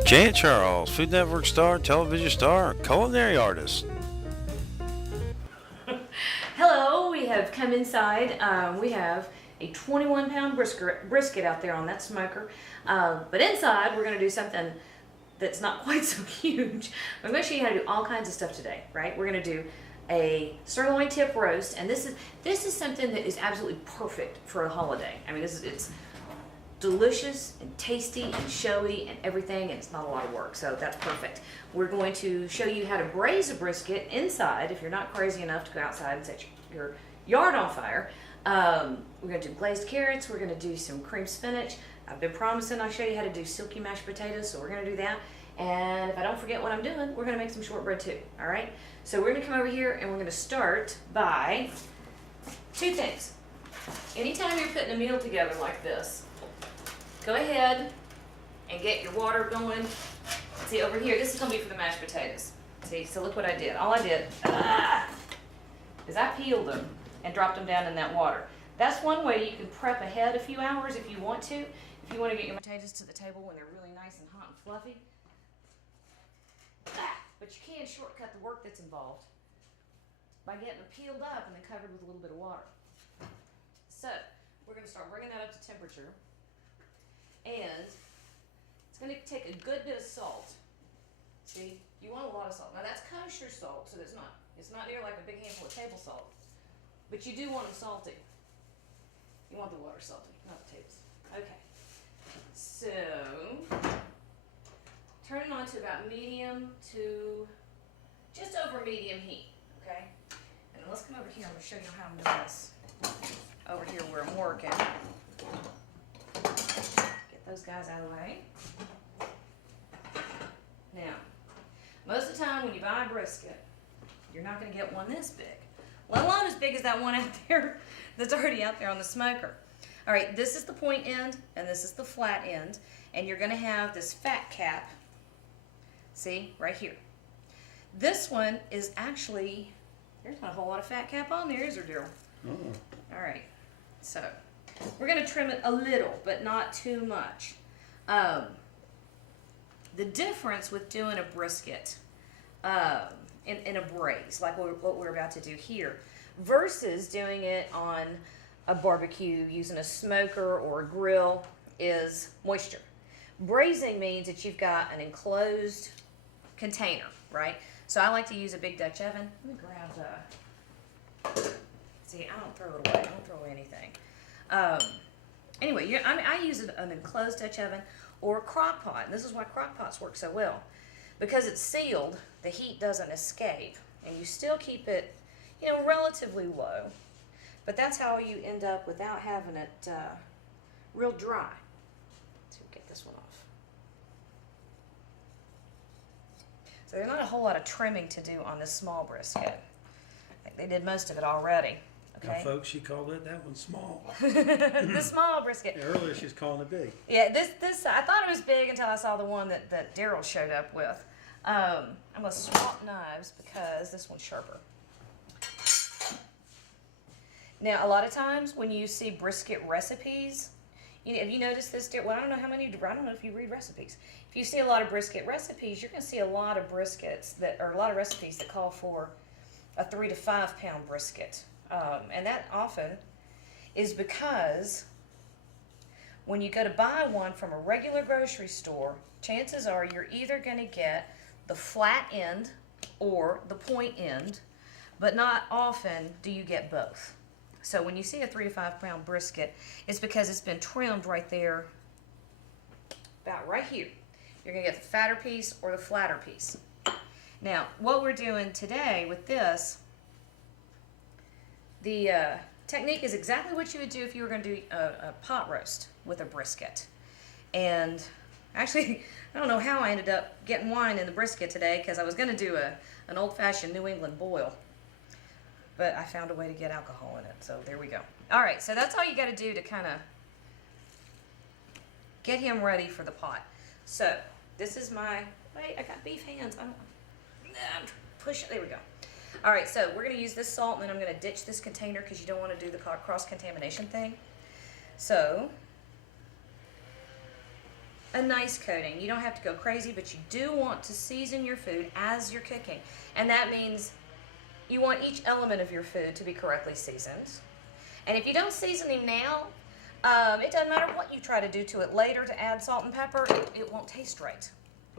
Janet Charles, Food Network star, television star, culinary artist. Hello, we have come inside. We have a 21-pound brisket out there on that smoker. But inside, we're going to do something that's not quite so huge. I'm going to show you how to do all kinds of stuff today, right? We're going to do a Tip Roast, and this is something that is absolutely perfect for a holiday. I mean, it's delicious and tasty and showy and everything, and it's not a lot of work, so that's perfect. We're going to show you how to braise a brisket inside if you're not crazy enough to go outside and set your yard on fire. We're going to do glazed carrots. We're going to do some cream spinach. I've been promising I'll show you how to do silky mashed potatoes, so we're going to do that. And if I don't forget what I'm doing, we're going to make some shortbread too, all right? So we're going to come over here and we're going to start by two things. Anytime you're putting a meal together like this, go ahead and get your water going. See over here, this is going to be for the mashed potatoes. See, so look what I did. All I did is I peeled them and dropped them down in that water. That's one way you can prep ahead a few hours if you want to. If you want to get your potatoes to the table when they're really nice and hot and fluffy. But you can shortcut the work that's involved by getting them peeled up and then covered with a little bit of water. So, we're going to start bringing that up to temperature. And it's going to take a good bit of salt. See, you want a lot of salt. Now that's kosher salt, so it's not near like a big handful of table salt. But you do want them salty. You want the water salty, not the tables. Okay. So, turn it on to about medium to just over medium heat, okay? And let's come over here. I'm going to show you how I'm doing this. Over here where I'm working. Get those guys out of the way. Now, most of the time when you buy a brisket, you're not going to get one this big. Let alone as big as that one out there that's already out there on the smoker. All right, this is the point end, and this is the flat end, and you're going to have this fat cap, see, right here. This one is actually, there's not a whole lot of fat cap on there, is there, Daryl? Oh. All right, so we're going to trim it a little, but not too much. The difference with doing a brisket in a braise, like what we're about to do here, versus doing it on a barbecue using a smoker or a grill is moisture. Braising means that you've got an enclosed container, right? So I like to use a big Dutch oven. Let me grab see, I don't throw it away. I don't throw away anything. Anyway, I use an enclosed Dutch oven or a crock pot. And this is why crock pots work so well. Because it's sealed, the heat doesn't escape. And you still keep it, relatively low. But that's how you end up without having it real dry. So get this one off. So there's not a whole lot of trimming to do on this small brisket. I think they did most of it already. Okay. Now, folks, she called that one small. The small brisket. Yeah, earlier she's calling it big. Yeah, this I thought it was big until I saw the one that Daryl showed up with. I'm going to swap knives because this one's sharper. Now, a lot of times when you see brisket recipes, have you noticed this? Well, I don't know if you read recipes. If you see a lot of brisket recipes, you're going to see a lot of briskets a lot of recipes that call for a 3 to 5 pound brisket. And that often is because when you go to buy one from a regular grocery store, chances are you're either going to get the flat end or the point end, but not often do you get both. So when you see a 3 to 5 pound brisket, it's because it's been trimmed right there, about right here. You're going to get the fatter piece or the flatter piece. Now, what we're doing today with this, the technique is exactly what you would do if you were going to do a pot roast with a brisket. And actually, I don't know how I ended up getting wine in the brisket today because I was going to do an old-fashioned New England boil. But I found a way to get alcohol in it, so there we go. All right, so that's all you got to do to kind of get him ready for the pot. So this is wait, I got beef hands. I'm pushing, there we go. All right, so we're going to use this salt, and then I'm going to ditch this container because you don't want to do the cross-contamination thing. So a nice coating. You don't have to go crazy, but you do want to season your food as you're cooking. And that means you want each element of your food to be correctly seasoned. And if you don't season them now, it doesn't matter what you try to do to it later to add salt and pepper, it won't taste right.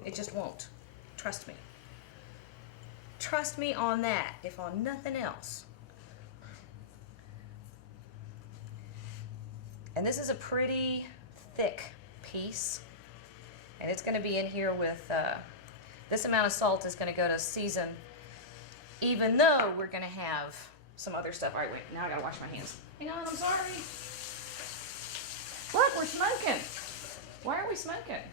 It just won't. Trust me. Trust me on that, if on nothing else. And this is a pretty thick piece. And it's going to be in here with, this amount of salt is going to go to season, even though we're going to have some other stuff. All right, wait, now I got to wash my hands. Hang on, I'm sorry. Look, we're smoking. Why are we smoking?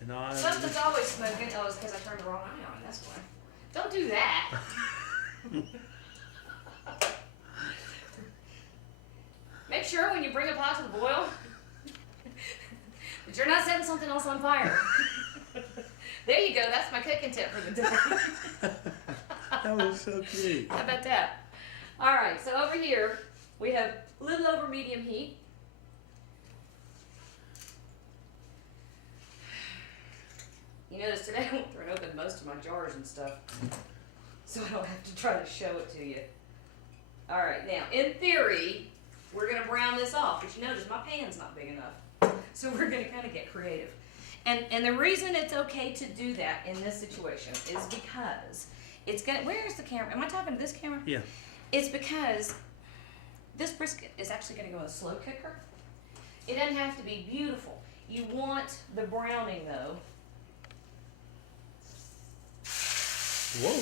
And Something's always smoking. Oh, it's because I turned the wrong eye on. That's why. Don't do that. Make sure when you bring a pot to the boil that you're not setting something else on fire. There you go. That's my cooking tip for the day. That was so cute. How about that? All right. So over here we have a little over medium heat. You notice today I went through and opened most of my jars and stuff, so I don't have to try to show it to you. All right, now in theory, we're gonna brown this off, but you notice my pan's not big enough, so we're gonna kind of get creative. And the reason it's okay to do that in this situation is because it's gonna. Where is the camera? Am I talking to this camera? Yeah. It's because this brisket is actually gonna go in a slow cooker. It doesn't have to be beautiful. You want the browning though. Whoa.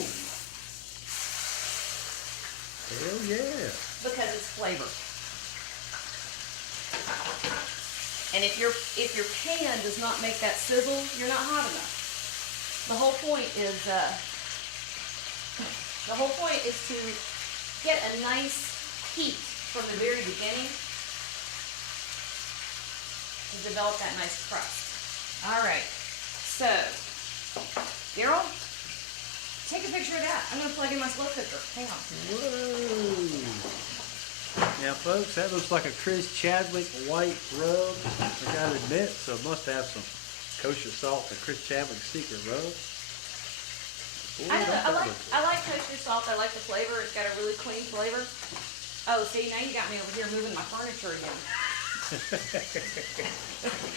Hell yeah. Because it's flavor. And if your pan does not make that sizzle, you're not hot enough. The whole point is to get a nice heat from the very beginning to develop that nice crust. All right. So, Daryl, take a picture of that. I'm going to plug in my slow cooker. Hang on. Whoa. Now, folks, that looks like a Chris Chadwick white rub. I gotta admit, so it must have some kosher salt, the Chris Chadwick secret rub. Boy, I like kosher salt. I like the flavor. It's got a really clean flavor. Oh, see, now you got me over here moving my furniture again.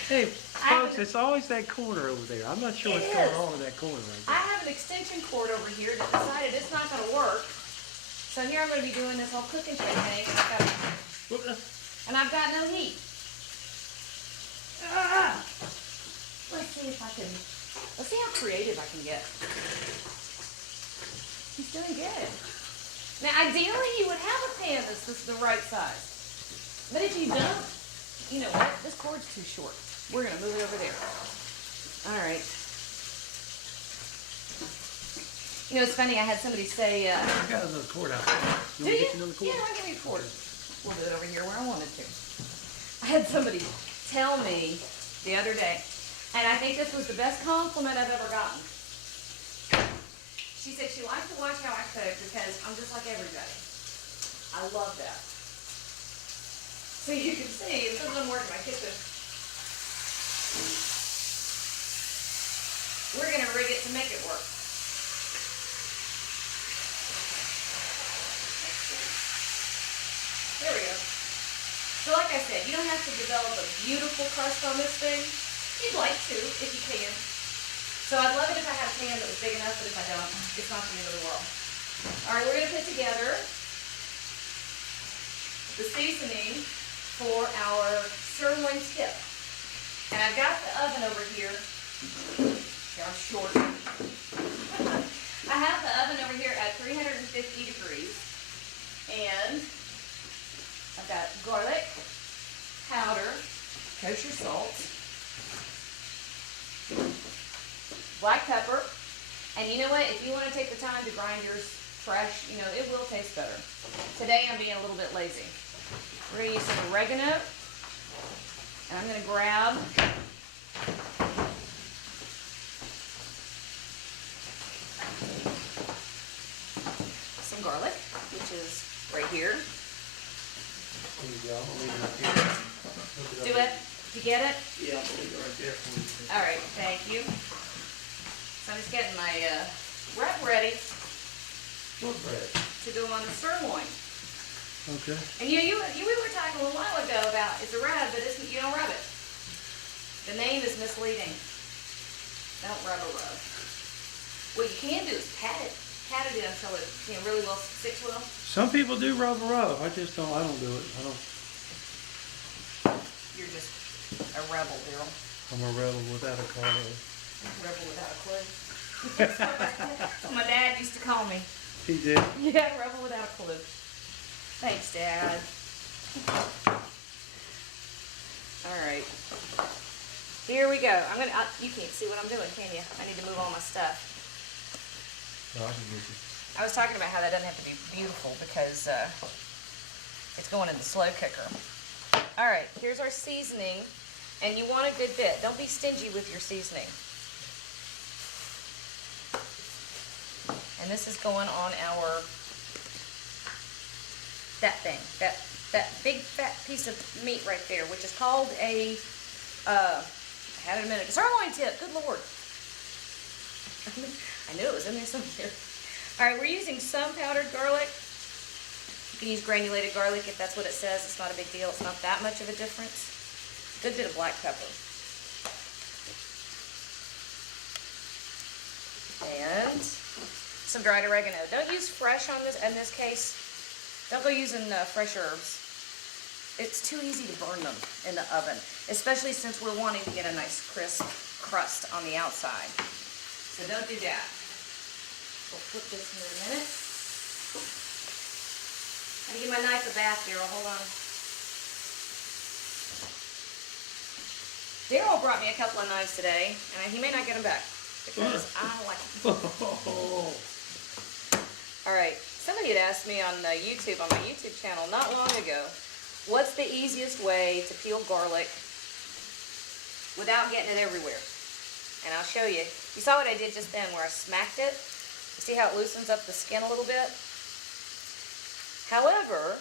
Hey, folks, it's always that corner over there. I'm not sure what's going on in that corner right I have an extension cord over here that decided it's not going to work. So here I'm going to be doing this whole cooking show thing, and I've got no heat. Let's see if I can. Let's see how creative I can get. He's doing good. Now, ideally, you would have a pan that's the right size, but if you don't, you know what? This cord's too short. We're going to move it over there. All right. You know, it's funny, I had somebody say... I got another cord out there. Do you? Yeah, I'll give you a cord. We'll do it over here where I wanted to. I had somebody tell me the other day, and I think this was the best compliment I've ever gotten. She said she likes to watch how I cook because I'm just like everybody. I love that. So you can see, this doesn't work in my kitchen. We're going to rig it to make it work. There we go. So like I said, you don't have to develop a beautiful crust on this thing. You'd like to, if you can. So I'd love it if I had a pan that was big enough, but if I don't, it's not the end of the world. All right, we're going to put together the seasoning for our sirloin tip. And I've got the oven over here. Here, I'm short. I have the oven over here at 350 degrees. And I've got garlic, powder, kosher salt, black pepper, and you know what? If you want to take the time to grind yours fresh, you know, it will taste better. Today I'm being a little bit lazy. We're going to use some oregano, and I'm going to grab some garlic, which is right here. There you go. I'll leave it up here. Do it. Did you get it? Yeah. All right, thank you. So I'm just getting my wrap ready Shortbread. to go on the sirloin. Okay. And we were talking a little while ago about it's a rub, but you don't rub it. The name is misleading. Don't rub a rub. What you can do is pat it until it really well sticks well. Some people do rub. I just don't. I don't do it. I don't. You're just a rebel, Daryl. I'm a rebel without a car. Rebel without a clue. That's what my dad used to call me. He did. Yeah, rebel without a clue. Thanks, Dad. All right. Here we go. You can't see what I'm doing, can you? I need to move all my stuff. No, I can get you. I was talking about how that doesn't have to be beautiful because it's going in the slow cooker. All right, here's our seasoning, and you want a good bit. Don't be stingy with your seasoning. And this is going on that big fat piece of meat right there, which is called a, I had it a minute, sirloin tip, good Lord. I knew it was in there somewhere. All right, we're using some powdered garlic. You can use granulated garlic if that's what it says. It's not a big deal. It's not that much of a difference. Good bit of black pepper. And some dried oregano. Don't use fresh on this. In this case, don't go using fresh herbs. It's too easy to burn them in the oven, especially since we're wanting to get a nice crisp crust on the outside. So don't do that. We'll flip this in a minute. I need to give my knife a bath, Daryl. Hold on. Daryl brought me a couple of knives today, and he may not get them back because I don't like them. All right. Somebody had asked me on YouTube, on my YouTube channel, not long ago, what's the easiest way to peel garlic without getting it everywhere? And I'll show you. You saw what I did just then where I smacked it. You see how it loosens up the skin a little bit? However,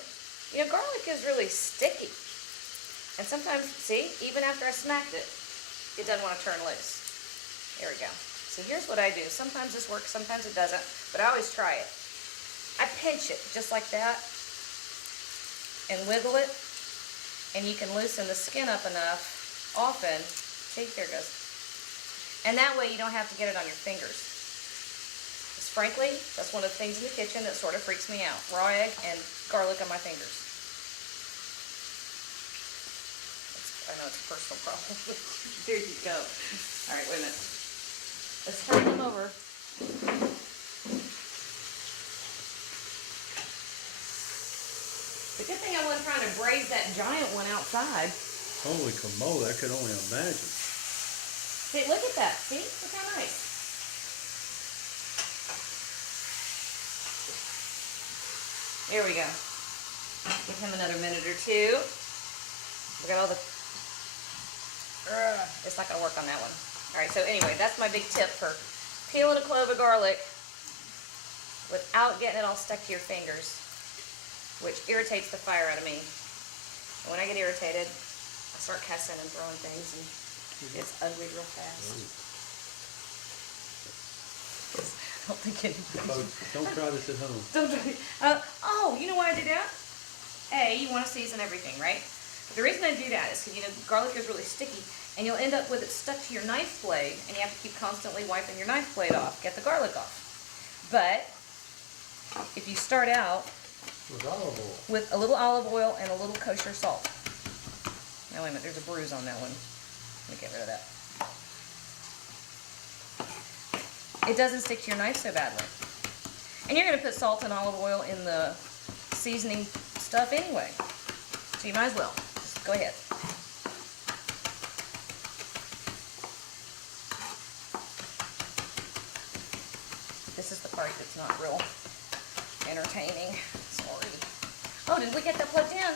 garlic is really sticky. And sometimes, see, even after I smacked it, it doesn't want to turn loose. There we go. So here's what I do. Sometimes this works, sometimes it doesn't, but I always try it. I pinch it just like that and wiggle it, and you can loosen the skin up enough often. See, there it goes. And that way you don't have to get it on your fingers. Because frankly, that's one of the things in the kitchen that sort of freaks me out. Raw egg and garlic on my fingers. I know it's a personal problem. There you go. All right, wait a minute. Let's turn them over. The good thing I wasn't trying to braise that giant one outside. Holy camote, I could only imagine. See, look at that. See? Look how nice. There we go. Give him another minute or two. We got all the... It's not going to work on that one. All right, so anyway, that's my big tip for peeling a clove of garlic without getting it all stuck to your fingers, which irritates the fire out of me. And when I get irritated, I start cussing and throwing things, and it's ugly real fast. I don't think anybody... Don't try this at home. Don't try it. Oh, you know why I do that? You want to season everything, right? The reason I do that is because, garlic is really sticky, and you'll end up with it stuck to your knife blade, and you have to keep constantly wiping your knife blade off, get the garlic off. But if you start out with a little olive oil and a little kosher salt. Now wait a minute, there's a bruise on that one. Let me get rid of that. It doesn't stick to your knife so badly. And you're going to put salt and olive oil in the seasoning stuff anyway. So you might as well. Just go ahead. This is the part that's not real entertaining. Sorry. Oh, did we get that plugged in?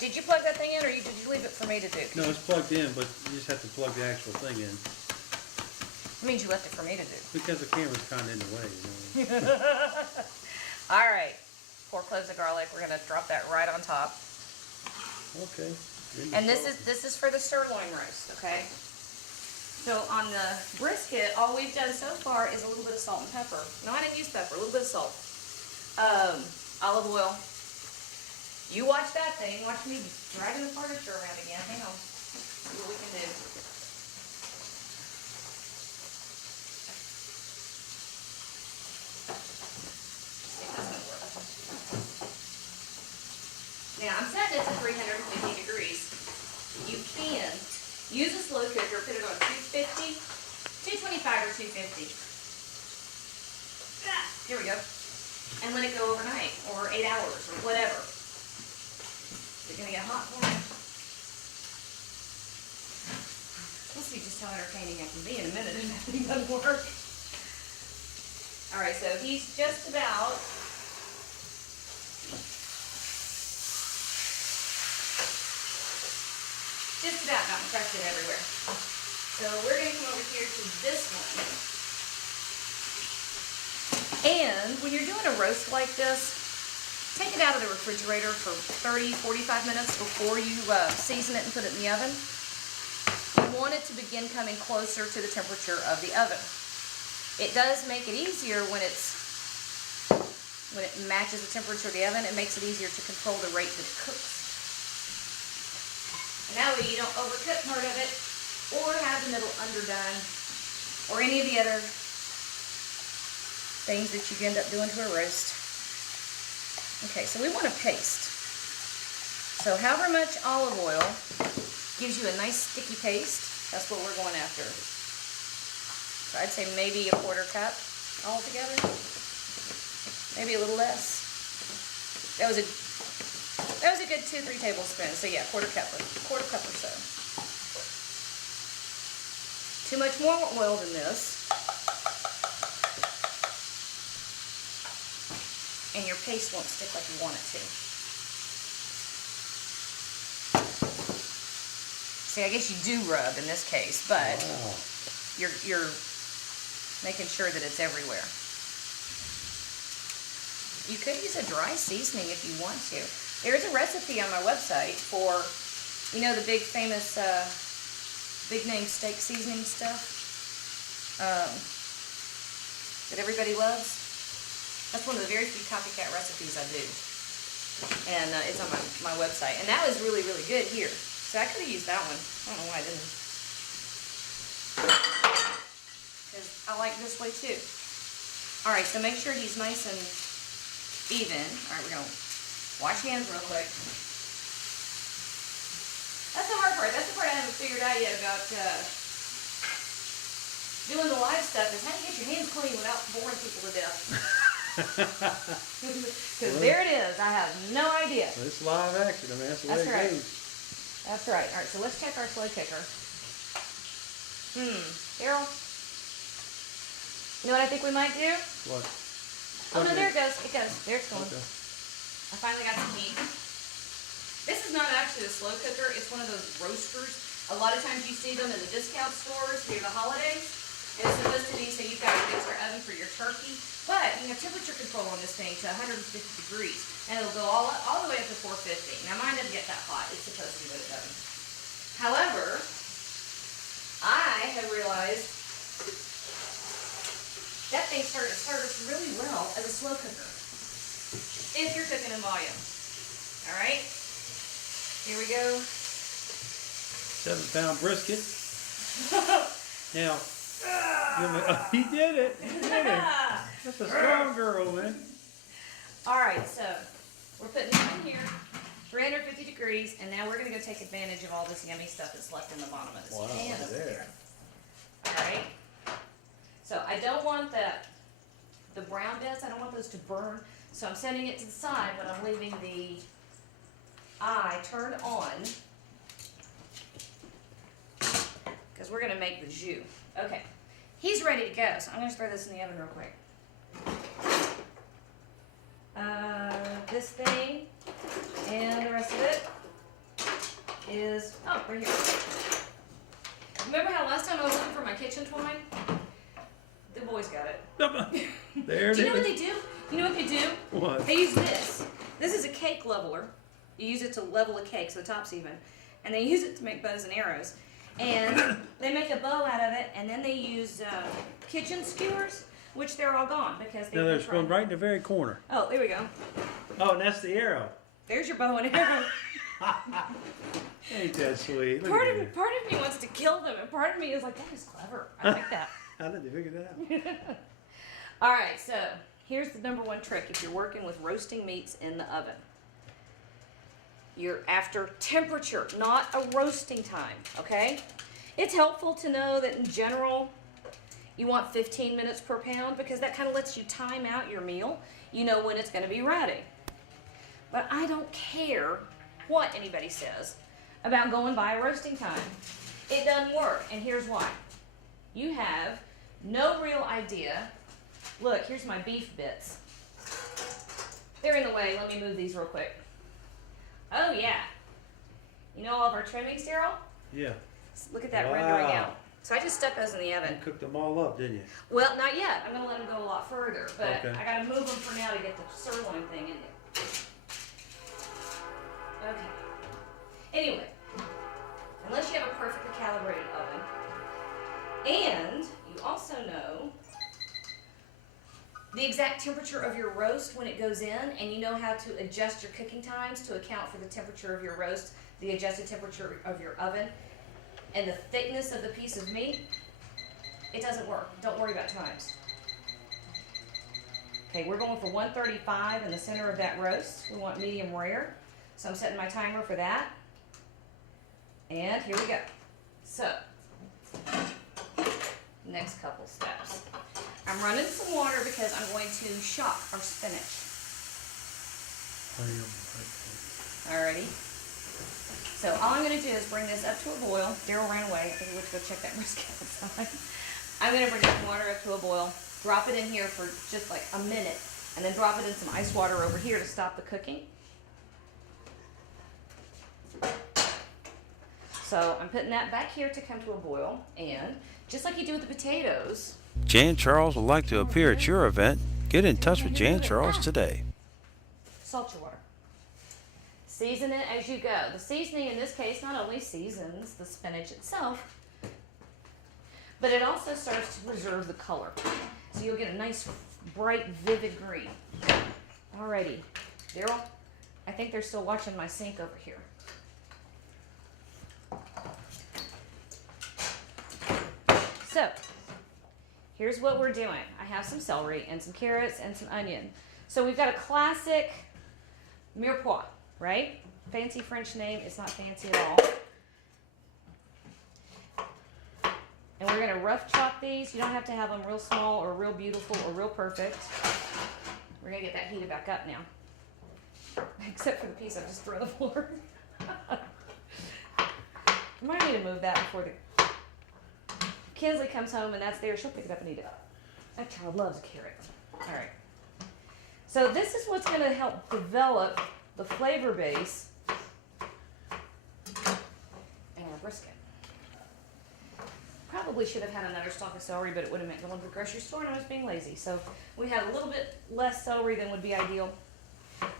Did you plug that thing in, or did you leave it for me to do? No, it's plugged in, but you just have to plug the actual thing in. It means you left it for me to do. Because the camera's kind of in the way, All right. 4 cloves of garlic. We're going to drop that right on top. Okay. And this is for the sirloin roast, okay? So on the brisket, all we've done so far is a little bit of salt and pepper. No, I didn't use pepper, a little bit of salt. Olive oil. You watch that thing. Watch me dragging the furniture around again. Hang on. See what we can do. See if that's gonna work. Now I'm setting it to 350 degrees. You can use a slow cooker, put it on 250, 225 or 250. Here we go. And let it go overnight, or 8 hours, or whatever. Is it gonna get hot for me? We'll see just how entertaining I can be in a minute if everything doesn't work. Alright, so he's just about gotten crusted everywhere. So we're gonna come over here to this one. And when you're doing a roast like this, take it out of the refrigerator for 30, 45 minutes before you season it and put it in the oven. You want it to begin coming closer to the temperature of the oven. It does make it easier when it matches the temperature of the oven. It makes it easier to control the rate that it cooks. And that way you don't overcook part of it or have the middle underdone or any of the other things that you end up doing to a roast. Okay, so we want a paste. So however much olive oil gives you a nice sticky paste, that's what we're going after. So I'd say maybe a quarter cup altogether. Maybe a little less. That was a good 2-3 tablespoons. So yeah, quarter cup or so. Too much more oil than this, and your paste won't stick like you want it to. See, I guess you do rub in this case, but wow, you're making sure that it's everywhere. You could use a dry seasoning if you want to. There is a recipe on my website for, you know, the big famous big name steak seasoning stuff that everybody loves. That's one of the very few copycat recipes I do. And it's on my website. And that was really, really good here. So I could have used that one. I don't know why I didn't. Because I like this way too. Alright, so make sure he's nice and even. Alright, we're going to wash hands real quick. That's the hard part. That's the part I haven't figured out yet about doing the live stuff, is how do you get your hands clean without boring people to death? Because there it is. I have no idea. It's live action. I mean, that's the way it goes. That's right. All right, so let's check our slow cooker. Daryl, you know what I think we might do? What? Oh, no, there it goes. It goes. There it's going. Okay. I finally got some heat. This is not actually a slow cooker. It's one of those roasters. A lot of times you see them in the discount stores near the holidays. And it's supposed to be so you've got an extra oven for your turkey. But you have temperature control on this thing to 150 degrees. And it'll go all the way up to 450. Now mine doesn't get that hot. It's supposed to, but it doesn't. However, I have realized that thing serves really well as a slow cooker. If you're cooking in volume. Alright? Here we go. 7-pound brisket. Now, he did it. He did it. That's a strong girl, man. Alright, so we're putting it in here, 350 degrees, and now we're going to go take advantage of all this yummy stuff that's left in the bottom of this pan over here. Alright? So I don't want the brown bits, I don't want those to burn, so I'm setting it to the side, but I'm leaving the eye turned on, because we're going to make the jus. Okay, he's ready to go, so I'm going to throw this in the oven real quick. This thing and the rest of it is, oh, right here. Remember how last time I was looking for my kitchen twine? The boys got it. There it is. Do you know what they do? You know what they do? What? They use this. This is a cake leveler. You use it to level a cake so the top's even. and they use it to make bows and arrows. And they make a bow out of it, and then they use kitchen skewers, which they're all gone because they. No, there's one right in the very corner. Oh, there we go. Oh, and that's the arrow. There's your bow and arrow. Ain't that sweet? Look Part at of that. part of me wants to kill them, and part of me is like, that is clever. I like that. How did they figure that out? All right, so here's the number one trick if you're working with roasting meats in the oven. You're after temperature, not a roasting time, okay? It's helpful to know that in general, you want 15 minutes per pound because that kind of lets you time out your meal. You know when it's going to be ready. But I don't care what anybody says about going by a roasting time. It doesn't work, and here's why. You have no real idea. Look, here's my beef bits. They're in the way. Let me move these real quick. Oh, yeah. You know all of our trimmings, Daryl? Yeah. Look at that Wow. rendering out. So I just stuck those in the oven. You cooked them all up, didn't you? Well, not yet. I'm going to let them go a lot further, but Okay. I got to move them for now to get the sirloin thing in there. Okay. Anyway, unless you have a perfectly calibrated oven, and you also know the exact temperature of your roast when it goes in, and you know how to adjust your cooking times to account for the temperature of your roast, the adjusted temperature of your oven, and the thickness of the piece of meat, it doesn't work. Don't worry about times. Okay, we're going for 135 in the center of that roast. We want medium rare. So I'm setting my timer for that. And here we go. So, next couple steps. I'm running some water because I'm going to chop our spinach. Alrighty. So all I'm going to do is bring this up to a boil. Daryl ran away. I think he went to go check that brisket outside. I'm going to bring some water up to a boil, drop it in here for just like a minute, and then drop it in some ice water over here to stop the cooking. So I'm putting that back here to come to a boil, and just like you do with the potatoes. Jan Charles would like to appear at your event. Get in touch with Jan Charles today. Salt your water. Season it as you go. The seasoning in this case not only seasons the spinach itself, but it also starts to preserve the color. So you'll get a nice, bright, vivid green. Alrighty. Daryl, I think they're still watching my sink over here. So, here's what we're doing. I have some celery and some carrots and some onion. So we've got a classic mirepoix, right? Fancy French name. It's not fancy at all. And we're going to rough chop these. You don't have to have them real small or real beautiful or real perfect. We're going to get that heated back up now. Except for the piece I've just thrown on the floor. I might need to move that before the Kinsley comes home and that's there. She'll pick it up and eat it. That child loves a carrot. All right. So this is what's going to help develop the flavor base in our brisket. Probably should have had another stalk of celery, but it would have meant going to the grocery store and I was being lazy. So we had a little bit less celery than would be ideal.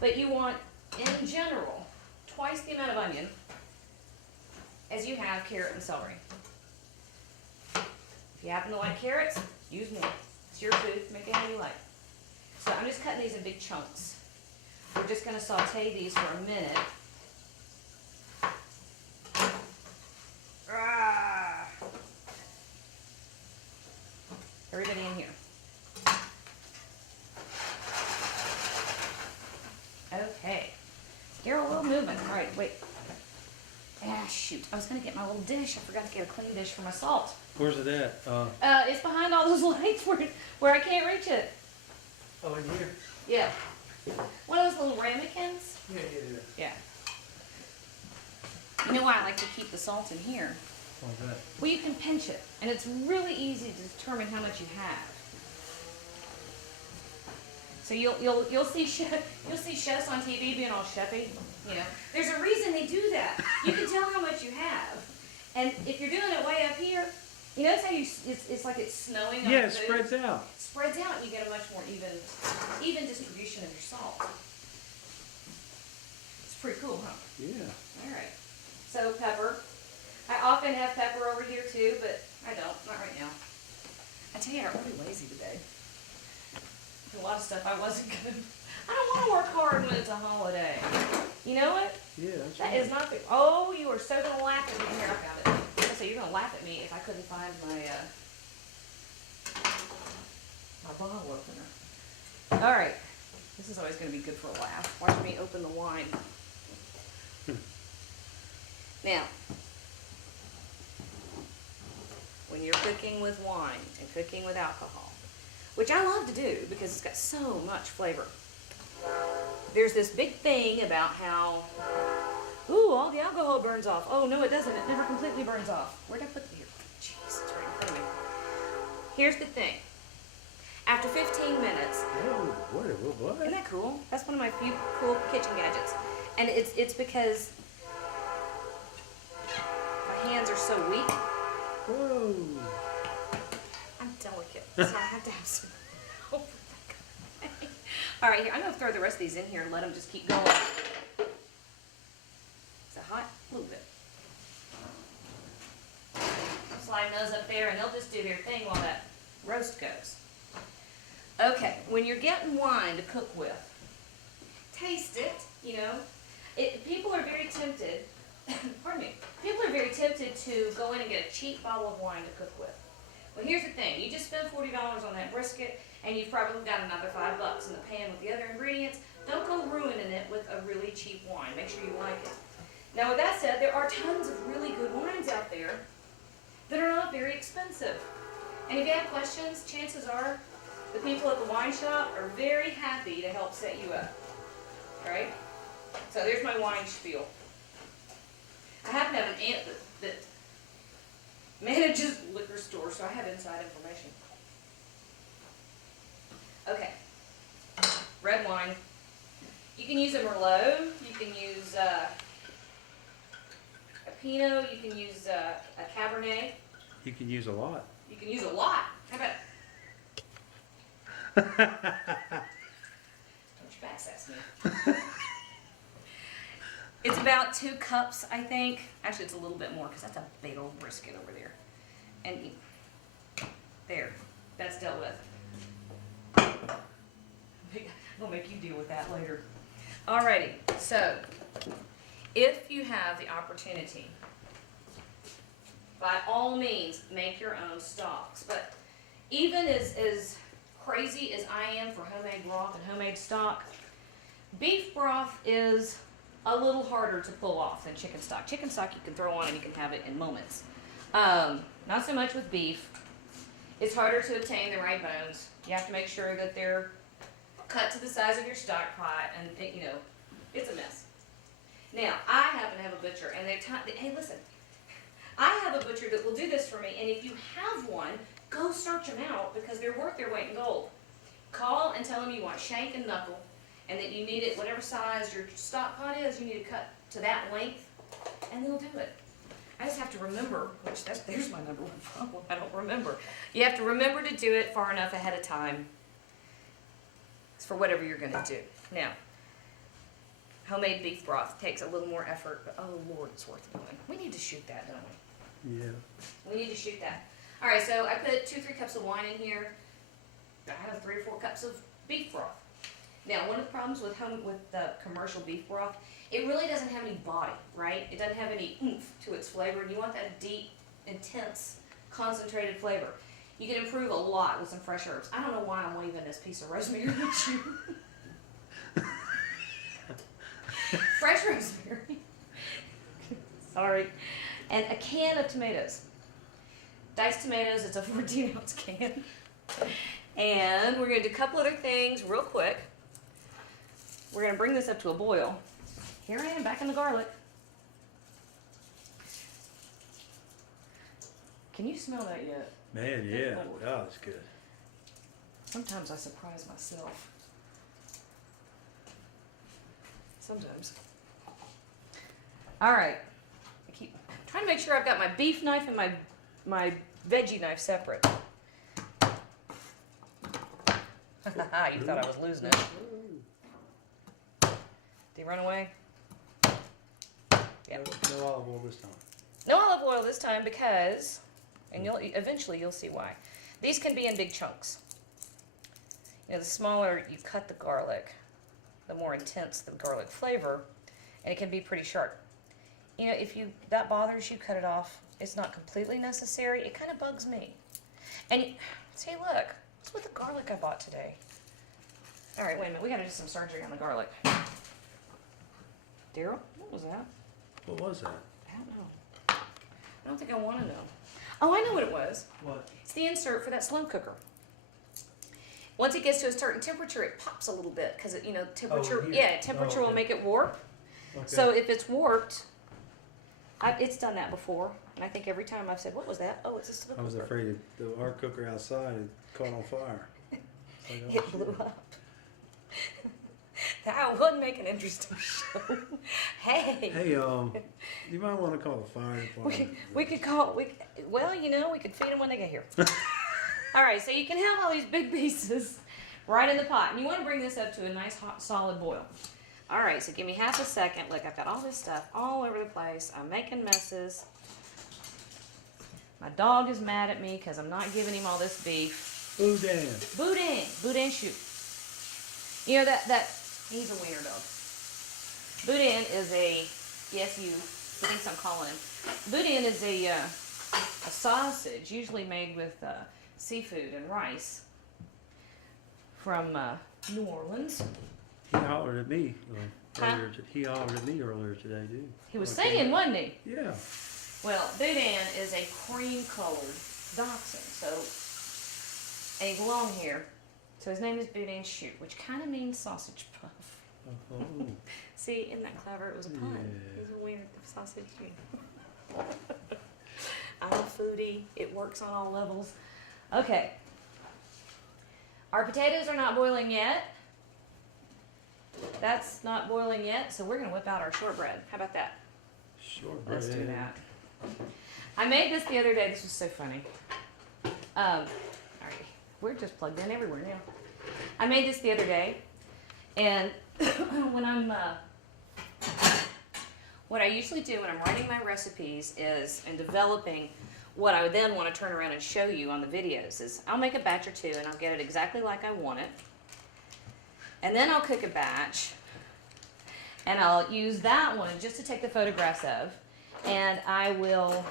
But you want, in general, twice the amount of onion as you have carrot and celery. If you happen to like carrots, use more. It's your food, make it how you like. So I'm just cutting these in big chunks. We're just going to saute these for a minute. Everybody in here. Okay. Daryl, a little movement. All right, wait. Ah, shoot. I was going to get my little dish. I forgot to get a clean dish for my salt. Where's it at? It's behind all those lights where I can't reach it. Oh, in here? Yeah. One of those little ramekins. Yeah. Yeah. You know why I like to keep the salt in here? What's that? Well, you can pinch it, and it's really easy to determine how much you have. So you'll see chefs on TV being all chefy. You know, there's a reason they do that. You can tell how much you have, and if you're doing it way up here, you notice how it's like it's snowing. Yeah, on it the food? spreads out. It spreads out, and you get a much more even distribution of your salt. It's pretty cool, huh? Yeah. All right. So pepper. I often have pepper over here too, but I don't, not right now. I tell you, I'm really lazy today. A lot of stuff I wasn't gonna, I don't want to work hard when it's a holiday. You know what? Yeah, that's That right. is not the, oh, you are so gonna laugh at me. Here, I found it. So you're gonna laugh at me if I couldn't find my bottle opener. All right, this is always gonna be good for a laugh. Watch me open the wine. Now, when you're cooking with wine and cooking with alcohol, which I love to do because it's got so much flavor, there's this big thing about how, ooh, all the alcohol burns off. Oh, no, it doesn't. It never completely burns off. Where'd I put the, jeez, it's right in front of me. Here's the thing. After 15 minutes, Oh, what? isn't that cool? That's one of my few cool kitchen gadgets. And it's because my hands are so weak. Whoa. I'm delicate, so I have to have some. Oh, all right, here, I'm gonna throw the rest of these in here and let them just keep going. Is it hot? A little bit. Slide those up there and they'll just do their thing while that roast goes. Okay, when you're getting wine to cook with, taste it, you know. People are very tempted, pardon me, people are very tempted to go in and get a cheap bottle of wine to cook with. Well, here's the thing, you just spend $40 on that brisket and you've probably got another $5 in the pan with the other ingredients. Don't go ruining it with a really cheap wine. Make sure you like it. Now with that said, there are tons of really good wines out there that are not very expensive. And if you have questions, chances are the people at the wine shop are very happy to help set you up. Right? So there's my wine spiel. I happen to have an aunt that manages a liquor store, so I have inside information. Okay. Red wine. You can use a Merlot. You can use a Pinot. You can use a Cabernet. You can use a lot. You can use a lot. How about? Don't you backsass me. It's about 2 cups, I think. Actually, it's a little bit more because that's a big old brisket over there. And there, that's dealt with. I'll make you deal with that later. Alrighty, so if you have the opportunity, by all means, make your own stocks. But even as crazy as I am for homemade broth and homemade stock, beef broth is a little harder to pull off than chicken stock. Chicken stock you can throw on and you can have it in moments. Not so much with beef. It's harder to obtain the right bones. You have to make sure that they're cut to the size of your stock pot, and you know, it's a mess. Now, I happen to have a butcher, and hey, listen, I have a butcher that will do this for me, and if you have one, go search them out because they're worth their weight in gold. Call and tell them you want shank and knuckle, and that you need it whatever size your stock pot is, you need to cut to that length, and they'll do it. I just have to remember, there's my number one problem, I don't remember. You have to remember to do it far enough ahead of time for whatever you're gonna do. Now, homemade beef broth takes a little more effort, but oh Lord, it's worth doing. We need to shoot that, don't we? Yeah. We need to shoot that. All right, so I put 2-3 cups of wine in here. I have 3 or 4 cups of beef broth. Now, one of the problems with the commercial beef broth, it really doesn't have any body, right? It doesn't have any oomph to its flavor, and you want that deep, intense, concentrated flavor. You can improve a lot with some fresh herbs. I don't know why I'm waving this piece of rosemary at you. Fresh rosemary. Sorry. And a can of tomatoes. Diced tomatoes, it's a 14-ounce can. And we're going to do a couple other things real quick. We're going to bring this up to a boil. Here I am, back in the garlic. Can you smell that yet? Man, yeah. Oh, that's good. Sometimes I surprise myself. Sometimes. All right. I keep trying to make sure I've got my beef knife and my veggie knife separate. You thought I was losing it. Did he run away? Yep. No olive oil this time. No olive oil this time because, and eventually you'll see why. These can be in big chunks. You know, the smaller you cut the garlic, the more intense the garlic flavor, and it can be pretty sharp. You know, if that bothers you, cut it off. It's not completely necessary. It kind of bugs me. And see, look, what's with the garlic I bought today? All right, wait a minute. We got to do some surgery on the garlic. Daryl, what was that? What was that? I don't know. I don't think I want to know. Oh, I know what it was. What? It's the insert for that slow cooker. Once it gets to a certain temperature, it pops a little bit because you know temperature. Temperature will make it warp. Okay. So if it's warped, it's done that before, and I think every time I've said, "What was that?" Oh, it's a slow cooker. I was afraid our cooker outside had caught on fire. Like, oh, It blew up. That would make an interesting show. Hey. Hey, you might want to call the fire department. We could call. Well, you know, we could feed them when they get here. All right, so you can have all these big pieces right in the pot, and you want to bring this up to a nice hot solid boil. All right, so give me half a second. Look, I've got all this stuff all over the place. I'm making messes. My dog is mad at me because I'm not giving him all this beef. Boudin. Boudin shoot. You know that he's a wiener dog. Boudin is he thinks I'm calling him. Boudin is a sausage, usually made with seafood and rice from New Orleans. He hollered at me earlier. He hollered at me earlier today, too. He was singing, wasn't he? Yeah. Well, Boudin is a cream-colored dachshund, and he's long hair. So his name is Boudin Shoot, which kind of means sausage puff. Oh. See, isn't that clever? It was a pun. Yeah. He's a wiener sausage. I'm a foodie. It works on all levels. Okay. Our potatoes are not boiling yet. That's not boiling yet, so we're going to whip out our shortbread. How about that? Shortbread. Let's do that. I made this the other day. This was so funny. All right. We're just plugged in everywhere now. I made this the other day, and when what I usually do when I'm writing my recipes and developing what I would then want to turn around and show you on the videos is I'll make a batch or two and I'll get it exactly like I want it. And then I'll cook a batch and I'll use that one just to take the photographs of, and I will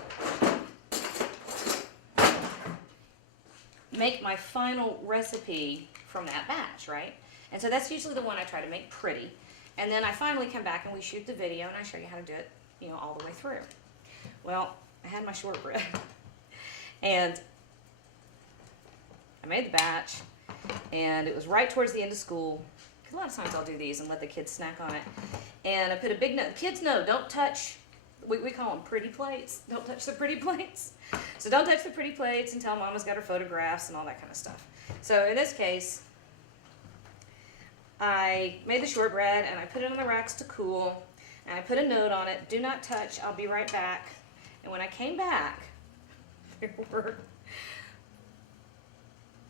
make my final recipe from that batch, right? And so that's usually the one I try to make pretty. And then I finally come back and we shoot the video and I show you how to do it, you know, all the way through. Well, I had my shortbread and I made the batch and it was right towards the end of school. A lot of times I'll do these and let the kids snack on it. And I put a big note. Kids know, don't touch, we call them pretty plates. Don't touch the pretty plates. So don't touch the pretty plates until Mama's got her photographs and all that kind of stuff. So in this case, I made the shortbread and I put it on the racks to cool. And I put a note on it, do not touch, I'll be right back. And when I came back, there were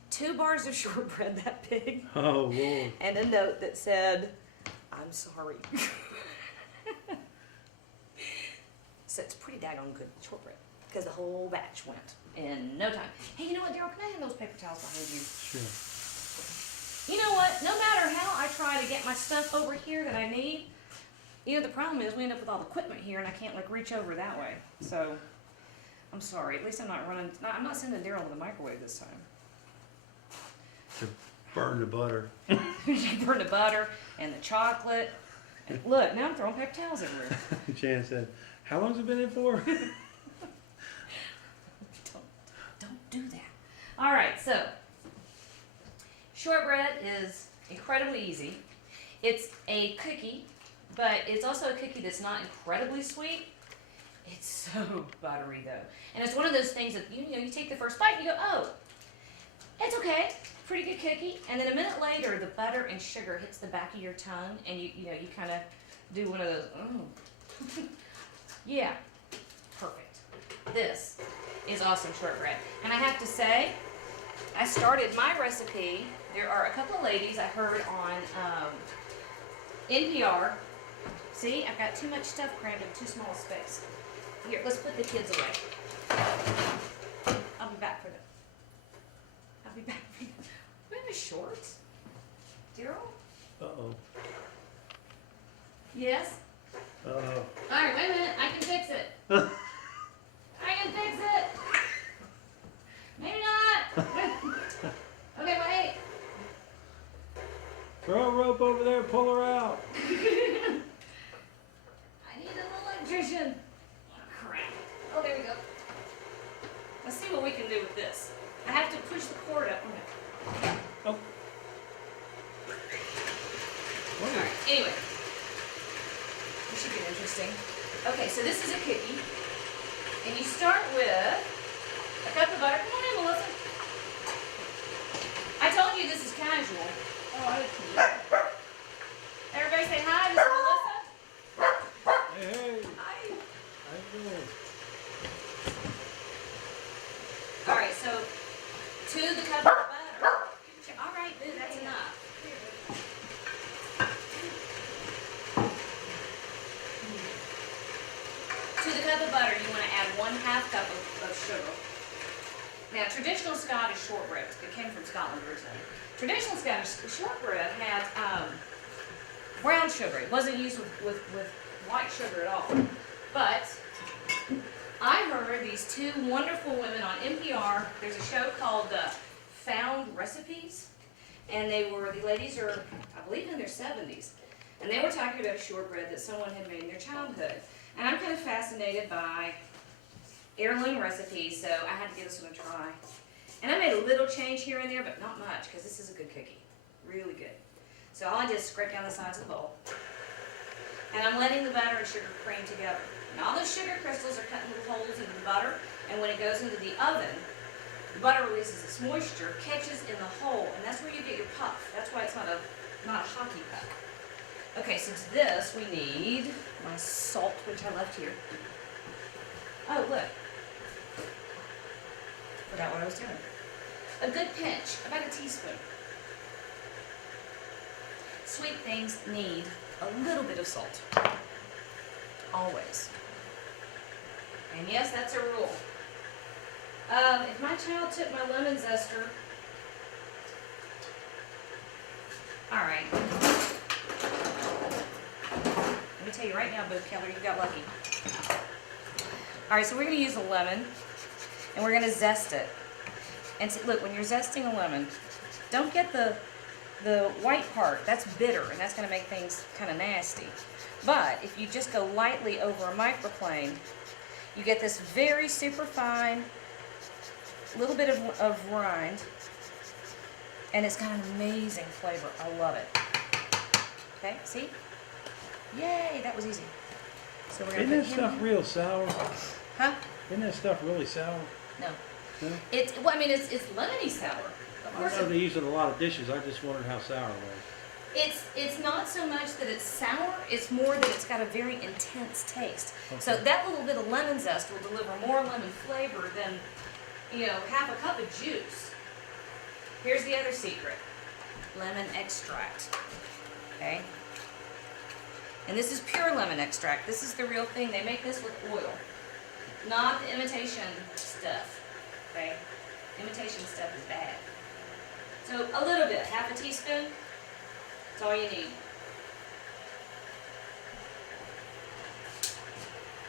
2 bars of shortbread that big. Oh, Lord. And a note that said, I'm sorry. So it's pretty daggone good shortbread because the whole batch went in no time. Hey, you know what, Daryl? Can I have those paper towels behind you? Sure. You know what? No matter how I try to get my stuff over here that I need, you know, the problem is we end up with all the equipment here and I can't like reach over that way. So I'm sorry. At least I'm not running. I'm not sending Daryl to the microwave this time. To burn the butter. Burn the butter and the chocolate. And look, now I'm throwing paper towels everywhere. Jan said, how long's it been in for? Don't do that. All right, so shortbread is incredibly easy. It's a cookie, but it's also a cookie that's not incredibly sweet. It's so buttery though. And it's one of those things that you know, you take the first bite and you go, oh, it's okay, pretty good cookie. And then a minute later, the butter and sugar hits the back of your tongue and you kind of do one of those, oh. Yeah, perfect. This is awesome shortbread. And I have to say, I started my recipe. There are a couple of ladies I heard on NPR See, I've got too much stuff crammed in too small a space. Here, let's put the kids away. I'll be back for them. I'll be back for you. We have a shorts? Daryl? Uh-oh. Yes? Uh-oh. Alright, wait a minute. I can fix it. I can fix it. Maybe not. Okay, wait. Throw a rope over there and pull her out. I need an electrician. Oh, crap. Oh, there we go. Let's see what we can do with this. I have to push the cord up. Okay. Oh. Alright, anyway. This should get interesting. Okay, so this is a cookie. And you start with a cup of butter. Come on in, Melissa. I told you this is casual. Oh, I didn't see that. Everybody say hi, this is Melissa. Hey, hey. Hi. How you doing? Alright, so to the cup of butter. Alright, boo, that's enough. To the cup of butter, you want to add 1/2 cup of sugar. Now, traditional Scottish shortbread, it came from Scotland originally. Traditional Scottish shortbread had brown sugar. It wasn't used with white sugar at all. But I heard these two wonderful women on NPR. There's a show called Found Recipes. And the ladies are, I believe, in their 70s. And they were talking about shortbread that someone had made in their childhood. And I'm kind of fascinated by heirloom recipes, so I had to give this one a try. And I made a little change here and there, but not much, because this is a good cookie. Really good. So all I did is scrape down the sides of the bowl. And I'm letting the butter and sugar cream together. And all those sugar crystals are cutting little holes into the butter, and when it goes into the oven, the butter releases its moisture, catches in the hole, and that's where you get your puff. That's why it's not a hockey puck. Okay, so to this we need my salt, which I left here. Oh, look. Forgot what I was doing. A good pinch, about a teaspoon. Sweet things need a little bit of salt. Always. And yes, that's a rule. If my child took my lemon zester, all right. Let me tell you right now, Boo Keller, you got lucky. All right, so we're going to use a lemon, and we're going to zest it. And see, look, when you're zesting a lemon, don't get the white part. That's bitter, and that's going to make things kind of nasty. But if you just go lightly over a microplane, you get this very super fine little bit of rind, and it's got an amazing flavor. I love it. Okay, see? Yay, that was easy. So we're gonna Isn't put that stuff real sour? Huh? Isn't that stuff really sour? No. No? Well, I mean, it's lemony sour. Of I course, know they use it in a lot of dishes. I just wondered how sour it was. it's not so much that it's sour. It's more that it's got a very intense taste. Okay. So that little bit of lemon zest will deliver more lemon flavor than, half a cup of juice. Here's the other secret: lemon extract. Okay. And this is pure lemon extract. This is the real thing. They make this with oil, not the imitation stuff. Okay? Imitation stuff is bad. So a little bit, half a teaspoon. That's all you need.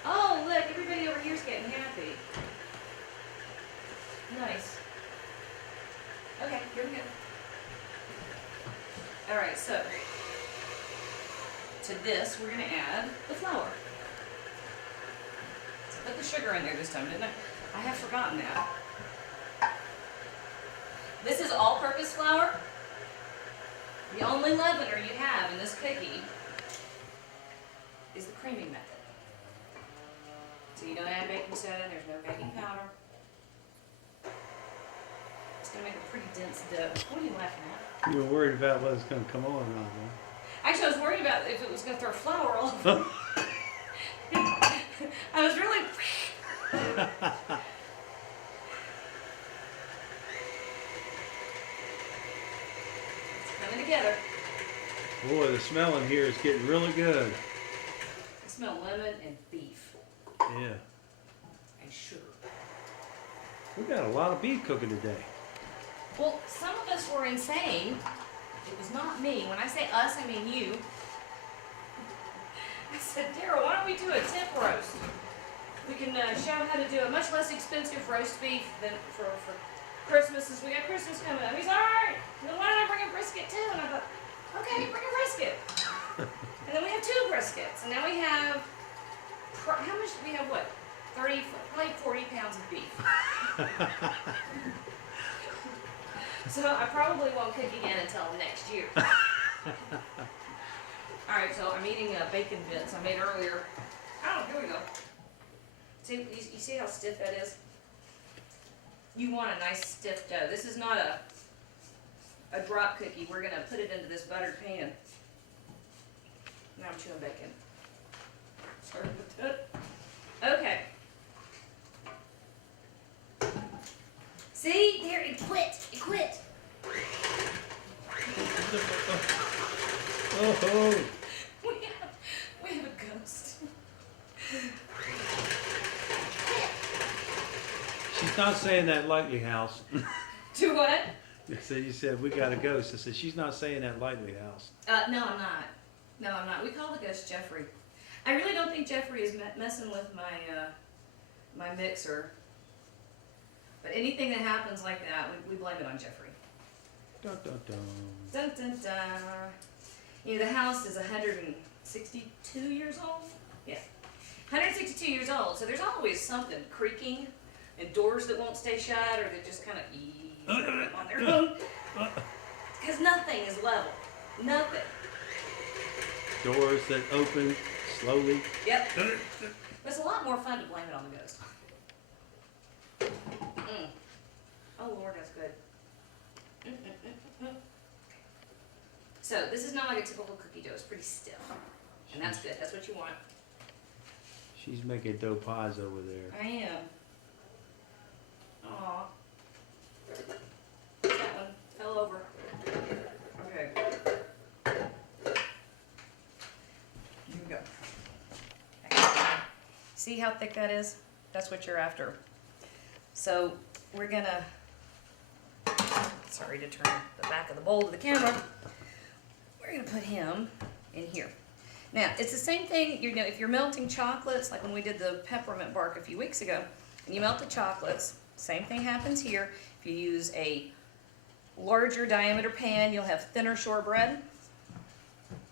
Oh, look, everybody over here's getting happy. Nice. Okay, here we go. All right, so to this, we're going to add the flour. So put the sugar in there this time, didn't I? I have forgotten that. This is all-purpose flour. The only leavener you have in this cookie is the creaming method. So you don't add baking soda, there's no baking powder. It's going to make a pretty dense dough. What are you laughing at? You were worried about whether it's going to come on or not, huh? Actually, I was worried about if it was going to throw flour all over. I was really... It's coming together. Boy, the smell in here is getting really good. smell lemon and beef Yeah. and sugar. We got a lot of beef cooking today. Well, some of us were insane. It was not me. When I say us, I mean you. I said, Daryl, why don't we do a tip roast? We can show how to do a much less expensive roast beef than for Christmas, since we got Christmas coming up. He's all right. Then why don't I bring a brisket too? And I thought, okay, bring a brisket. And then we have 2 briskets. And now we have, how much? We have what? 30, probably 40 pounds of beef. So I probably won't cook again until next year. Alright, so I'm eating bacon bits I made earlier. Oh, here we go. See, you see how stiff that is? You want a nice stiff dough. This is not a drop cookie. We're going to put it into this buttered pan. Now I'm chewing bacon. Sorry about that. Okay. See? There, it quit. It quit. Oh. We have a ghost. She's not saying that lightly, House. To what? You said we got a ghost. I said she's not saying that lightly, House. No, I'm not. No, I'm not. We call the ghost Jeffrey. I really don't think Jeffrey is messing with my my mixer. But anything that happens like that, we blame it on Jeffrey. Dun, dun, dun. Dun, dun, dun. You know, the house is 162 years old. Yeah, 162 years old. So there's always something creaking, and doors that won't stay shut, or that just kind of on their own. Because nothing is level. Nothing. Doors that open slowly. Yep. It's a lot more fun to blame it on the ghost. Oh Lord, that's good. So this is not like a typical cookie dough. It's pretty stiff, and that's good. That's what you want. She's making dough pies over there. I am. Aw. That one fell over. Okay. Here we go. See how thick that is? That's what you're after. So we're gonna, sorry to turn the back of the bowl to the camera. We're gonna put him in here. Now, it's the same thing, you know, if you're melting chocolates, like when we did the peppermint bark a few weeks ago, and you melt the chocolates, same thing happens here. If you use a larger diameter pan, you'll have thinner shortbread.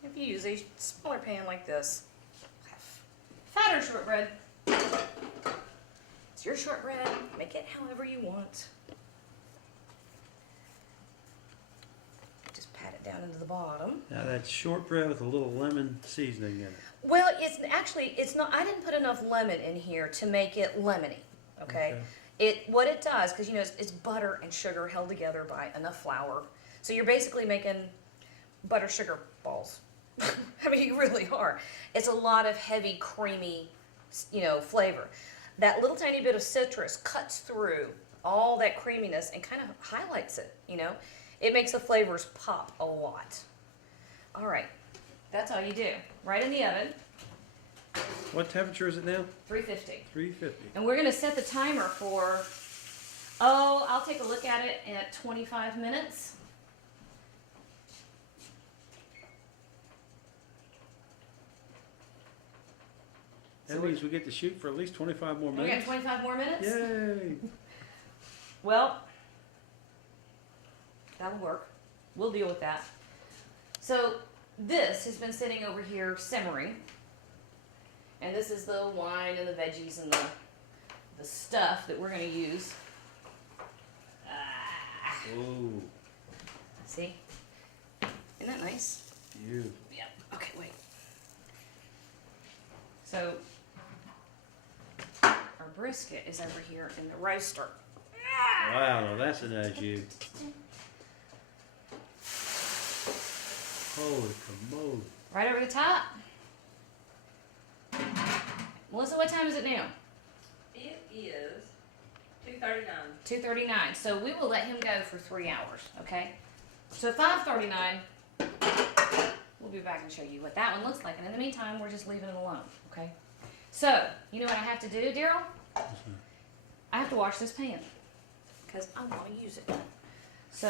If you use a smaller pan like this, you'll have fatter shortbread. It's your shortbread, make it however you want. Just pat it down into the bottom. Now that's shortbread with a little lemon seasoning in it. Well, it's not, I didn't put enough lemon in here to make it lemony, okay? What it does, because you know, it's butter and sugar held together by enough flour. So you're basically making butter sugar balls. I mean, you really are. It's a lot of heavy, creamy, you know, flavor. That little tiny bit of citrus cuts through all that creaminess and kind of highlights it, you know? It makes the flavors pop a lot. All right, that's all you do. Right in the oven. What temperature is it now? 350. 350. And we're gonna set the timer for, oh, I'll take a look at it at 25 minutes. That means we get to shoot for at least 25 more We got minutes. 25 more minutes? Yay! Well, that'll work. We'll deal with that. So this has been sitting over here simmering. And this is the wine and the veggies and the stuff that we're going to use. Ooh, See? Isn't that nice? you. Yep. Okay, wait. So our brisket is over here in the roaster. Wow, now that's an au jus. Holy commode. Right over the top. Melissa, what time is it now? It is 2:39. 2:39. So we will let him go for 3 hours, okay? So at 5:39, we'll be back and show you what that one looks like. And in the meantime, we're just leaving it alone, okay? So, you know what I have to do, Daryl? I have to wash this pan because I want to use it. So,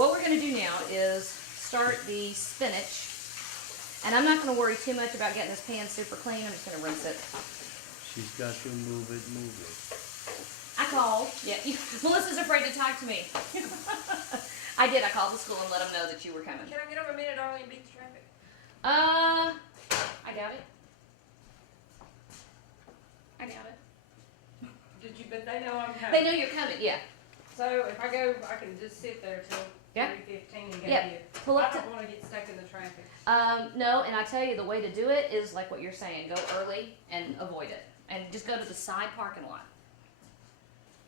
what we're going to do now is start the spinach. And I'm not going to worry too much about getting this pan super clean. I'm just going to rinse it. She's got to move it. I called. Yeah, Melissa's afraid to talk to me. I did. I called the school and let them know that you were coming. Can I get over a minute early and beat the traffic? I doubt it. I doubt it. Did you, but they know I'm coming. They know you're coming, yeah. So if I go, I can just sit there till Yeah. 3:15 and get Yeah. you. Pull I up to, don't wanna get stuck in the traffic. no, and I tell you, the way to do it is like what you're saying. Go early and avoid it. And just go to the side parking lot.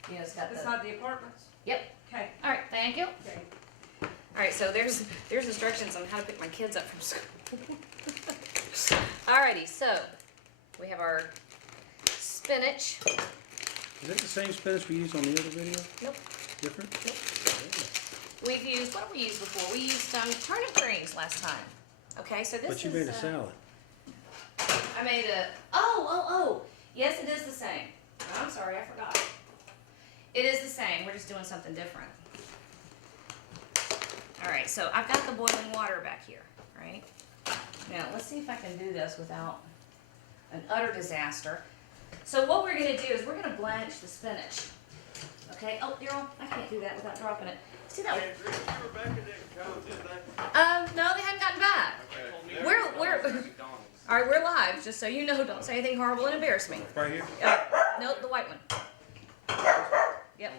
You know, it's got It's the, not the apartments? Yep. Okay, All right, thank you. okay. All right, so there's instructions on how to pick my kids up from school. Alrighty, so we have our spinach. Is that the same spinach we used on the other video? Nope. Different? We've used, what did we use before? We used turnip greens last time. Okay, so this But you is, made a salad. I made a, oh. Yes, it is the same. Oh, I'm sorry, I forgot. It is the same, we're just doing something different. All right, so I've got the boiling water back here, right? Now, let's see if I can do this without an utter disaster. So what we're gonna do is we're gonna blanch the spinach. Okay, oh, Daryl, I can't do that without dropping it. See that? No, they hadn't gotten back. We're, all right, we're live, just so you know, don't say anything horrible and embarrass me. Right here? Nope, the white one. Yep.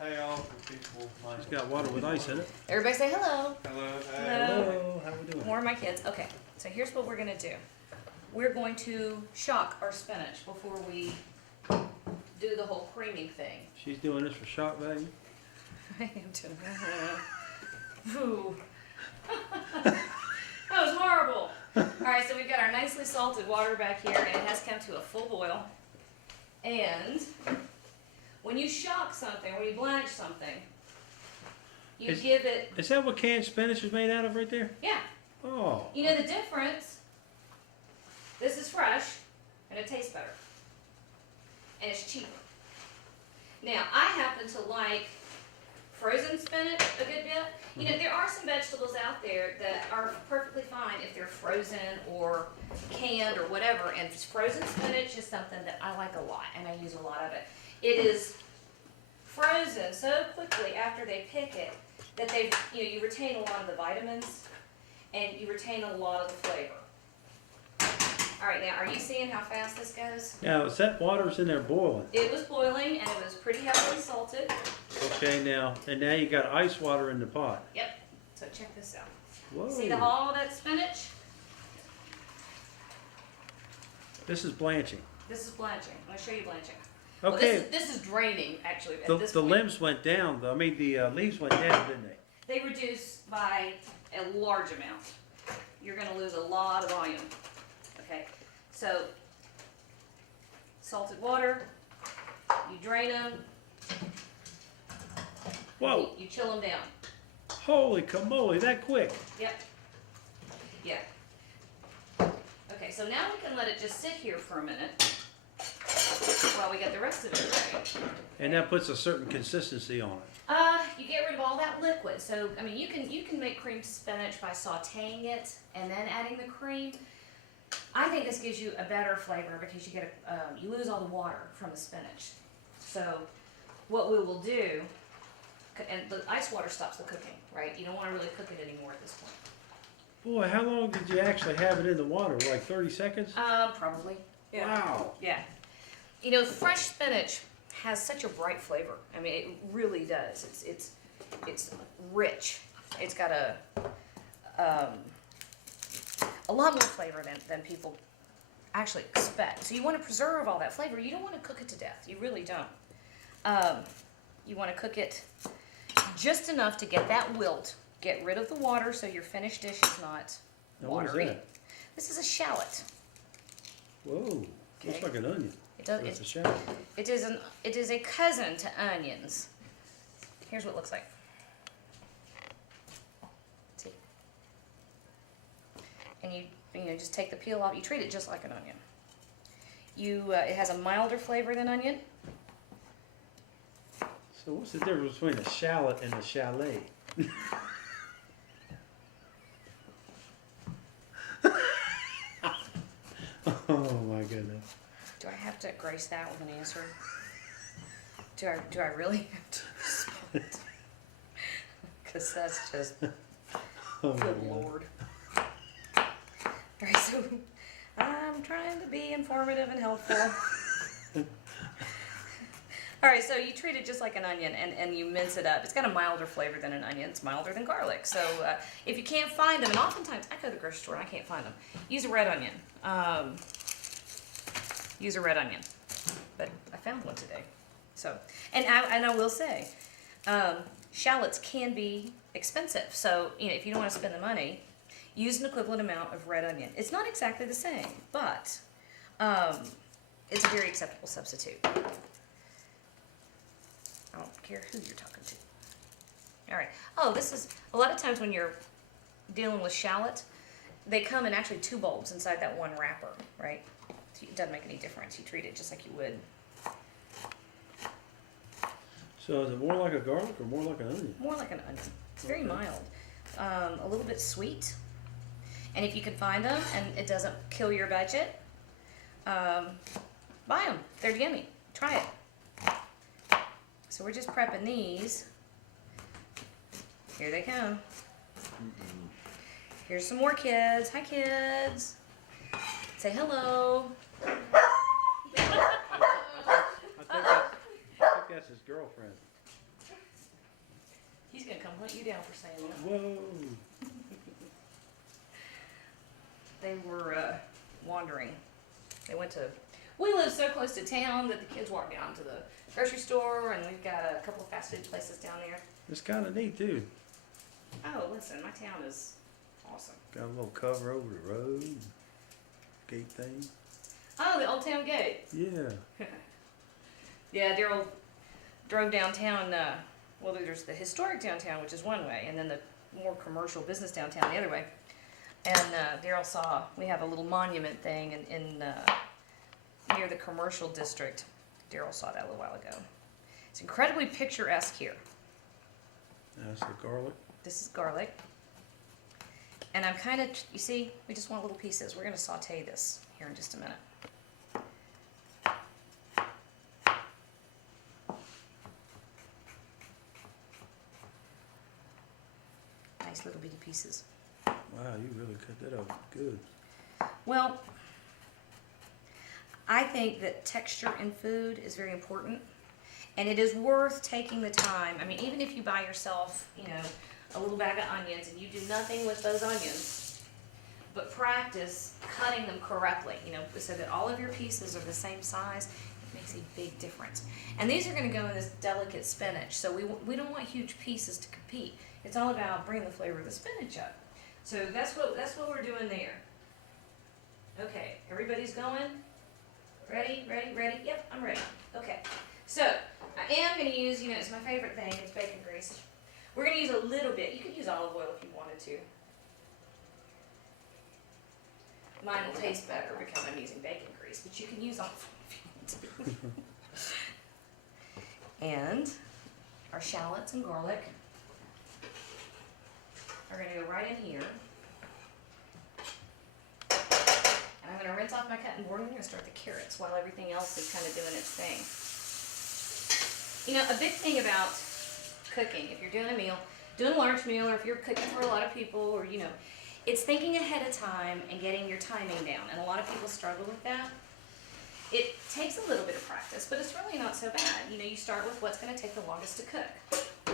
Hey all the people. It's got water with ice in it. Everybody say hello. Hello. Hello. How we doing? More of my kids. Okay, so here's what we're gonna do. We're going to shock our spinach before we do the whole creaming thing. She's doing this for shock value? I am too. Ooh. That was horrible. All right, so we've got our nicely salted water back here, and it has come to a full boil. And when you shock something, when you blanch something, you give it, Is that what canned spinach is made out of right there? yeah. Oh. You know the difference? This is fresh, and it tastes better. And it's cheaper. Now, I happen to like frozen spinach a good bit. You know, there are some vegetables out there that are perfectly fine if they're frozen or canned or whatever, and frozen spinach is something that I like a lot, and I use a lot of it. It is frozen so quickly after they pick it that you retain a lot of the vitamins and you retain a lot of the flavor. All right, now, are you seeing how fast this goes? Now, is that water's in there boiling? It was boiling and it was pretty heavily salted. Okay, now, and now you got ice water in the pot. Yep, so check this out. Whoa. See all of that spinach? This is blanching. This is blanching. I'm gonna show you blanching. Okay. Well, this is draining, actually, at The this point. limbs went down, though. I mean, the leaves went down, didn't they? They reduce by a large amount. You're gonna lose a lot of volume. Okay, so salted water, you drain them, Whoa. you chill them down. Holy camole, that quick. Yep. Yeah. Okay, so now we can let it just sit here for a minute while we get the rest of it ready. And that puts a certain consistency on it. You get rid of all that liquid. So, I mean, you can make creamed spinach by sautéing it and then adding the cream. I think this gives you a better flavor because you get you lose all the water from the spinach. So, what we will do, and the ice water stops the cooking, right? You don't want to really cook it anymore at this point. Boy, how long did you actually have it in the water? Like 30 seconds? Probably. Yeah. Wow. Yeah. You know, fresh spinach has such a bright flavor. I mean, it really does. It's rich. It's got a lot more flavor than people actually expect. So you want to preserve all that flavor. You don't want to cook it to death. You really don't. You want to cook it just enough to get that wilt. Get rid of the water so your finished dish is not Now, what is watery. that? This is a shallot. Whoa. Looks Okay. like an onion. It does. That's a shallot. It is a cousin to onions. Here's what it looks like. See? and you just take the peel off. You treat it just like an onion. It has a milder flavor than onion. So what's the difference between a shallot and a chalet? Oh my goodness. Do I have to grace that with an answer? Do I really have to respond? Because that's just, Oh my good God. Lord. Alright, so I'm trying to be informative and helpful. Alright, so you treat it just like an onion and you mince it up. It's got a milder flavor than an onion. It's milder than garlic. So if you can't find them, and oftentimes I go to the grocery store and I can't find them, use a red onion. Use a red onion. But I found one today. So, and I will say, shallots can be expensive. So, if you don't want to spend the money, use an equivalent amount of red onion. It's not exactly the same, but it's a very acceptable substitute. I don't care who you're talking to. All right. Oh, this is, a lot of times when you're dealing with shallot, they come in actually 2 bulbs inside that one wrapper, right? So it doesn't make any difference. You treat it just like you would. So is it more like a garlic or more like an onion? More like an onion. It's very Okay. mild. A little bit sweet. And if you can find them and it doesn't kill your budget, buy them. They're yummy. Try it. So we're just prepping these. Here they come. Here's some more kids. Hi, kids. Say hello. I think that's his girlfriend. He's gonna come hunt you down for saying that. Whoa. They were wandering. They went to. We live so close to town that the kids walk down to the grocery store, and we've got a couple of fast food places down there. It's kind of neat too. Oh, listen, my town is awesome. Got a little cover over the road, gate thing. Oh, the Old Town Gate. Yeah. Yeah, Daryl drove downtown. Well, there's the historic downtown, which is one way, and then the more commercial business downtown the other way. And Daryl saw, we have a little monument thing in near the commercial district. Daryl saw that a little while ago. It's incredibly picturesque here. That's the garlic. This is garlic. And I'm kind of, you see, we just want little pieces. We're going to saute this here in just a minute. Nice little bitty pieces. Wow, you really cut that up good. Well, I think that texture in food is very important, and it is worth taking the time. I mean, even if you buy yourself, a little bag of onions and you do nothing with those onions, but practice cutting them correctly, so that all of your pieces are the same size, it makes a big difference. And these are going to go in this delicate spinach, so we don't want huge pieces to compete. It's all about bringing the flavor of the spinach up. So that's what we're doing there. Okay, everybody's going? Ready? Yep, I'm ready. Okay, so I am going to use, it's my favorite thing, it's bacon grease. We're going to use a little bit. You could use olive oil if you wanted to. Mine will taste better because I'm using bacon grease, but you can use olive oil if you want to. And our shallots and garlic are going to go right in here. And I'm going to rinse off my cutting board and I'm going to start the carrots while everything else is kind of doing its thing. A big thing about cooking, if you're doing a meal, doing a large meal, or if you're cooking for a lot of people, or it's thinking ahead of time and getting your timing down. And a lot of people struggle with that. It takes a little bit of practice, but it's really not so bad. You start with what's going to take the longest to cook,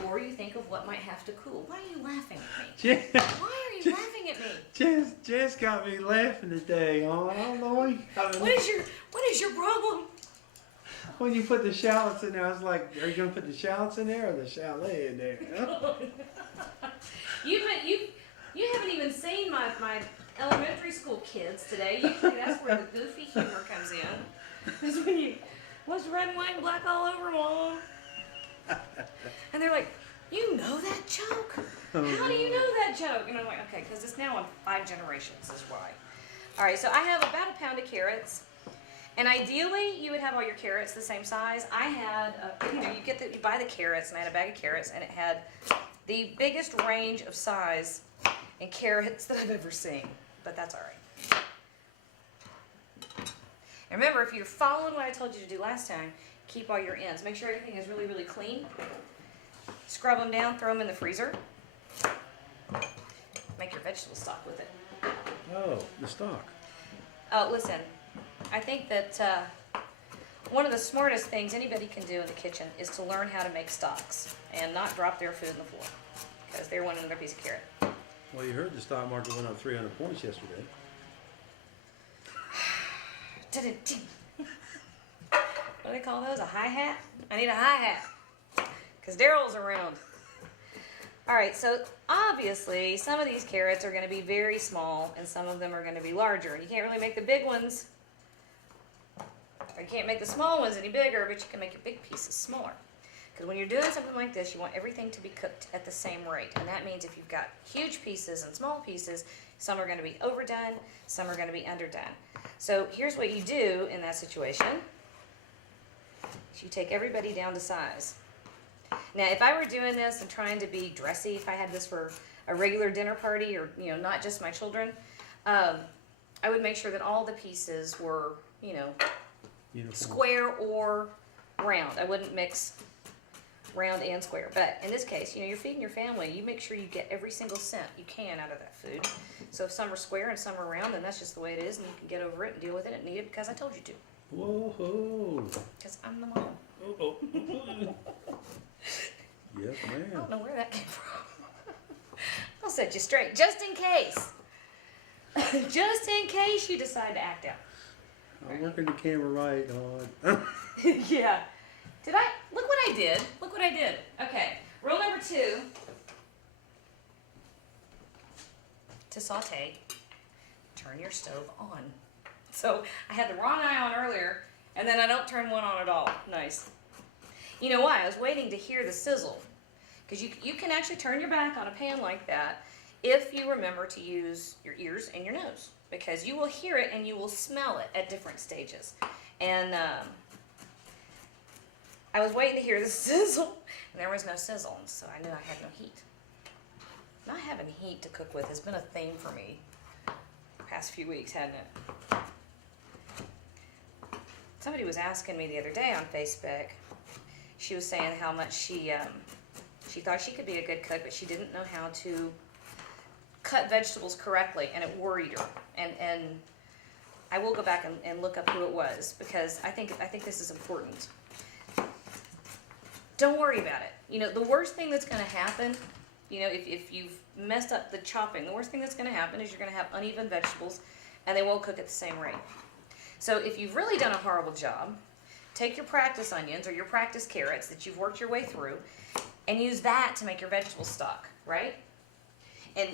or you think of what might have to cool. Why are you laughing at me? Why are you laughing at me? Jess got me laughing today. Oh, I don't know why you got me. What is your problem? When you put the shallots in there, I was like, are you going to put the shallots in there or the chalet in there? You haven't even seen my elementary school kids today. Usually that's where the goofy humor comes in. Is when you, what's red, white, and black all over, Mom? And they're like, you know that joke? How do you know that joke? And I'm like, okay, because it's now on 5 generations is why. All right, so I have about a pound of carrots. And ideally, you would have all your carrots the same size. I had, you buy the carrots, and I had a bag of carrots, and it had the biggest range of size in carrots that I've ever seen. But that's all right. And remember, if you're following what I told you to do last time, keep all your ends. Make sure everything is really, really clean. Scrub them down, throw them in the freezer. Make your vegetable stock with it. Oh, the stock. Oh, listen, I think that one of the smartest things anybody can do in the kitchen is to learn how to make stocks and not drop their food on the floor because they're wanting another piece of carrot. Well, you heard the stock market went up 300 points yesterday. What do they call those? A hi-hat? I need a hi-hat because Daryl's around. All right, so obviously some of these carrots are going to be very small and some of them are going to be larger. And you can't really make the big ones, or you can't make the small ones any bigger, but you can make your big pieces smaller. Because when you're doing something like this, you want everything to be cooked at the same rate. And that means if you've got huge pieces and small pieces, some are going to be overdone, some are going to be underdone. So here's what you do in that situation. You take everybody down to size. Now, if I were doing this and trying to be dressy, if I had this for a regular dinner party or, not just my children, I would make sure that all the pieces were, Uniform. square or round. I wouldn't mix round and square. But in this case, you're feeding your family. You make sure you get every single cent you can out of that food. So if some are square and some are round, then that's just the way it is, and you can get over it and deal with it and eat it because I told you to. Whoa. Because I'm the mom. Oh. Yes, I ma'am. don't know where that came from. I'll set you straight, just in case. Just in case you decide to act out. I'm working the camera right on. Yeah. Look what I did. Look what I did. Okay. Rule number 2. To saute, turn your stove on. So I had the wrong eye on earlier, and then I don't turn one on at all. Nice. You know why? I was waiting to hear the sizzle. Because you can actually turn your back on a pan like that if you remember to use your ears and your nose. Because you will hear it and you will smell it at different stages. And I was waiting to hear the sizzle, and there was no sizzle, so I knew I had no heat. Not having heat to cook with has been a theme for me the past few weeks, hasn't it? Somebody was asking me the other day on Facebook. She was saying how much she thought she could be a good cook, but she didn't know how to cut vegetables correctly, and it worried her. And I will go back and look up who it was because I think this is important. Don't worry about it. The worst thing that's going to happen, if you've messed up the chopping, the worst thing that's going to happen is you're going to have uneven vegetables, and they won't cook at the same rate. So if you've really done a horrible job, take your practice onions or your practice carrots that you've worked your way through and use that to make your vegetable stock, right? And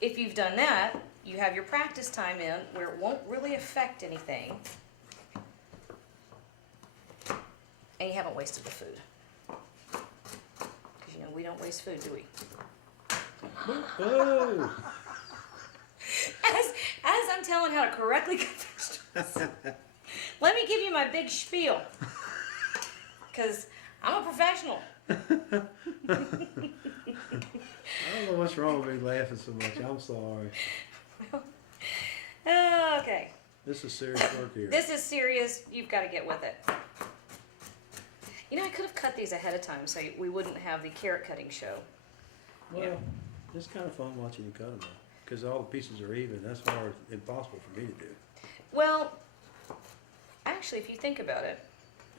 if you've done that, you have your practice time in where it won't really affect anything and you haven't wasted the food. Because we don't waste food, do we? Whoa. As I'm telling how to correctly cut vegetables, let me give you my big spiel. Because I'm a professional. I don't know what's wrong with me laughing so much. I'm sorry. Okay. This is serious work here. This is serious. You've got to get with it. I could have cut these ahead of time so we wouldn't have the carrot cutting show. Well, it's kind of fun watching you cut them, though. Because all the pieces are even. That's hard, impossible for me to do. Well, actually, if you think about it.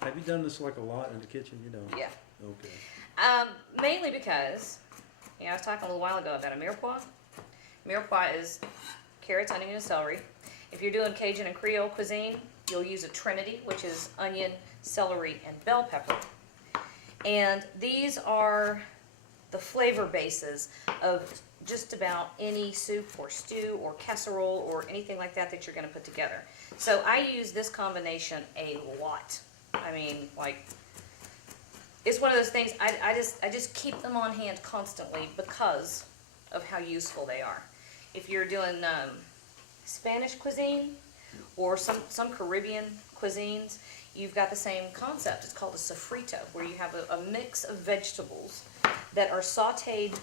Have you done this like a lot in the kitchen? Yeah. Okay. Mainly because, I was talking a little while ago about a mirepoix. Mirepoix is carrots, onion, and celery. If you're doing Cajun and Creole cuisine, you'll use a trinity, which is onion, celery, and bell pepper. And these are the flavor bases of just about any soup or stew or casserole or anything like that you're going to put together. So I use this combination a lot. I mean, like it's one of those things, I just keep them on hand constantly because of how useful they are. If you're doing Spanish cuisine or some Caribbean cuisines, you've got the same concept. It's called a sofrito, where you have a mix of vegetables that are sautéed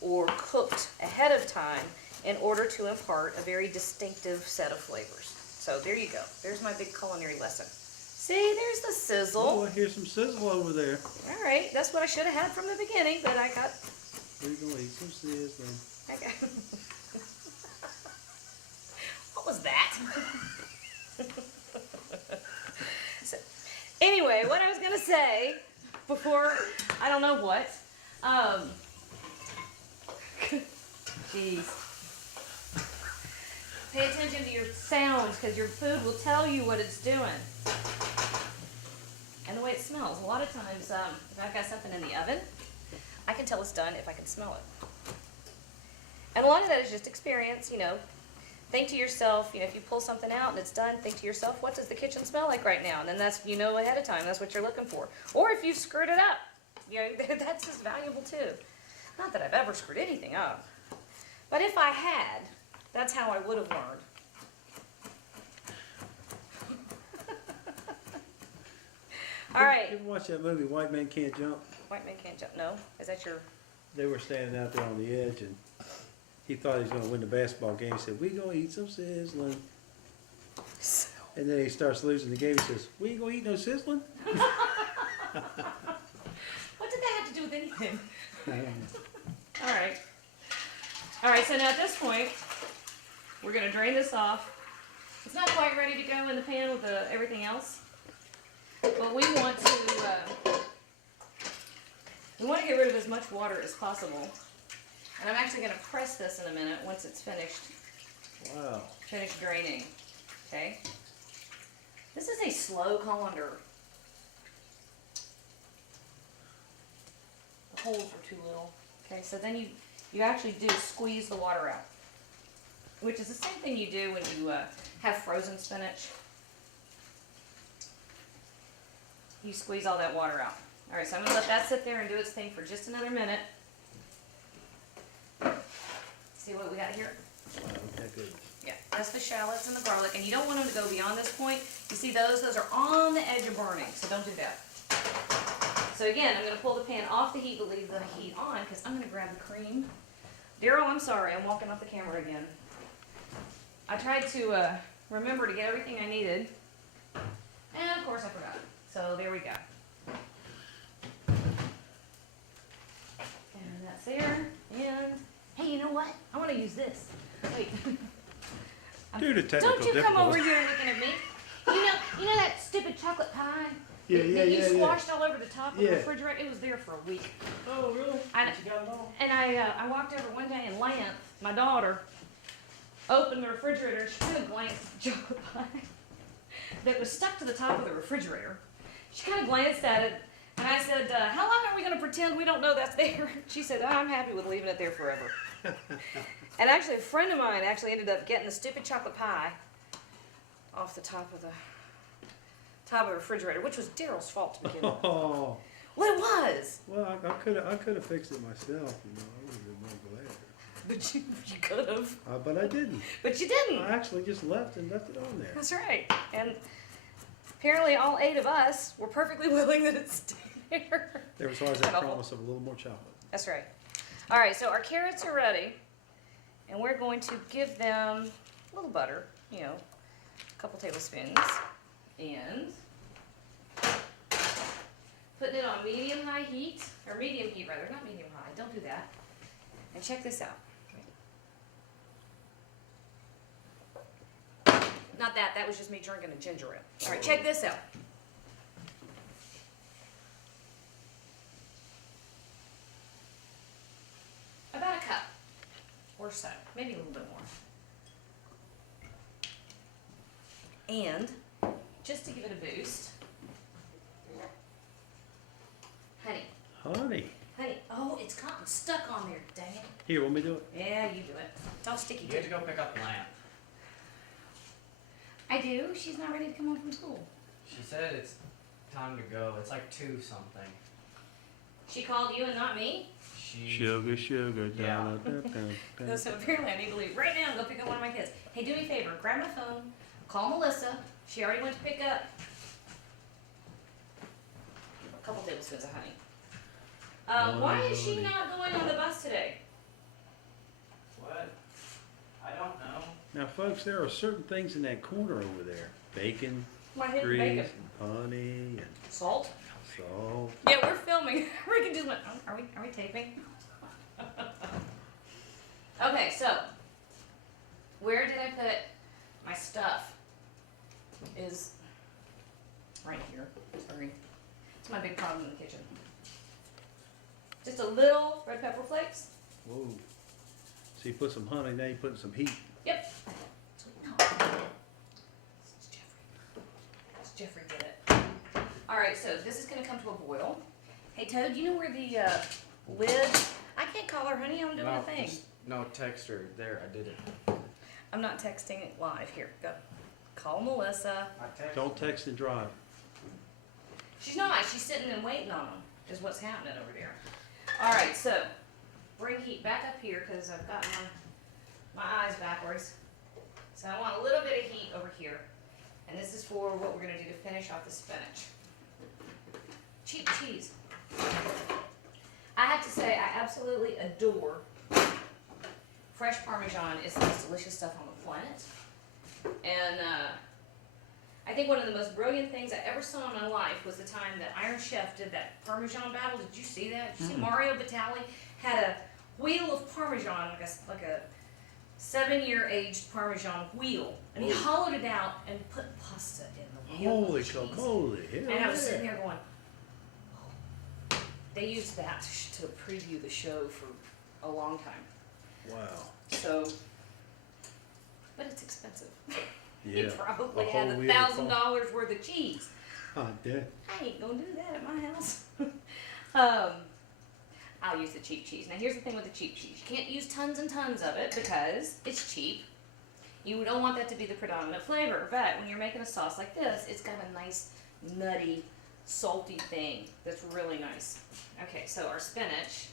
or cooked ahead of time in order to impart a very distinctive set of flavors. So there you go. There's my big culinary lesson. See, there's the sizzle. Oh, I hear some sizzle over there. All right, that's what I should have had from the beginning, but I got... We're gonna eat some sizzling. I got... What was that? So, anyway, what I was gonna say before, I don't know what. Jeez. Pay attention to your sounds, because your food will tell you what it's doing. And the way it smells. A lot of times, if I've got something in the oven, I can tell it's done if I can smell it. And a lot of that is just experience, you know. Think to yourself, you know, if you pull something out and it's done, think to yourself, what does the kitchen smell like right now? And then that's, you know, ahead of time, that's what you're looking for. Or if you've screwed it up, you know, that's just valuable too. Not that I've ever screwed anything up. But if I had, that's how I would have learned. All right. You ever watch that movie, White Man Can't Jump? White man can't jump. No? Is that your... They were standing out there on the edge, and he thought he was going to win the basketball game. He said, "We gonna eat some sizzling." And then he starts losing the game. He says, "We ain't gonna eat no sizzling." What did that have to do with anything? All right. All right, so now at this point, we're going to drain this off. It's not quite ready to go in the pan with everything else. But we want to get rid of as much water as possible. And I'm actually going to press this in a minute once it's finished. Wow. Finished draining. Okay? This is a slow colander. The holes are too little. Okay, so then you actually do squeeze the water out, which is the same thing you do when you have frozen spinach. You squeeze all that water out. All right, so I'm going to let that sit there and do its thing for just another minute. See what we got here? Wow, okay, good. Yeah, that's the shallots and the garlic, and you don't want them to go beyond this point. You see those are on the edge of burning, so don't do that. So again, I'm going to pull the pan off the heat, but leave the heat on, because I'm going to grab the cream. Daryl, I'm sorry, I'm walking off the camera again. I tried to remember to get everything I needed, and of course I forgot. So there we go. And that's there, and hey, you know what? I want to use this. Wait. Due to technical Don't you come over difficulties. here looking at me. You know that stupid chocolate pie? Yeah, that you squashed all over the top of the Yeah. refrigerator? It was there for a week. Oh, really? I walked over one day and Lance, my daughter, opened the refrigerator and she kind of glanced at the chocolate pie that was stuck to the top of the refrigerator. She kind of glanced at it and I said, how long are we going to pretend we don't know that's there? She said, oh, I'm happy with leaving it there forever. And actually, a friend of mine actually ended up getting the stupid chocolate pie off the top of the refrigerator, which was Daryl's fault to begin with. Oh. Well, it was. Well, I could have fixed it myself, you know. I would have been more glad. But you could have. But I didn't. But you didn't. I actually just left it on there. That's right. And apparently all 8 of us were perfectly willing that it stay there. There was always that Got a whole- promise of a little more chocolate. That's right. All right, so our carrots are ready. And we're going to give them a little butter, you know, a couple tablespoons. And putting it on medium-high heat, or medium heat rather, not medium-high, don't do that. And check this out. Not that was just me drinking a ginger ale. All right, check this out. About a cup or so, maybe a little bit more. And just to give it a boost, honey. Honey. Honey, oh, it's gotten stuck on there, dang it. Here, want me to do it? Yeah, you do it. It's all sticky. You have to go pick up the lamp. I do. She's not ready to come home from school. She said it's time to go. It's like 2 something. She called you and not me? Sugar, sugar, Yeah. dun, dun, dun, dun. So apparently I need to leave right now and go pick up one of my kids. Hey, do me a favor, grab my phone, call Melissa. She already went to pick up a couple tablespoons of honey. Why is she not going on the bus today? What? I don't know. Now, folks, there are certain things in that corner over there. Bacon, My hidden grease, bacon. and honey, and Salt? salt. Yeah, we're filming. Ricky just went, oh, are we taping? Okay, so where did I put my stuff? Is right here. Sorry. It's my big problem in the kitchen. Just a little red pepper flakes. Whoa. So you put some honey, now you put some heat. Yep. No. It's Jeffrey. It's Jeffrey did it. Alright, so this is gonna come to a boil. Hey Toad, you know where the lid, I can't call her honey, I'm doing a thing. No, text her. There, I did it. I'm not texting it live. Here, go. Call Melissa. I texted. Don't text and drive. She's not. She's sitting and waiting on them, is what's happening over there. Alright, so bring heat back up here because I've got my eyes backwards. So I want a little bit of heat over here. And this is for what we're going to do to finish off the spinach. Cheap cheese. I have to say, I absolutely adore fresh Parmesan. It's the most delicious stuff on the planet. And I think one of the most brilliant things I ever saw in my life was the time that Iron Chef did that Parmesan battle. Did you see that? Did you see Mario Batali had a wheel of Parmesan, like a 7-year aged Parmesan wheel, and he hollowed it out and put pasta in the wheel. Holy of cheese. holy hell. And I was yeah. sitting there going, oh. They used that to preview the show for a long time. Wow. So, but it's expensive. Yeah. He probably A had whole wheel of $1,000 worth of cheese. Oh, yeah. I ain't gonna do that at my house. I'll use the cheap cheese. Now here's the thing with the cheap cheese. You can't use tons and tons of it because it's cheap. You don't want that to be the predominant flavor, but when you're making a sauce like this, it's got a nice, nutty, salty thing that's really nice. Okay, so our spinach,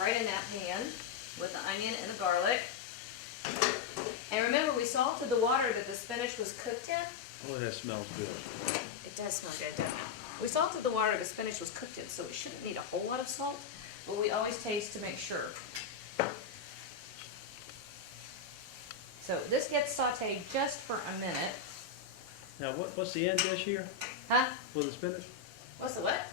right in that pan with the onion and the garlic. And remember, we salted the water that the spinach was cooked in. Oh, that smells good. It does smell good, doesn't it? We salted the water the spinach was cooked in, so it shouldn't need a whole lot of salt, but we always taste to make sure. So this gets sauteed just for a minute. Now, what's the end dish here Huh? for the spinach? What's the what?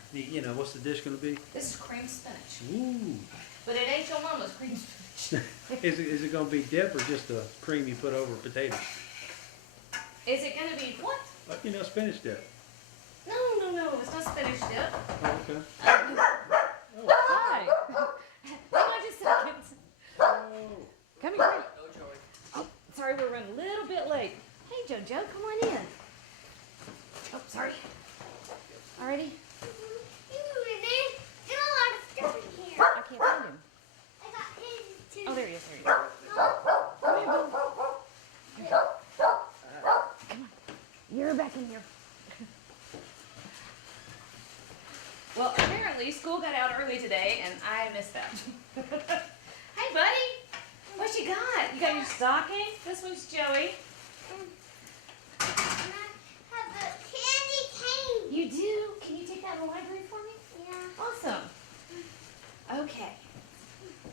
What's the dish going to be? This is cream spinach. Ooh. But it ain't your mama's cream spinach. Is it going to be dip or just the cream you put over potatoes? Is it gonna be what? Spinach dip. No, it's not spinach dip. Oh, okay. Hi. Hang on just a second. Come here. Oh, sorry, we're running a little bit late. Hey, JoJo, come on in. Oh, sorry. Alrighty. I can't find him. Oh, there he is. There he is. Come here, boo. Come on. You're back in here. Well, apparently school got out early today, and I missed that. Hey, buddy. What you got? You got your stocking? This one's Joey. You do? Can you take that in the library for me? Yeah. Awesome. Okay.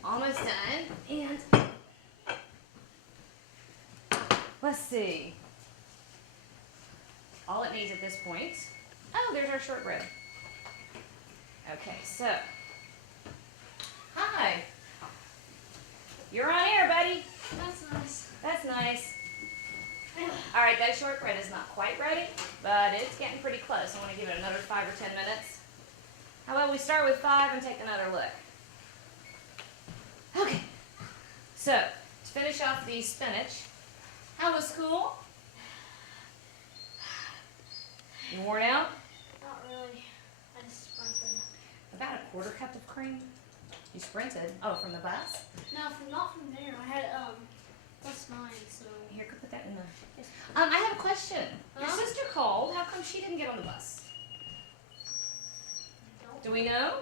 Almost done. And let's see. All it needs at this point. Oh, there's our shortbread. Okay, so. Hi. You're on air, buddy. That's nice. That's nice. All right, that shortbread is not quite ready, but it's getting pretty close. I want to give it another 5 or 10 minutes. How about we start with 5 and take another look? Okay. So, to finish off the spinach, how was school? You worn out? Not really. I just sprinted. About a quarter cup of cream. You sprinted. Oh, from the bus? No, not from there. I had +9, so. Here, could put that in the. I have a question. Your Huh? sister called. How come she didn't get on the bus? Do we know?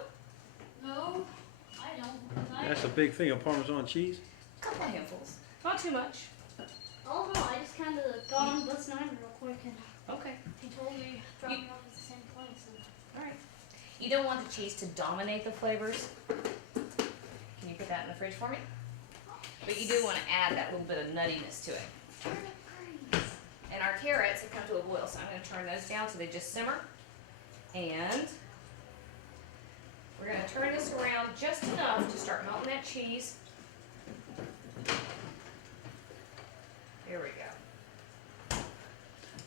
That's a big thing of Parmesan cheese. A couple handfuls, not too much. Oh no, I just kind of got on bus 9 real quick and Okay. he told me drop me off at the same place. And All right. You don't want the cheese to dominate the flavors. Can you put that in the fridge for me? But you do want to add that little bit of nuttiness to it. And our carrots have come to a boil, so I'm going to turn those down so they just simmer. And we're going to turn this around just enough to start melting that cheese. There we go.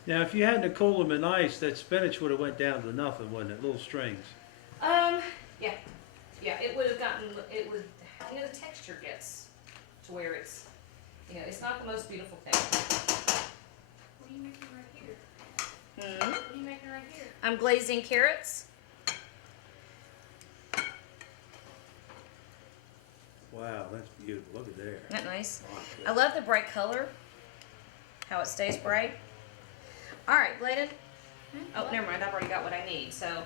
Now, if you had to cool them in ice, that spinach would have went down to nothing, wouldn't it? Little strings. Yeah. Yeah, it would have gotten, it would, you know, the texture gets to where it's, you know, it's not the most beautiful thing. what are you making right here? Hmm? What are you making right here? I'm glazing carrots. Wow, that's beautiful. Look at there. Isn't that nice? I love the bright color, how it stays bright. All right, Bladen. Oh, never mind, I've already got what I need. So,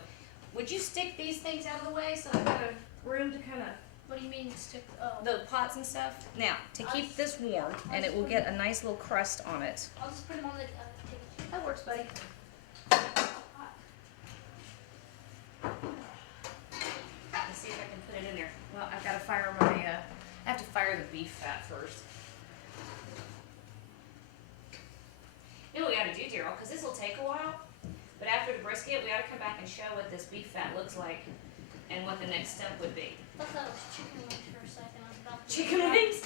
would you stick these things out of the way so I've got a room to kind of, What do you mean stick? Oh, the pots and stuff? Now, to keep this warm, and it will get a nice little crust on it. I'll just put them on the table. That works, buddy. Let's see if I can put it in there. Well, I've got to fire my, I have to fire the beef fat first. You know what we gotta do, Daryl, because this will take a while, but after the brisket, we gotta come back and show what this beef fat looks like and what the next step would be. I thought that was chicken wings for a second. I was about to Chicken wings?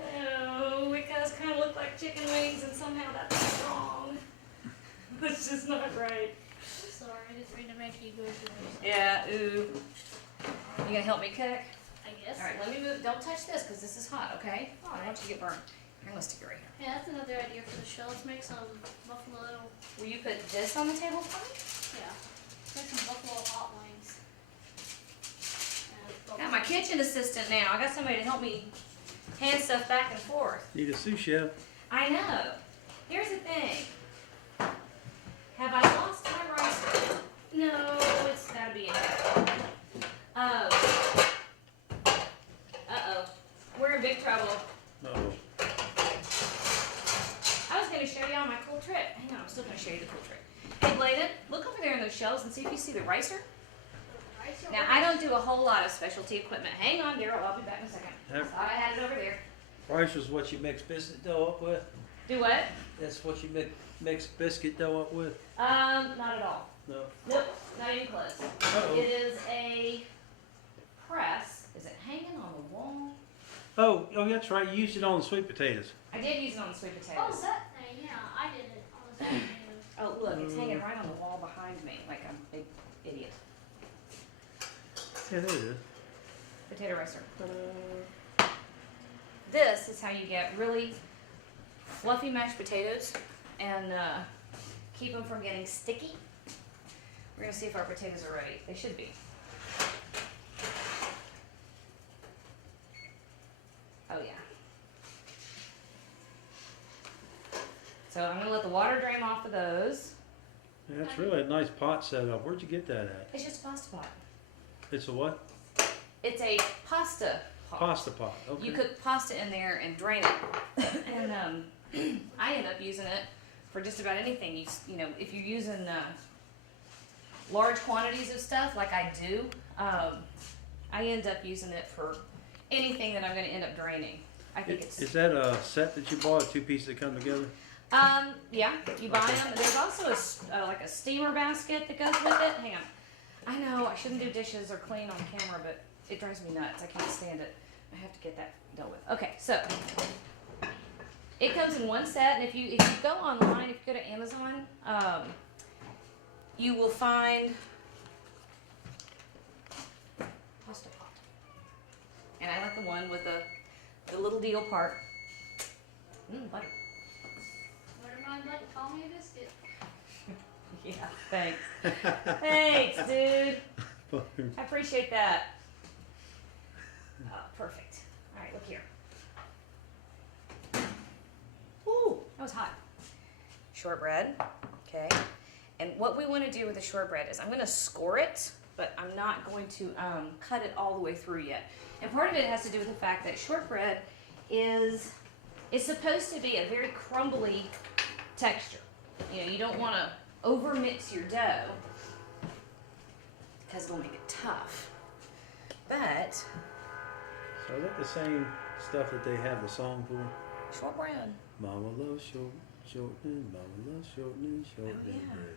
Oh, it does kind of look like chicken wings, and somehow that's wrong. That's just not right. Sorry, I didn't mean to make you go through it. Yeah, ooh. You gonna help me cook? I guess. All right, let me move. Don't touch this because this is hot, okay? I don't want you to get burned. Here, let's stick it right here. Yeah, that's another idea for the show. Let's make some buffalo. Will you put this on the table for me? Yeah. Let's make some buffalo hot wings. I got my kitchen assistant now. I got somebody to help me hand stuff back and forth. Need a sous chef. I know. Here's the thing. Have I lost my rice? No, it's gotta be in here. Oh. Uh-oh. We're in big trouble. No. I was gonna show y'all my cool trick. Hang on, I'm still gonna show you the cool trick. Hey, Bladen, look over there in those shelves and see if you see the ricer. Now, I don't do a whole lot of specialty equipment. Hang on, Daryl, I'll be back in a second. Yep. Thought I had it over there. Rice is what you mix biscuit dough up with. Do what? That's what you mix biscuit dough up with. Not at all. No. Nope, not even close. Uh-oh. It is a press. Is it hanging on the wall? Oh, that's right. You used it on the sweet potatoes. I did use it on the sweet potatoes. Oh, that thing. Yeah, I did it on the same thing. Oh, look, it's hanging right on the wall behind me, like I'm a big idiot. Yeah, there it is. Potato ricer. This is how you get really fluffy mashed potatoes and keep them from getting sticky. We're gonna see if our potatoes are ready. They should be. Oh yeah. So I'm gonna let the water drain off of those. Yeah, that's really a nice pot setup. Where'd you get that at? It's just a pasta pot. It's a what? It's a pasta pot. Pasta pot. Okay. You cook pasta in there and drain it. And I end up using it for just about anything. You know, if you're using large quantities of stuff like I do, I end up using it for anything that I'm going to end up draining. I think it's. Is that a set that you bought? Two pieces that come together? Yeah, you buy them. There's also like a steamer basket that goes with it. Hang on. I know I shouldn't do dishes or clean on camera, but it drives me nuts. I can't stand it. I have to get that dealt with. Okay, so it comes in one set, and if you go online, if you go to Amazon, you will find pasta pot, and I like the one with the little deal part. Butter. What am I like? Call me a biscuit. Yeah, thanks. Thanks, dude. I appreciate that. Oh, perfect. All right, look here. Ooh, that was hot. Shortbread, okay. And what we want to do with the shortbread is I'm going to score it but I'm not going to cut it all the way through yet. And part of it has to do with the fact that shortbread is supposed to be a very crumbly texture. You know, you don't want to over mix your dough because it'll make it tough. But So is that the same stuff that they have the song for? shortbread. Mama loves shortening, mama loves shortening, shortening yeah. bread.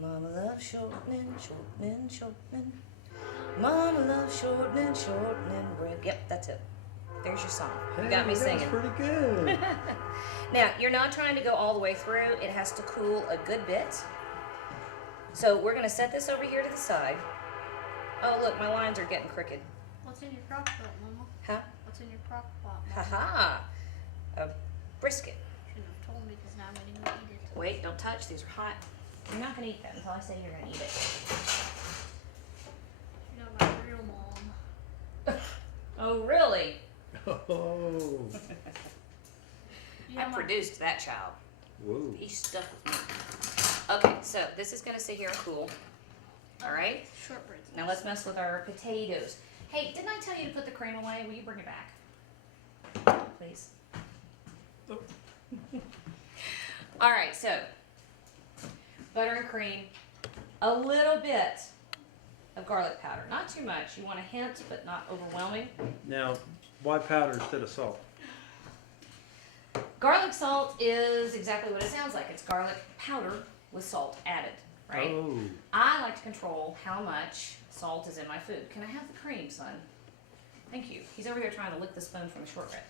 Mama loves shortening, shortening, shortening. Mama loves shortening, shortening bread. Yep, that's it. There's your song. You got me that was singing. pretty good. Now, you're not trying to go all the way through. It has to cool a good bit. So we're going to set this over here to the side. Oh, look, my lines are getting crooked. What's in your crock pot, Mama? Huh? What's in your crock pot, Mama? Ha-ha. A brisket. Shouldn't have told me because now I'm going to go eat it. Wait, don't touch. These are hot. You're not going to eat that until I say you're going to eat it. You're not my real mom. Oh, really? Oh. You I know my- produced that child. Whoa. He's stuck with me. Okay, so this is going to sit here and cool. All right? Shortbread's Now let's mess with our potatoes. Hey, didn't I tell you to put the cream away? Will you bring it back? Please. Oh. All right, so butter and cream, a little bit of garlic powder. Not too much. You want a hint, but not overwhelming. Now, why powder instead of salt? Garlic salt is exactly what it sounds like. It's garlic powder with salt added, right? Oh. I like to control how much salt is in my food. Can I have the cream, son? Thank you. He's over here trying to lick the spoon from the shortbread.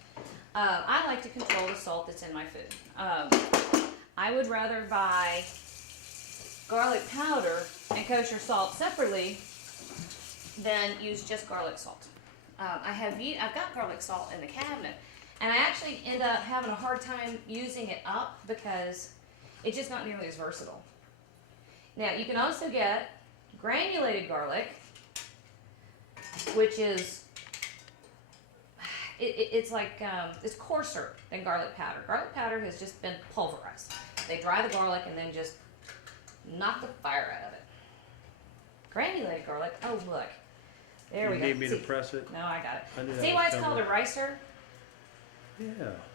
I like to control the salt that's in my food. I would rather buy garlic powder and kosher salt separately than use just garlic salt. I've got garlic salt in the cabinet, and I actually end up having a hard time using it up because it's just not nearly as versatile. Now, you can also get granulated garlic, which is, it's like, it's coarser than garlic powder. Garlic powder has just been pulverized. They dry the garlic and then just knock the fire out of it. Granulated garlic, oh look, there we You go. need me to See- press it? No, I got it. I knew that See was why it's coming. called a ricer? Yeah.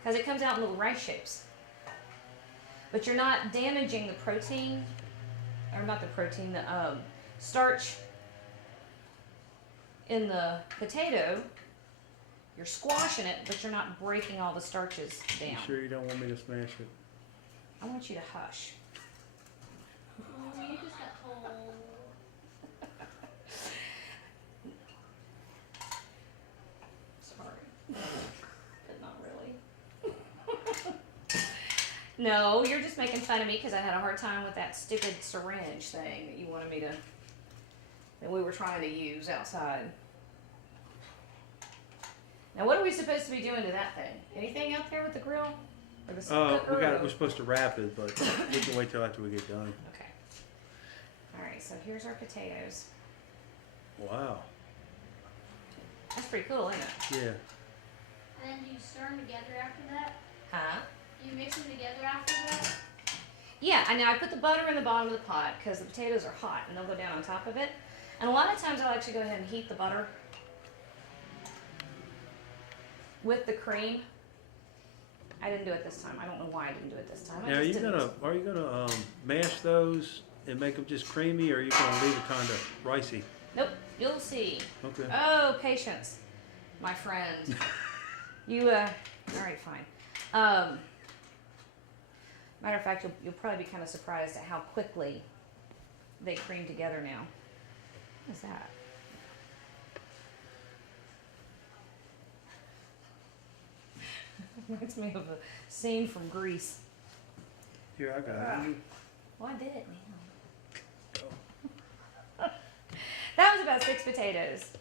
Because it comes out in little rice shapes. But you're not damaging the protein, or not the protein, the starch in the potato. You're squashing it, but you're not breaking all the starches down. You sure you don't want me to smash it? I want you to hush. Oh, you just got told. Sorry. But not really. No, you're just making fun of me because I had a hard time with that stupid syringe thing that you wanted me to, that we were trying to use outside. Now, what are we supposed to be doing to that thing? Anything out there with the grill? Or the cooker? We're supposed to wrap it, but we can wait till after we get done. Okay. All right, so here's our potatoes. Wow. That's pretty cool, isn't it? Yeah. And then do you stir them together after that? Huh? Do you mix them together after that? Yeah, and now I put the butter in the bottom of the pot because the potatoes are hot and they'll go down on top of it. And a lot of times I'll actually go ahead and heat the butter with the cream. I didn't do it this time. I don't know why I didn't do it this time. I Now, just are you gonna mash those and make them just creamy, or are you gonna leave it kind of ricey? Nope, you'll see. Okay. Oh, patience, my friend. You, all right, fine. Matter of fact, you'll probably be kind of surprised at how quickly they cream together now. What is that? Reminds me of a scene from Grease. Here, I got it. Well, I did it now. That was about 6 potatoes.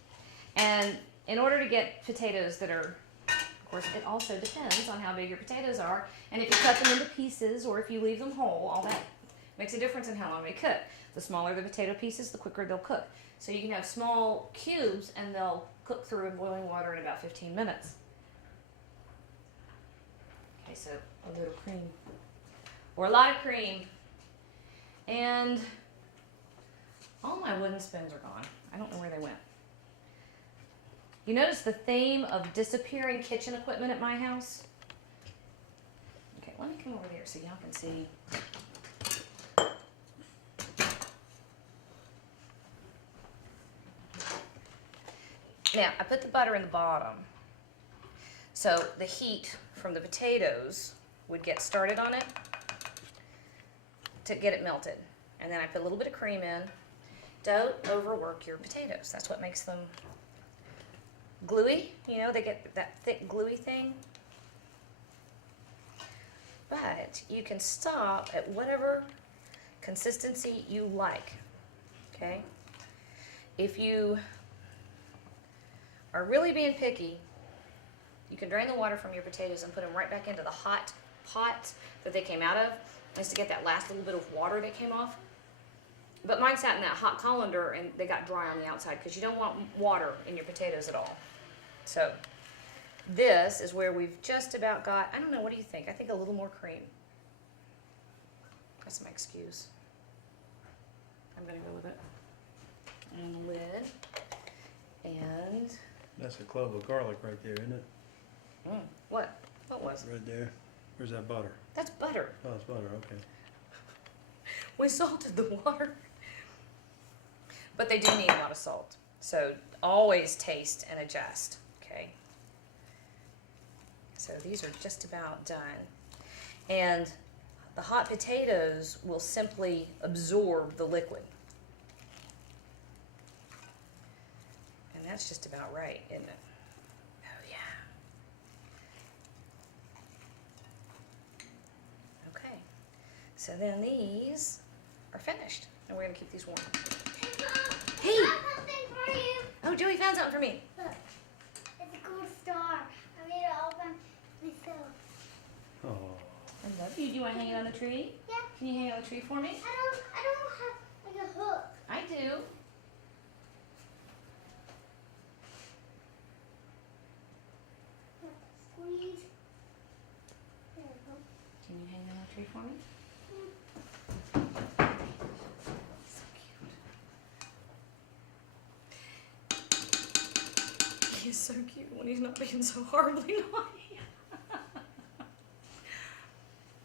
And in order to get potatoes that are, of course, it also depends on how big your potatoes are. And if you cut them into pieces or if you leave them whole, all that makes a difference in how long they cook. The smaller the potato pieces, the quicker they'll cook. So you can have small cubes and they'll cook through in boiling water in about 15 minutes. Okay, so a little cream. Or a lot of cream. And All my wooden spoons are gone. I don't know where they went. You notice the theme of disappearing kitchen equipment at my house? Okay, let me come over here so y'all can see. Now, I put the butter in the bottom. So the heat from the potatoes would get started on it to get it melted. And then I put a little bit of cream in. Don't overwork your potatoes. That's what makes them gluey. You know, they get that thick gluey thing. But you can stop at whatever consistency you like, okay? If you are really being picky, you can drain the water from your potatoes and put them right back into the hot pot that they came out of, just to get that last little bit of water that came off. But mine sat in that hot colander and they got dry on the outside because you don't want water in your potatoes at all. So this is where we've just about got, I don't know, what do you think? I think a little more cream. That's my excuse. I'm gonna go with it. And the lid. And That's a clove of garlic right there, isn't it? what? What was it? Right there. Where's that butter? That's butter. Oh, it's butter, okay. We salted the water. But they do need a lot of salt. So always taste and adjust, okay? So these are just about done. And the hot potatoes will simply absorb the liquid. And that's just about right, isn't it? Oh yeah. Okay. So then these are finished. And we're gonna keep these warm. Hey! I have something for you. Oh, Joey found something for me. Look, it's a gold star. I made it open myself. Oh. I love you. Do you want to hang it on the tree? Yeah. Can you hang it on the tree for me? I don't have like a hook. I do. Squeeze. There we go. Can you hang it on the tree for me? So cute. He is so cute when he's not being so horribly naughty.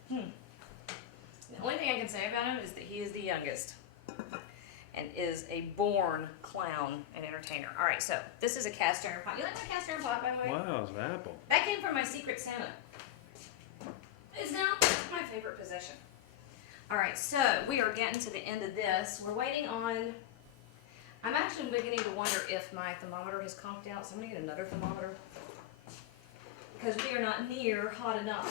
The only thing I can say about him is that he is the youngest and is a born clown and entertainer. All right, so this is a cast iron pot. You like my cast iron pot, by the way? Wow, it's an apple. That came from my Secret Santa. It's now my favorite possession. All right, so we are getting to the end of this. We're waiting on, I'm actually beginning to wonder if my thermometer has conked out, so I'm gonna get another thermometer because we are not near hot enough.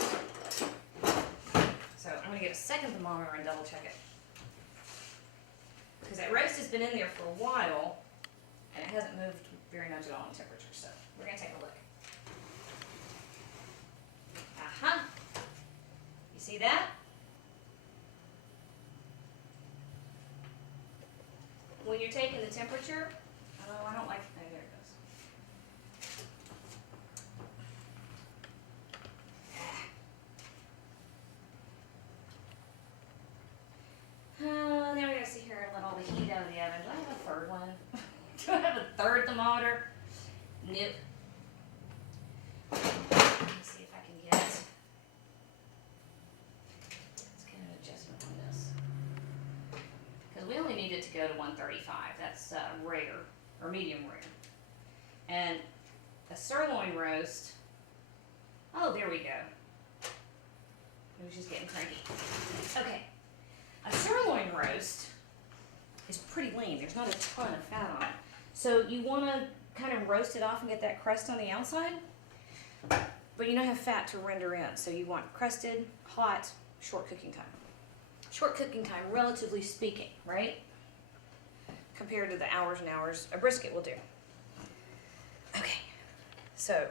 So I'm gonna get a second thermometer and double check it. Because that roast has been in there for a while and it hasn't moved very much at all in temperature, so we're gonna take a look. Uh-huh. You see that? When you're taking the temperature, oh, I don't like, oh, there it goes. Oh, now we gotta sit here and let all the heat out of the oven. Do I have a third one? Do I have a third thermometer? Nope. Let me see if I can get, let's get an adjustment on this. Because we only need it to go to 135. That's rare, or medium rare. And a sirloin roast, oh, there we go. It was just getting cranky. Okay. A sirloin roast is pretty lean. There's not a ton of fat on it. So you want to kind of roast it off and get that crust on the outside, but you don't have fat to render in. So you want crusted, hot, short cooking time. Short cooking time, relatively speaking, right? Compared to the hours and hours a brisket will do. Okay, so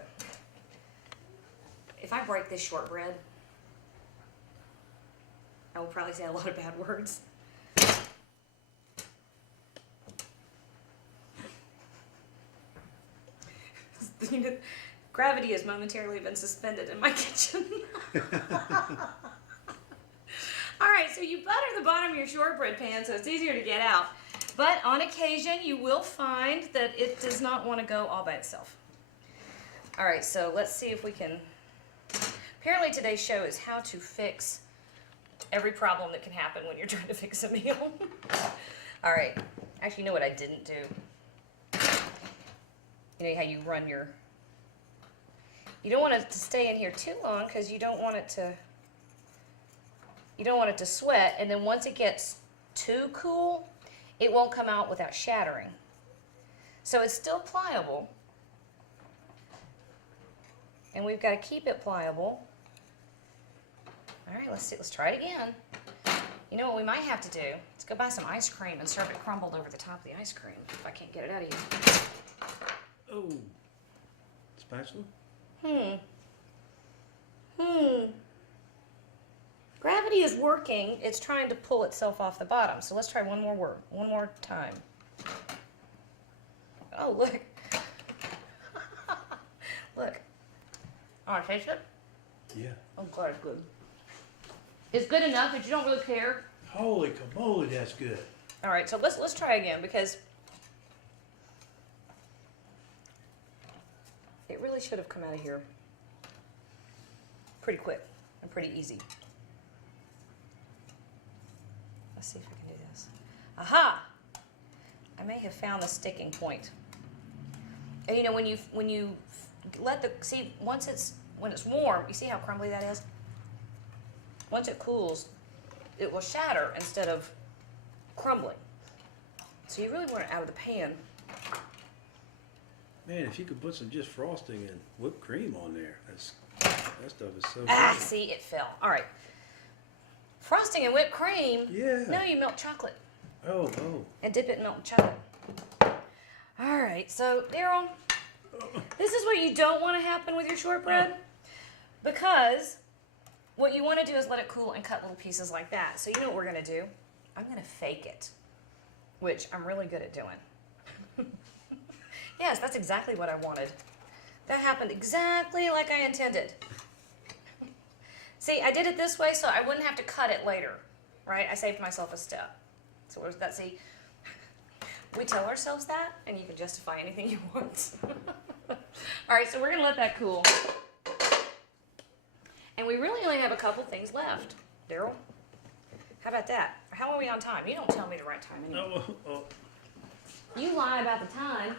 if I break this shortbread, I will probably say a lot of bad words. Gravity has momentarily been suspended in my kitchen. All right, so you butter the bottom of your shortbread pan so it's easier to get out. But on occasion, you will find that it does not want to go all by itself. All right, so let's see if we can. Apparently today's show is how to fix every problem that can happen when you're trying to fix a meal. All right, actually, you know what I didn't do? You know how you run your, you don't want it to stay in here too long because you don't want it to sweat, and then once it gets too cool, it won't come out without shattering. So it's still pliable, and we've got to keep it pliable. All right, let's see, let's try it again. You know what we might have to do? Let's go buy some ice cream and serve it crumbled over the top of the ice cream if I can't get it out of here. Oh, spatula? Gravity is working. It's trying to pull itself off the bottom. So let's try one more time. Oh, look. Look. Oh, taste it? Yeah. Oh, God, it's good. It's good enough that you don't really care. Holy camoly, that's good. All right, so let's try again because it really should have come out of here pretty quick and pretty easy. Let's see if we can do this. Aha! I may have found the sticking point. And you know, when you let the, see, when it's warm, you see how crumbly that is? Once it cools, it will shatter instead of crumbling. So you really want it out of the pan. Man, if you could put some just frosting and whipped cream on there, that stuff is so Ah, good. see, it fell. All right. Frosting and whipped cream? Yeah. No, you melt chocolate Oh. and dip it in melted chocolate. All right, so Daryl, this is what you don't want to happen with your shortbread, because what you want to do is let it cool and cut little pieces like that. So you know what we're going to do? I'm going to fake it, which I'm really good at doing. Yes, that's exactly what I wanted. That happened exactly like I intended. See, I did it this way so I wouldn't have to cut it later, right? I saved myself a step. So where's that? See, we tell ourselves that, and you can justify anything you want. All right, so we're going to let that cool. And we really only have a couple things left. Daryl, how about that? How are we on time? You don't tell me the right time anymore. Oh. You lie about the time.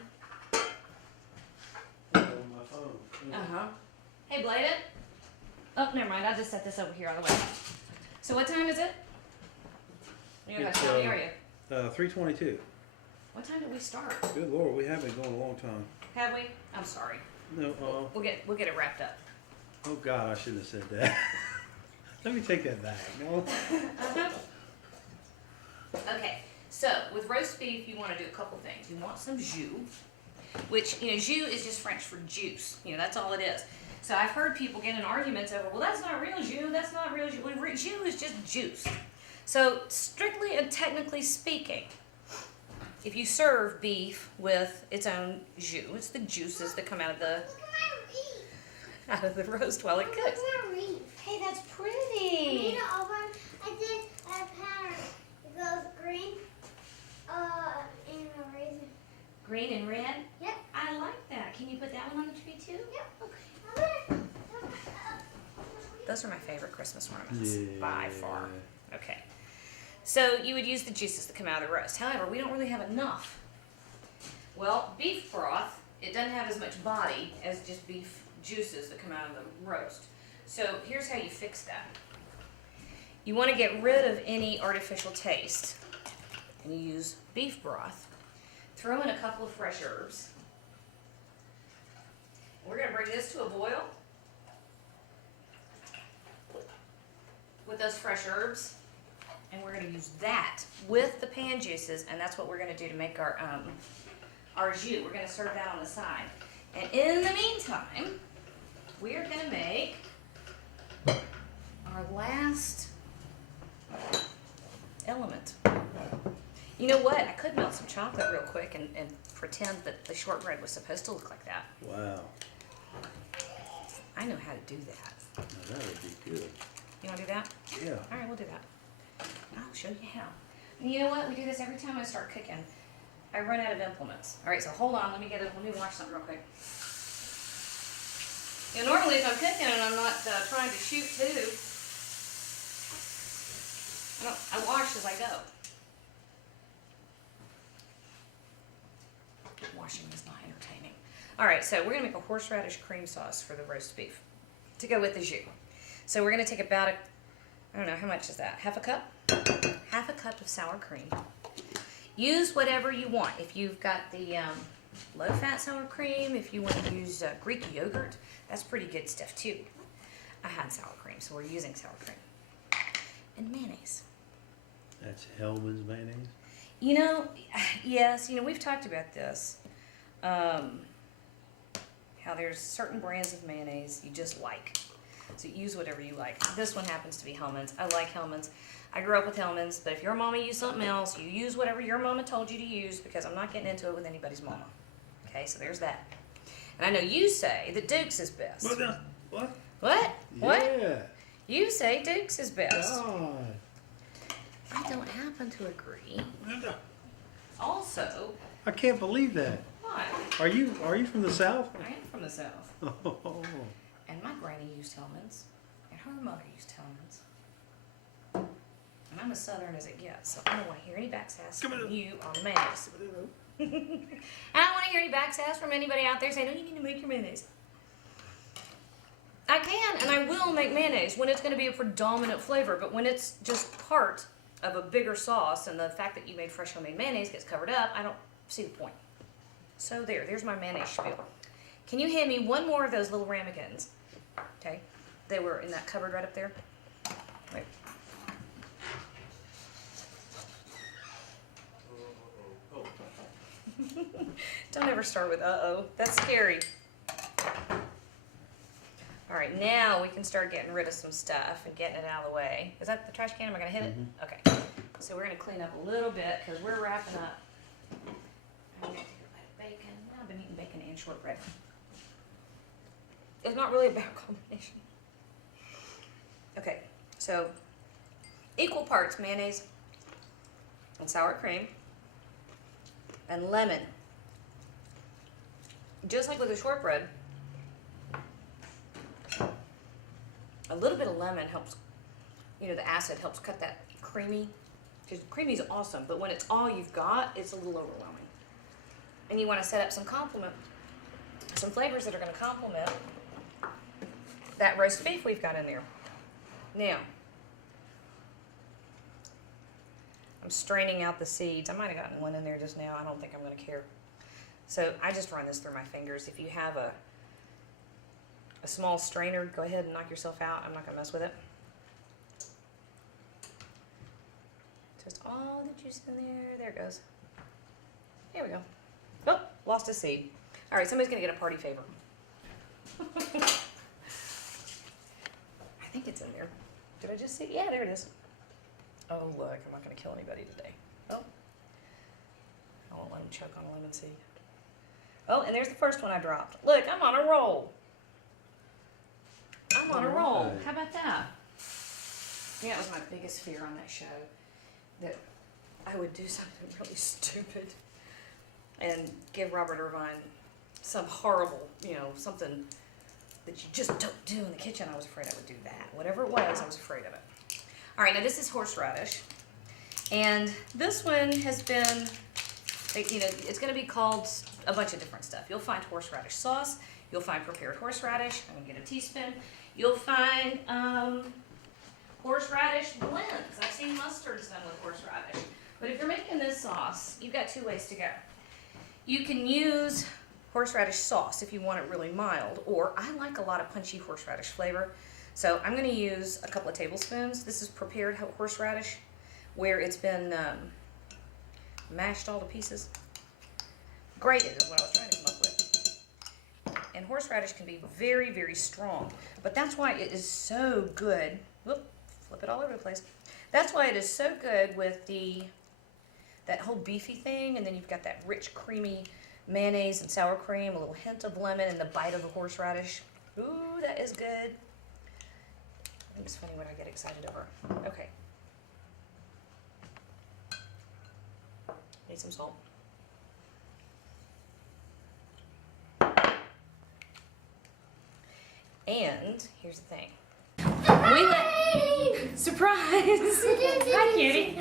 On my phone. Uh-huh. Hey, Bladed. Oh, never mind. I'll just set this over here on the way. So what time is it? You don't have to tell me, are you? 3:22. What time did we start? Good Lord, we have been going a long time. Have we? I'm sorry. No, We'll get it wrapped up. oh God, I shouldn't have said that. Let me take that back. No. Okay, so with roast beef, you want to do a couple things. You want some jus, which, you know, jus is just French for juice. You know, that's all it is. So I've heard people get in arguments over, well, that's not real jus, that's not real jus. Well, jus is just juice. So strictly and technically speaking, if you serve beef with its own jus, it's the juices that come out of the roast while it cooks. Hey, that's pretty. I did a pattern. It goes green, and a raisin. Green and red? Yep. I like that. Can you put that one on the tree too? Yep. Okay. Those are my favorite Christmas ornaments, by far. Okay. So you would use the juices that come out of the roast. However, we don't really have enough. Well, beef broth, it doesn't have as much body as just beef juices that come out of the roast. So here's how you fix that. You want to get rid of any artificial taste. And you use beef broth. Throw in a couple of fresh herbs. We're going to bring this to a boil with those fresh herbs. And we're going to use that with the pan juices, and that's what we're going to do to make our jus. We're going to serve that on the side. And in the meantime, we are going to make our last element. You know what? I could melt some chocolate real quick and pretend that the shortbread was supposed to look like that. Wow. I know how to do that. Now that would be good. You want to do that? Yeah. All right, we'll do that. I'll show you how. You know what? We do this every time I start cooking. I run out of implements. All right, so hold on. Let me watch something real quick. You know, normally if I'm cooking and I'm not trying to shoot too, I wash as I go. Washing is not entertaining. All right, so we're gonna make a horseradish cream sauce for the roast beef to go with the jus. So we're gonna take about I don't know, how much is that? Half a cup? Half a cup of sour cream. Use whatever you want. If you've got the low-fat sour cream, if you want to use Greek yogurt, that's pretty good stuff too. I had sour cream, so we're using sour cream. And mayonnaise. That's Hellman's mayonnaise. You know, yes, you know, we've talked about this. How there's certain brands of mayonnaise you just like. So use whatever you like. This one happens to be Hellman's. I like Hellman's. I grew up with Hellman's, but if your mama used something else, you use whatever your mama told you to use, because I'm not getting into it with anybody's mama. Okay, so there's that. And I know you say that Duke's is best. What? What? What? Yeah. You say Duke's is best. God. I don't happen to agree. Also, I can't believe that. what? Are you from the South? I am from the South. Oh. And my granny used Hellman's. And her mother used Hellman's. And I'm as Southern as it gets, so I don't want to hear any backsass from you on the mayonnaise. I don't want to hear any backsass from anybody out there saying, oh, you need to make your mayonnaise. I can, and I will make mayonnaise when it's going to be a predominant flavor, but when it's just part of a bigger sauce and the fact that you made fresh homemade mayonnaise gets covered up, I don't see the point. So there's my mayonnaise spiel. Can you hand me one more of those little ramekins? Okay, they were in that cupboard right up there. Wait. Don't ever start with uh-oh. That's scary. All right, now we can start getting rid of some stuff and getting it out of the way. Is that the trash can? Am I gonna hit it? Okay. So we're gonna clean up a little bit because we're wrapping up. I'm gonna take a bite of bacon. I've been eating bacon and shortbread. It's not really a bad combination. Okay, so equal parts mayonnaise and sour cream and lemon. Just like with the shortbread, a little bit of lemon helps, you know, the acid helps cut that creamy, because creamy is awesome, but when it's all you've got, it's a little overwhelming. And you want to set up some flavors that are going to complement that roast beef we've got in there. Now, I'm straining out the seeds. I might have gotten one in there just now. I don't think I'm going to care. So I just run this through my fingers. If you have a small strainer, go ahead and knock yourself out. I'm not going to mess with it. Just all the juice in there. There it goes. There we go. Oh, lost a seed. All right, somebody's going to get a party favor. I think it's in there. Did I just see? Yeah, there it is. Oh, look, I'm not going to kill anybody today. Oh. I won't let him choke on a lemon seed. Oh, and there's the first one I dropped. Look, I'm on a roll. I'm on a roll. Right. How about that? Yeah, it was my biggest fear on that show, that I would do something really stupid and give Robert Irvine some horrible, you know, something that you just don't do in the kitchen. I was afraid I would do that. Whatever it was, I was afraid of it. All right, now this is horseradish. And this one has been, you know, it's going to be called a bunch of different stuff. You'll find horseradish sauce. You'll find prepared horseradish. I'm going to get a teaspoon. You'll find horseradish blends. I've seen mustards done with horseradish. But if you're making this sauce, you've got two ways to go. You can use horseradish sauce if you want it really mild, or I like a lot of punchy horseradish flavor. So I'm going to use a couple of tablespoons. This is prepared horseradish, where it's been mashed all to pieces. Grated is what I was trying to come up with. And horseradish can be very, very strong, but that's why it is so good. Whoop, flip it all over the place. That's why it is so good with that whole beefy thing, and then you've got that rich, creamy mayonnaise and sour cream, a little hint of lemon, and the bite of the horseradish. Ooh, that is good. I think it's funny when I get excited over. Okay. Need some salt. And here's the thing. We let surprise. Hi, kitty.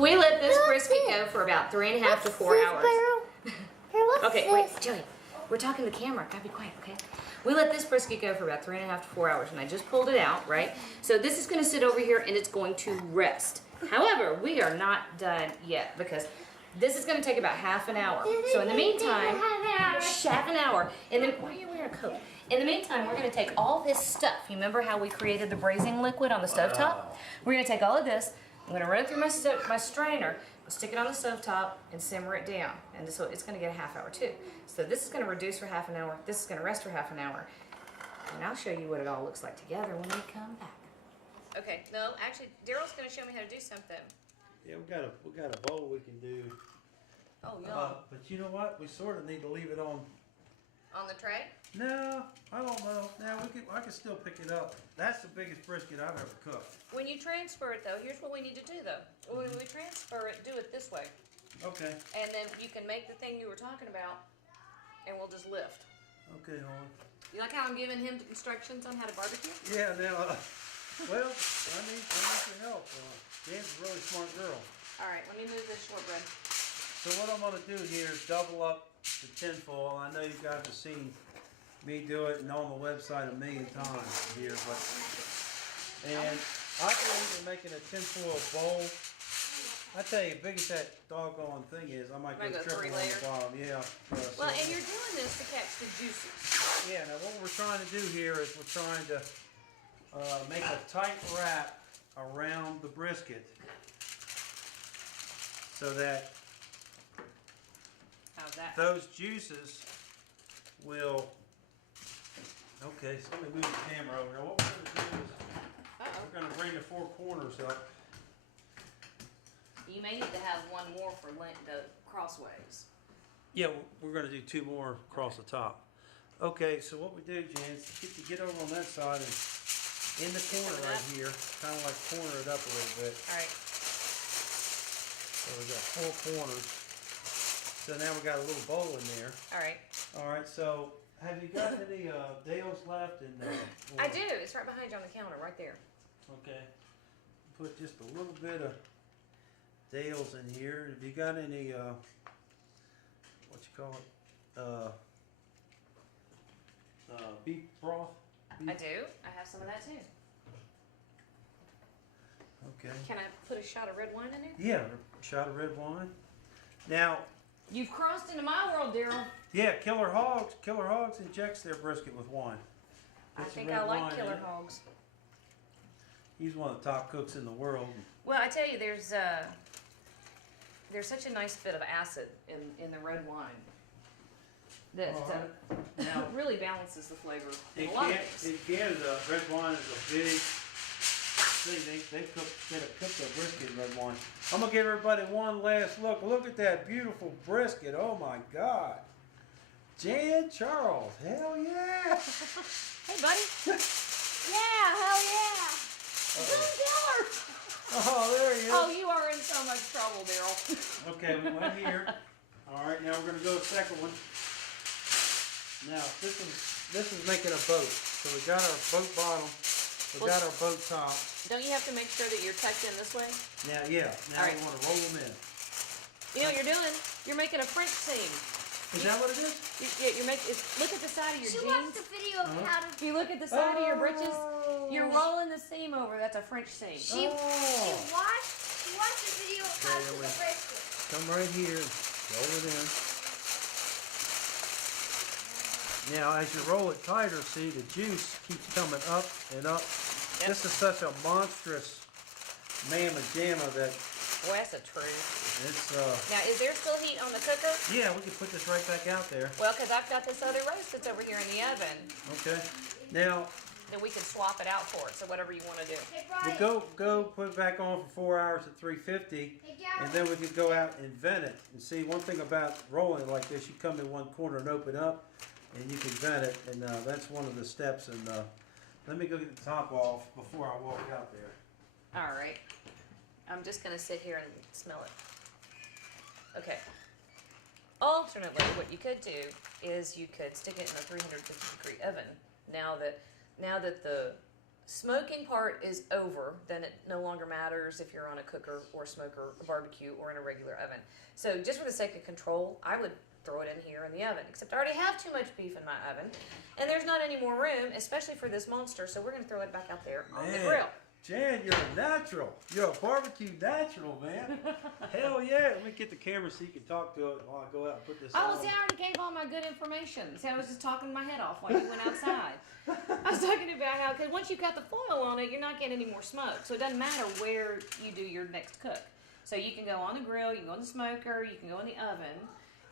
We let this brisket go for about 3.5 to 4 hours. Okay, wait, Joey. We're talking to the camera. Gotta be quiet, okay? We let this brisket go for about 3.5 to 4 hours, and I just pulled it out, right? So this is gonna sit over here, and it's going to rest. However, we are not done yet because this is gonna take about half an hour. So in the meantime, half an hour. And then why are you wearing a coat? In the meantime, we're gonna take all this stuff. You remember how we created the braising liquid on the stovetop? We're gonna take all of this. I'm gonna run it through my strainer, stick it on the stovetop, and simmer it down. And so it's gonna get a half hour too. So this is gonna reduce for half an hour. This is gonna rest for half an hour. And I'll show you what it all looks like together when we come back. Okay, no, actually, Daryl's gonna show me how to do something. Yeah, we got a bowl we can do. Oh, yeah. But you know what? We sort of need to leave it on. On the tray? No, I don't know. Now I can still pick it up. That's the biggest brisket I've ever cooked. When you transfer it, though, here's what we need to do, though. When we transfer it, do it this way. Okay. And then you can make the thing you were talking about, and we'll just lift. Okay, Holly. You like how I'm giving him instructions on how to barbecue? Yeah. Now, well, I need your help. Dan's a really smart girl. All right, let me move this shortbread. So what I'm gonna do here is double up the tinfoil. I know you guys have seen me do it and on the website a million times here, and I can even making a tinfoil bowl. I tell you, big as that doggone thing is, I might go Might go triple 3 on layer. the bottom. Yeah. Well, and you're doing this to catch the juices. Yeah. Now what we're trying to do here is we're trying to make a tight wrap around the brisket so that How's that? those juices will. Okay, so let me move the camera over. Now what we're going to do is we're going to bring the 4 corners up. You may need to have one more for the crossways. Yeah, we're going to do 2 more across the top. Okay, so what we do, Jan, is get over on that side and in the corner right here, kind of like corner it up a little bit. All right. So we got 4 corners. So now we got a little bowl in there. All right. All right, so have you got any Dales left? I do. It's right behind you on the counter, right there. Okay. Put just a little bit of Dales in here. Have you got any, what you call it, beef broth? I do. I have some of that too. Okay. Can I put a shot of red wine in there? Yeah, a shot of red wine. Now, You've crossed into my world, Daryl. yeah, Killer Hogs injects their brisket with wine. I Puts some think red I like wine in Killer it. Hogs. He's one of the top cooks in the world. Well, I tell you, there's such a nice bit of acid in the red wine that Now, really balances the flavor. in of a lot of things. Canada, red wine is a big thing. They cook their brisket in red wine. I'm gonna give everybody one last look. Look at that beautiful brisket. Oh my God. Jan Charles, hell yeah. Hey, buddy. Yeah, hell yeah. Oh, there he is. Oh, you are in so much trouble, Daryl. Okay, we went here. All right, now we're gonna go to the second one. Now this is making a boat. So we got our boat bottom. We got our boat top. Don't you have to make sure that you're tucked in this way? Now, yeah. Now All right. we want to roll them in. You know what you're doing? You're making a French seam. Is that what it is? You're making. Look at the side of your She jeans. watched a video of how to. If you look at the side of your britches, you're rolling the seam over. That's a French seam. She watched a video of how to Okay, cook a brisket. Come right here. Roll it in. Now, as you roll it tighter, see the juice keeps coming up and up. Yep. This is such a monstrous mamma jamma that Boy, that's a truth. it's. Now, is there still heat on the cooker? Yeah, we can put this right back out there. Well, because I've got this other roast that's over here in the oven. Okay. Now, Then we can swap it out for it. So whatever you want to do. Hey, we Brian. go put it back on for 4 hours at 350. Hey, And Daryl. then we could go out and vent it. And see, one thing about rolling it like this, you come in one corner and open up, and you can vent it. And that's one of the steps. And let me go get the top off before I walk out there. All right. I'm just going to sit here and smell it. Okay. Alternately, what you could do is you could stick it in a 350-degree oven. Now that the smoking part is over, then it no longer matters if you're on a cooker or smoker or barbecue or in a regular oven. So just for the sake of control, I would throw it in here in the oven. Except I already have too much beef in my oven, and there's not any more room, especially for this monster, so we're going to throw it back out there on the grill. Jan, you're a natural. You're a barbecue natural, man. Hell yeah. Let me get the camera so you can talk to it while I go out and put this on. Oh, see, I already gave all my good information. See, I was just talking my head off while you went outside. I was talking about how, because once you've got the foil on it, you're not getting any more smoke. So it doesn't matter where you do your next cook. So you can go on the grill, you can go in the smoker, you can go in the oven.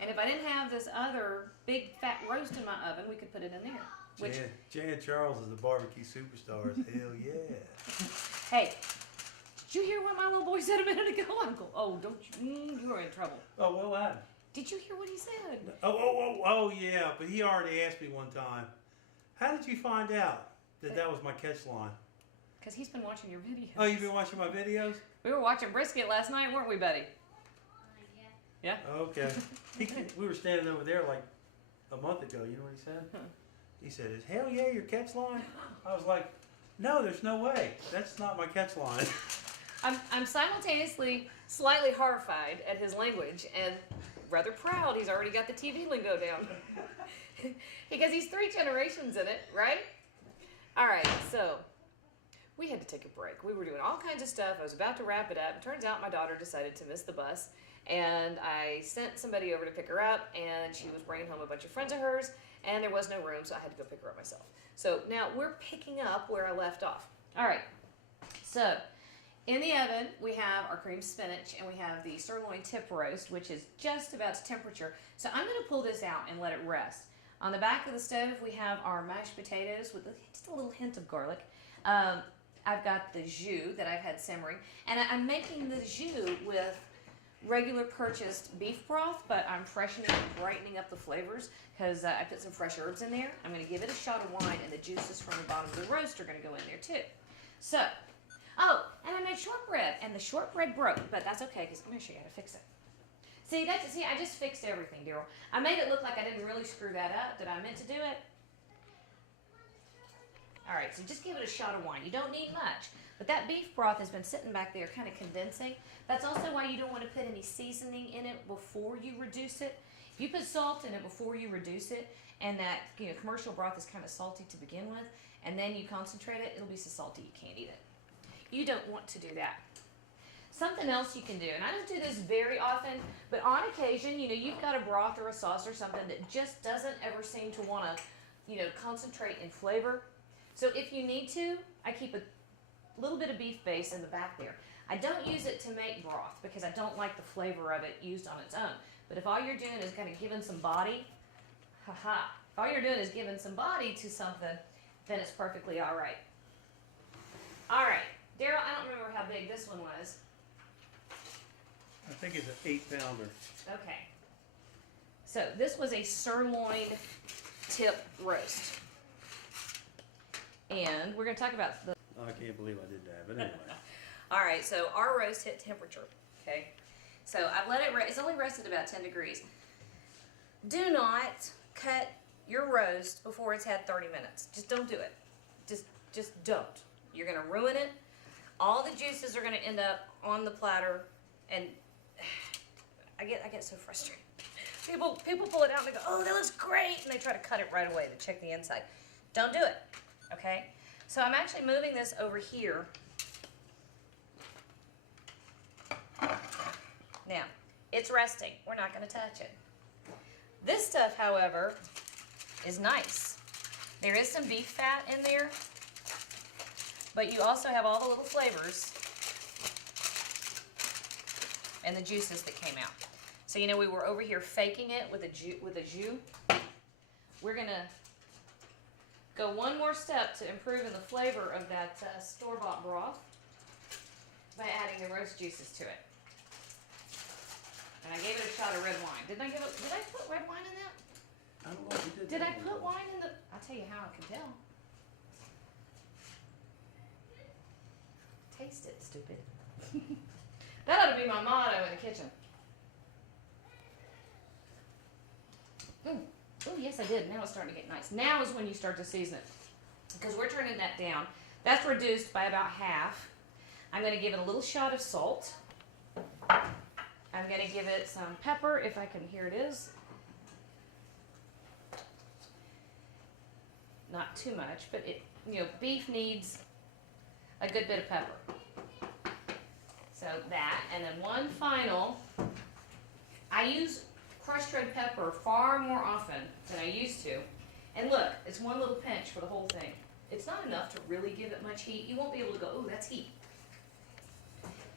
And if I didn't have this other big fat roast in my oven, we could put it in there. Which, Jan Charles is the barbecue superstars. Hell yeah. hey, did you hear what my little boy said a minute ago, Uncle? Oh, don't you? You are in trouble. Oh, well, I. Did you hear what he said? Oh, yeah. But he already asked me one time, how did you find out that was my catch line? Because he's been watching your videos. Oh, you've been watching my videos? We were watching Brisket last night, weren't we, buddy? Yeah. Yeah? Okay. We were standing over there like a month ago. You know what he said? He said, "Is hell yeah your catch line?" I was like, "No, there's no way. That's not my catch line." I'm simultaneously slightly horrified at his language and rather proud he's already got the TV lingo down. Because he's 3 generations in it, right? All right, so we had to take a break. We were doing all kinds of stuff. I was about to wrap it up. And turns out my daughter decided to miss the bus. And I sent somebody over to pick her up, and she was bringing home a bunch of friends of hers, and there was no room, so I had to go pick her up myself. So now we're picking up where I left off. All right, so in the oven, we have our creamed spinach, and we have the sirloin tip roast, which is just about to temperature. So I'm going to pull this out and let it rest. On the back of the stove, we have our mashed potatoes with just a little hint of garlic. I've got the jus that I've had simmering, and I'm making the jus with regular purchased beef broth, but I'm freshening and brightening up the flavors because I put some fresh herbs in there. I'm going to give it a shot of wine, and the juices from the bottom of the roast are going to go in there too. So, oh, and I made shortbread, and the shortbread broke, but that's okay because I'm going to show you how to fix it. See, I just fixed everything, Daryl. I made it look like I didn't really screw that up. Did I meant to do it? All right, so just give it a shot of wine. You don't need much. But that beef broth has been sitting back there kind of condensing. That's also why you don't want to put any seasoning in it before you reduce it. If you put salt in it before you reduce it, and that commercial broth is kind of salty to begin with, and then you concentrate it, it'll be so salty you can't eat it. You don't want to do that. Something else you can do, and I don't do this very often, but on occasion, you've got a broth or a sauce or something that just doesn't ever seem to want to, concentrate in flavor. So if you need to, I keep a little bit of beef base in the back there. I don't use it to make broth because I don't like the flavor of it used on its own. But if all you're doing is kind of giving some body, if all you're doing is giving some body to something, then it's perfectly all right. All right, Daryl, I don't remember how big this one was. I think it's an 8-pounder. Okay. So this was a sirloin tip roast. And we're going to talk about the... Oh, I can't believe I did that, but anyway. All right, so our roast hit temperature, okay? So I've let it rest. It's only rested about 10 degrees. Do not cut your roast before it's had 30 minutes. Just don't do it. Just don't. You're going to ruin it. All the juices are going to end up on the platter, and I get so frustrated. People pull it out and they go, "Oh, that looks great," and they try to cut it right away to check the inside. Don't do it. Okay, so I'm actually moving this over here. Now, it's resting. We're not going to touch it. This stuff, however, is nice. There is some beef fat in there, but you also have all the little flavors and the juices that came out. So we were over here faking it with a jus. We're going to go one more step to improving the flavor of that store-bought broth by adding the roast juices to it. And I gave it a shot of red wine. Did I put red wine in that? I don't know if you did. Did I put wine in the... I'll tell you how I can tell. Taste it, stupid. That ought to be my motto in the kitchen. Oh, yes, I did. Now it's starting to get nice. Now is when you start to season it. Because we're turning that down. That's reduced by about half. I'm going to give it a little shot of salt. I'm going to give it some pepper, if I can, here it is. Not too much, but it, beef needs a good bit of pepper. So that, and then one final, I use crushed red pepper far more often than I used to. And look, it's one little pinch for the whole thing. It's not enough to really give it much heat. You won't be able to go, oh, that's heat.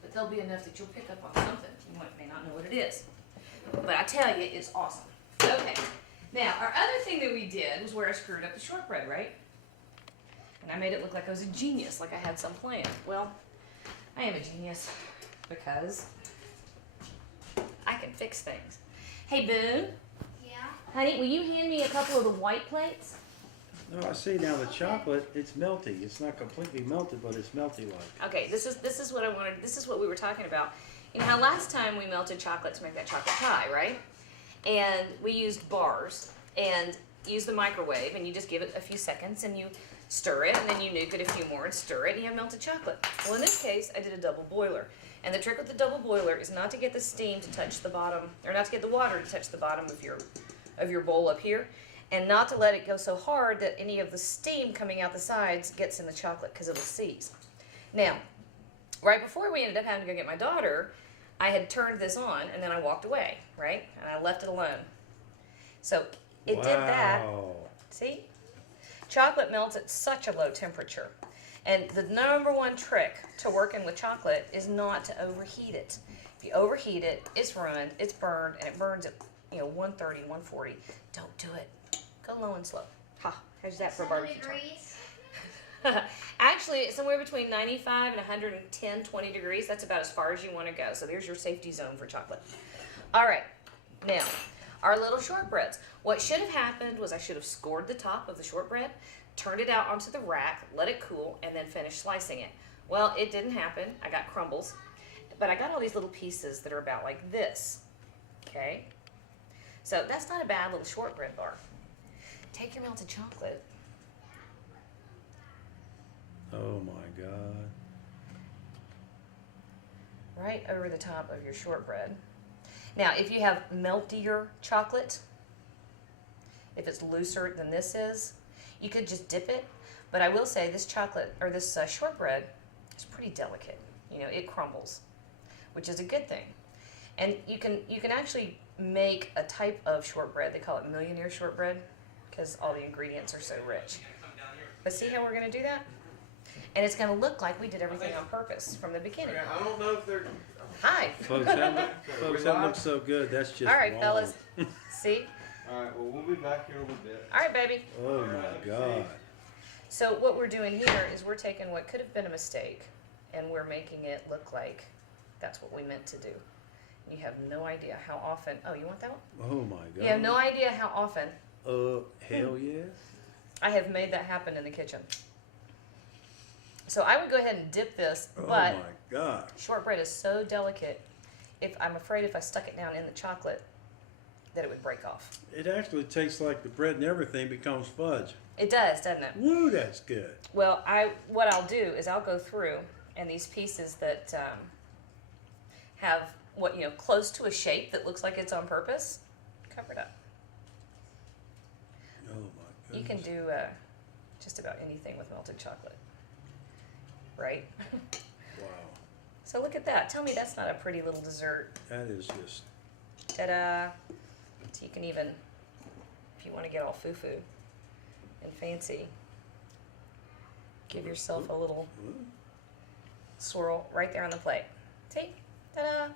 But there'll be enough that you'll pick up on something. You may not know what it is. But I tell you, it's awesome. Okay, now our other thing that we did was where I screwed up the shortbread, right? And I made it look like I was a genius, like I had some plan. Well, I am a genius because I can fix things. Hey, Boone. Yeah. Honey, will you hand me a couple of the white plates? No, I see now the chocolate, it's melty. It's not completely melted, but it's melty like. Okay, this is what I wanted. This is what we were talking about. You know how last time we melted chocolate to make that chocolate pie, right? And we used bars and used the microwave, and you just give it a few seconds and you stir it, and then you nuke it a few more and stir it, and you have melted chocolate. Well, in this case, I did a double boiler. And the trick with the double boiler is not to get the steam to touch the bottom, or not to get the water to touch the bottom of your bowl up here, and not to let it go so hard that any of the steam coming out the sides gets in the chocolate, because it'll seize. Now, right before we ended up having to go get my daughter, I had turned this on, and then I walked away, right? And I left it alone. So it did that. See? Chocolate melts at such a low temperature. And the number one trick to working with chocolate is not to overheat it. If you overheat it, it's ruined, it's burned, and it burns at 130, 140. Don't do it. Go low and slow. Ha, how's that for a barbecue? Degrees. Actually, it's somewhere between 95 and 110, 20 degrees. That's about as far as you want to go. So there's your safety zone for chocolate. All right, now, our little shortbreads. What should have happened was I should have scored the top of the shortbread, turned it out onto the rack, let it cool, and then finished slicing it. Well, it didn't happen. I got crumbles. But I got all these little pieces that are about like this, okay? So that's not a bad little shortbread bar. Take your melted chocolate. Oh my God. Right over the top of your shortbread. Now, if you have meltier chocolate, if it's looser than this is, you could just dip it. But I will say this chocolate, or this shortbread, is pretty delicate. It crumbles, which is a good thing. And you can actually make a type of shortbread. They call it millionaire shortbread because all the ingredients are so rich. But see how we're going to do that? And it's going to look like we did everything on purpose from the beginning. I don't know if they're. Hi. Folks, that looks so good. That's just All right, wrong. fellas. See? All right, well, we'll be back here in a little bit. All right, baby. Oh my God. So what we're doing here is we're taking what could have been a mistake and we're making it look like that's what we meant to do. You have no idea how often. Oh, you want that one? Oh my God. You have no idea how often Hell yeah. I have made that happen in the kitchen. So I would go ahead and dip this, Oh but my God. shortbread is so delicate, I'm afraid if I stuck it down in the chocolate, that it would break off. It actually tastes like the bread and everything becomes fudge. It does, doesn't it? Woo, that's good. Well, what I'll do is I'll go through and these pieces that have close to a shape that looks like it's on purpose, cover it up. Oh my You goodness. can do just about anything with melted chocolate, right? Wow. So look at that. Tell me that's not a pretty little dessert. That is just. Ta-da! So you can even, if you want to get all foo-foo and fancy, give yourself a little swirl right there on the plate. See? Ta-da!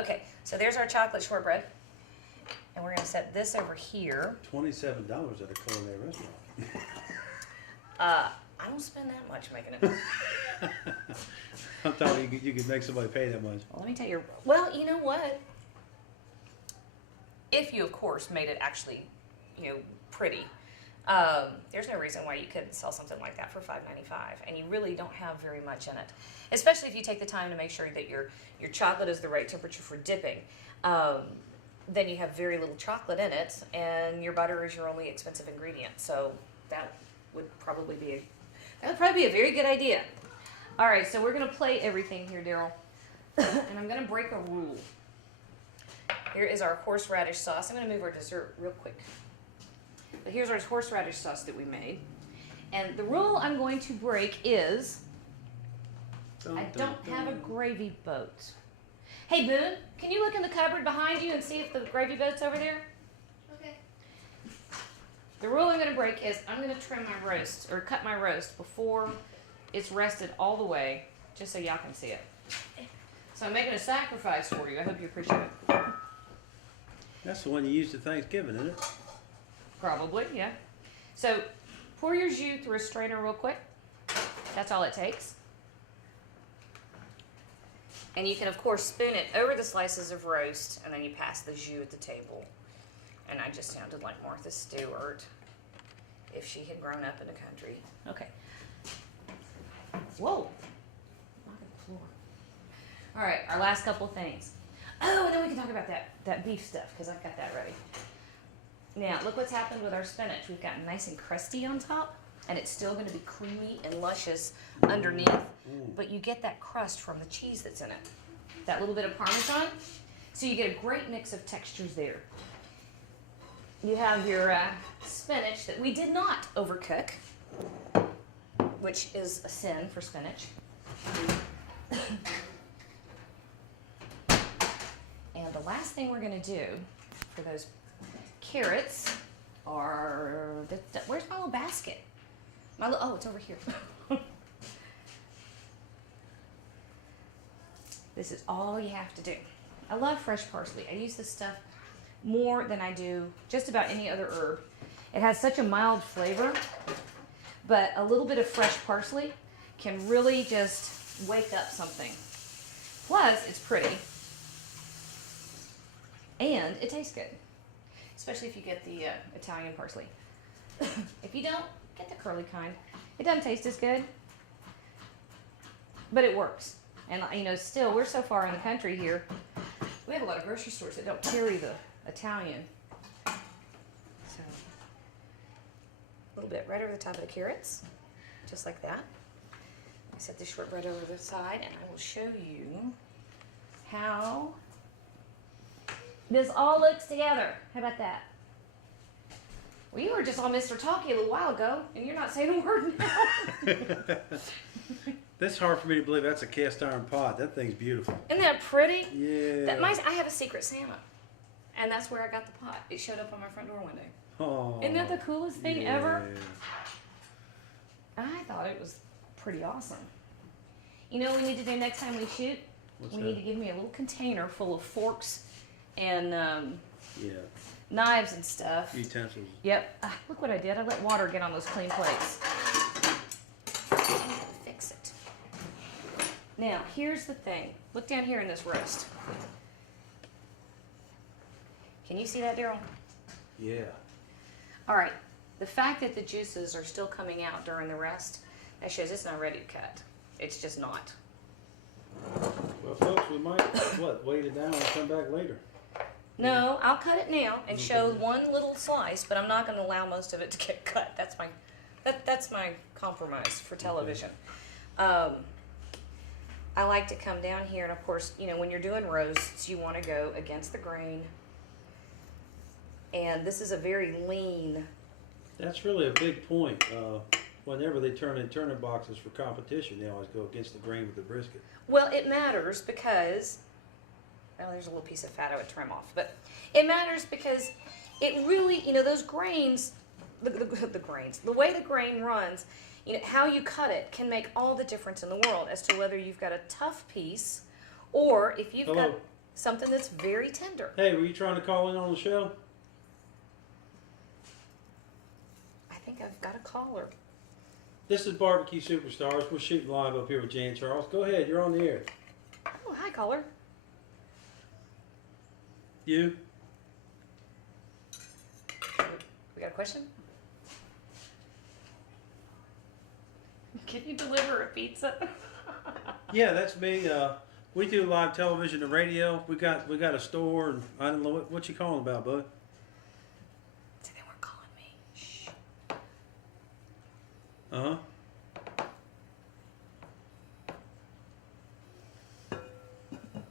Okay, so there's our chocolate shortbread. And we're going to set this over here. $27 at a culinary restaurant. I don't spend that much making it. I'm telling you, you could make somebody pay that much. Well, let me tell you. Well, you know what? If you, of course, made it actually, pretty, there's no reason why you couldn't sell something like that for $5.95, and you really don't have very much in it. Especially if you take the time to make sure that your chocolate is the right temperature for dipping. then you have very little chocolate in it, and your butter is your only expensive ingredient. So that would probably be a very good idea. All right, so we're gonna plate everything here, Daryl, and I'm gonna break a rule. Here is our horseradish sauce. I'm gonna move our dessert real quick. But here's our horseradish sauce that we made, and the rule I'm going to break is I don't have a gravy boat. Hey, Boone, can you look in the cupboard behind you and see if the gravy boat's over there? Okay. The rule I'm going to break is I'm going to trim my roast, or cut my roast before it's rested all the way, just so y'all can see it. So I'm making a sacrifice for you. I hope you appreciate it. That's the one you used at Thanksgiving, isn't it? Probably, yeah. So pour your jus through a strainer real quick. That's all it takes. And you can, of course, spoon it over the slices of roast, and then you pass the jus at the table. And I just sounded like Martha Stewart if she had grown up in the country. Okay. Whoa. Knock on the floor. All right, our last couple things. Oh, and then we can talk about that beef stuff, because I've got that ready. Now, look what's happened with our spinach. We've gotten nice and crusty on top, and it's still going to be creamy and luscious underneath, but you get that crust from the cheese that's in it. That little bit of Parmesan, so you get a great mix of textures there. You have your spinach that we did not overcook, which is a sin for spinach. And the last thing we're going to do for those carrots are, where's my little basket? Oh, it's over here. This is all you have to do. I love fresh parsley. I use this stuff more than I do just about any other herb. It has such a mild flavor, but a little bit of fresh parsley can really just wake up something. Plus, it's pretty. And it tastes good, especially if you get the Italian parsley. If you don't, get the curly kind. It doesn't taste as good, but it works. And you know, still, we're so far in the country here, we have a lot of grocery stores that don't carry the Italian. So, a little bit right over the top of the carrots, just like that. I set the shortbread over the side, and I will show you how this all looks together. How about that? Well, you were just on Mr. Talkie a little while ago, and you're not saying a word now. That's hard for me to believe. That's a cast iron pot. That thing's beautiful. Isn't that pretty? Yeah. I have a secret Santa, and that's where I got the pot. It showed up on my front door one day. Oh. Isn't that the coolest thing ever? Yeah. I thought it was pretty awesome. You know what we need to do next time we shoot? What's We that? need to give me a little container full of forks and Yeah. knives and stuff. Utensils. Yep. Look what I did. I let water get on those clean plates. Fix it. Now, here's the thing. Look down here in this roast. Can you see that, Daryl? Yeah. All right. The fact that the juices are still coming out during the rest, that shows it's not ready to cut. It's just not. Well, folks, we might, wait it down and come back later. No, I'll cut it now and show one little slice, but I'm not going to allow most of it to get cut. That's my compromise for television. I like to come down here, and of course, you know, when you're doing roasts, you want to go against the grain. And this is a very lean. That's really a big point. Whenever they turn in turnip boxes for competition, they always go against the grain with the brisket. Well, it matters because, well, there's a little piece of fat I would trim off, but it matters because it really, you know, those grains, the grains, the way the grain runs, you know, how you cut it can make all the difference in the world as to whether you've got a tough piece or if you've got something that's very tender. Hey, were you trying to call in on the show? I think I've got a caller. This is Barbecue Superstars. We're shooting live up here with Jan Charles. Go ahead, you're on the air. Oh, hi, caller. You? We got a question? Can you deliver a pizza? Yeah, that's me. we do live television and radio. We got a store, and I don't know what you calling about, bud. See, they weren't calling me. Shh. Uh huh.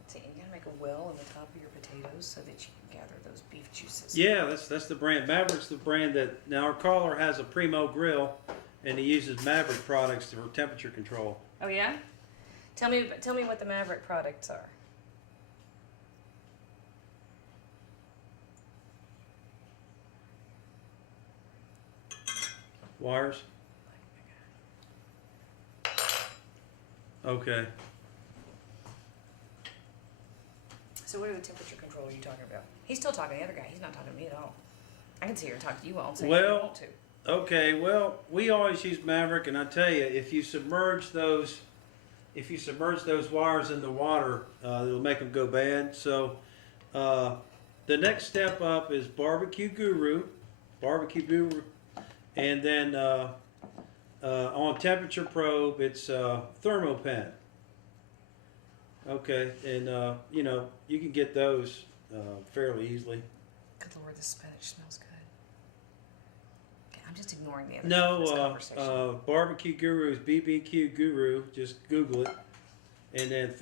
See, you gotta make a well in the top of your potatoes so that you can gather those beef juices. Yeah, that's the brand. Maverick's the brand that now our caller has a Primo grill, and he uses Maverick products for temperature control. Oh yeah? Tell me what the Maverick products are. Wires. Okay. So what are the temperature control are you talking about? He's still talking to the other guy. He's not talking to me at all. I can sit here and talk to you all saying Well- you want to. Okay, well, we always use Maverick, and I tell you, if you submerge those wires in the water, it'll make them go bad. So, the next step up is Barbecue Guru, and then on temperature probe, it's Thermopen. Okay, and you can get those fairly easily. Good Lord, this spinach smells good. Okay, I'm just ignoring the other half of this No, conversation. Barbecue Guru is BBQ Guru. Just Google it, and then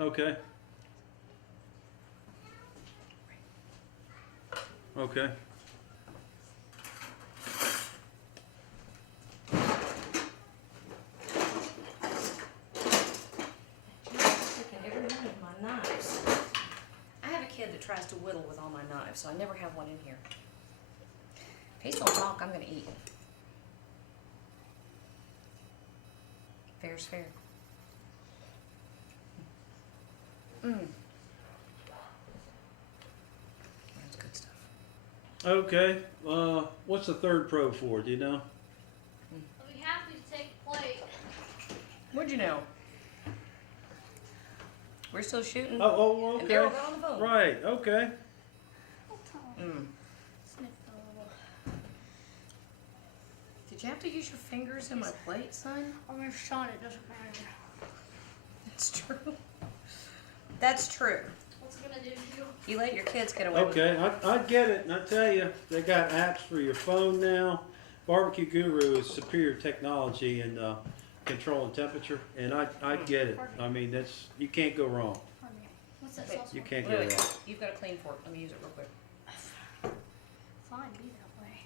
okay. Okay. Sticking every one of my knives. I have a kid that tries to whittle with all my knives, so I never have one in here. If he's gonna talk, I'm gonna eat. Fair's fair. That's good stuff. Okay. What's the third probe for? Do you know? I'll be happy to take a plate. What'd you know? We're still shooting. Oh, And Daryl okay. got on the phone. Right. Okay. Sniff a little. Did you have to use your fingers in my plate, son? I'm gonna shine, it doesn't matter. That's true. That's true. What's it gonna do to you? You let your kids get away with it. Okay. I get it, and I tell you, they got apps for your phone now. Barbecue Guru is superior technology in controlling temperature, and I get it. I mean, you can't go wrong. What's that Wait, sauce You for? can't Wait, go wait. wrong. You've got a clean fork. Let me use it real quick. Fine, be that way.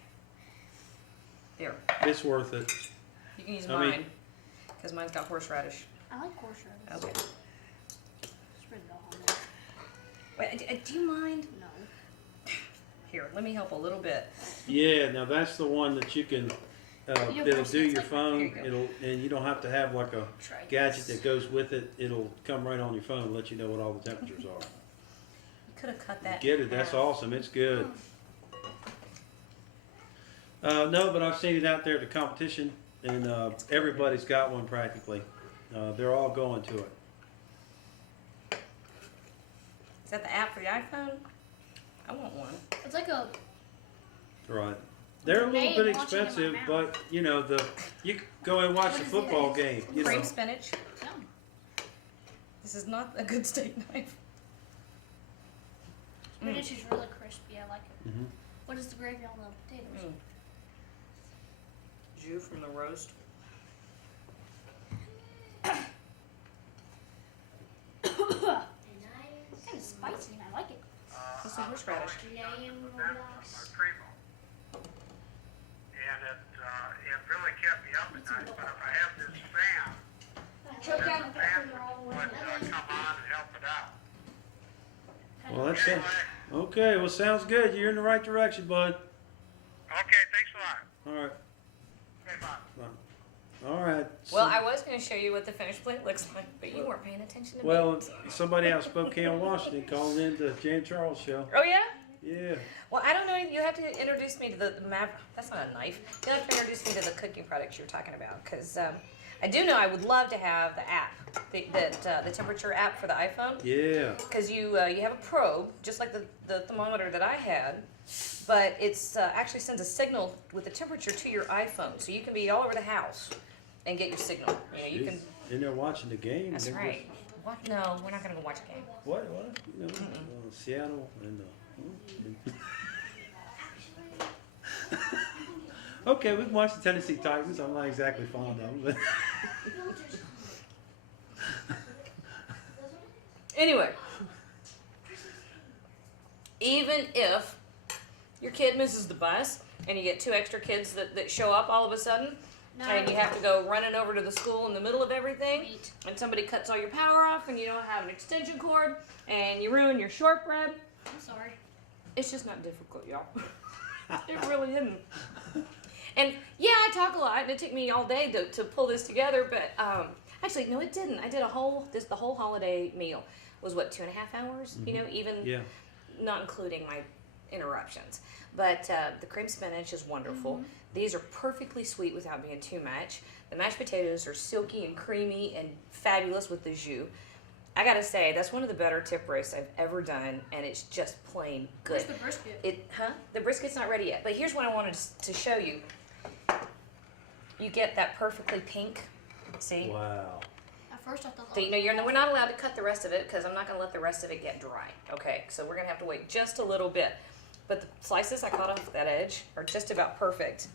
There. It's worth it. You can use I mean- mine. Because mine's got horseradish. I like horseradish. Okay. Spread it all on there. Wait, do you mind? No. Here, let me help a little bit. Yeah. Now that's the one that you can. You It'll press do it, your it's phone. Here you go. And you don't have to have like a Try gadget this. that goes with it. It'll come right on your phone and let you know what all the temperatures are. You could have cut that. Get in it? That's half. awesome. It's good. No, but I've seen it out there at the competition, and everybody's got one practically. They're all going to it. Is that the app for the iPhone? I want one. It's like a Right. They're a little Name bit launching in my expensive, mouth. but you can go and watch the What is football this? game. You Cream know. spinach. yum. This is not a good steak knife. Spinach is really crispy. I like it. Mhm. What is the gravy on the potatoes? Jus from the roast. Kind of spicy, and I like it. What's the horseradish? And it really kept me up at night. But if I have this fan, Choke then down the the fan pepper all the way. would come on and help it out. Well, that's it. Anyway, Okay. Well, sounds good. You're in the right direction, bud. okay, thanks a lot. All right. Okay, bye. All right. Well, I was going to show you what the finished plate looks like, but you weren't paying attention to Well, me. somebody out of Spokane, Washington, called in to Jan Charles' show. Oh yeah. Yeah. Well, I don't know. You have to introduce me to the map. That's not a knife. You have to introduce me to the cooking products you were talking about, because I do know I would love to have the app, the temperature app for the iPhone. Yeah. Because you have a probe, just like the thermometer that I had, but it's actually sends a signal with the temperature to your iPhone, so you can be all over the house and get your signal. You know, you can. In there watching the game. That's right. What? No, we're not gonna go watch a game. What? You know, Seattle and. Okay, we can watch the Tennessee Titans. I'm not exactly fond of them, but. Anyway, even if your kid misses the bus and you get 2 extra kids that show up all of a sudden, and you have to go running over to the school in the middle of everything, and somebody cuts all your power off and you don't have an extension cord, and you ruin your shortbread. I'm sorry. It's just not difficult, y'all. It really isn't. And yeah, I talk a lot, and it took me all day to pull this together, but actually, no, it didn't. I did the whole holiday meal was what, 2.5 hours? You know, even not including my interruptions. But the cream spinach is wonderful. These are perfectly sweet without being too much. The mashed potatoes are silky and creamy and fabulous with the jus. I gotta say, that's one of the better tip roasts I've ever done, and it's just plain good. Where's the brisket? The brisket's not ready yet. But here's what I wanted to show you. You get that perfectly pink. See? Wow. At first I thought. So, you know, we're not allowed to cut the rest of it because I'm not going to let the rest of it get dry. Okay, so we're going to have to wait just a little bit. But the slices I cut off that edge are just about perfect.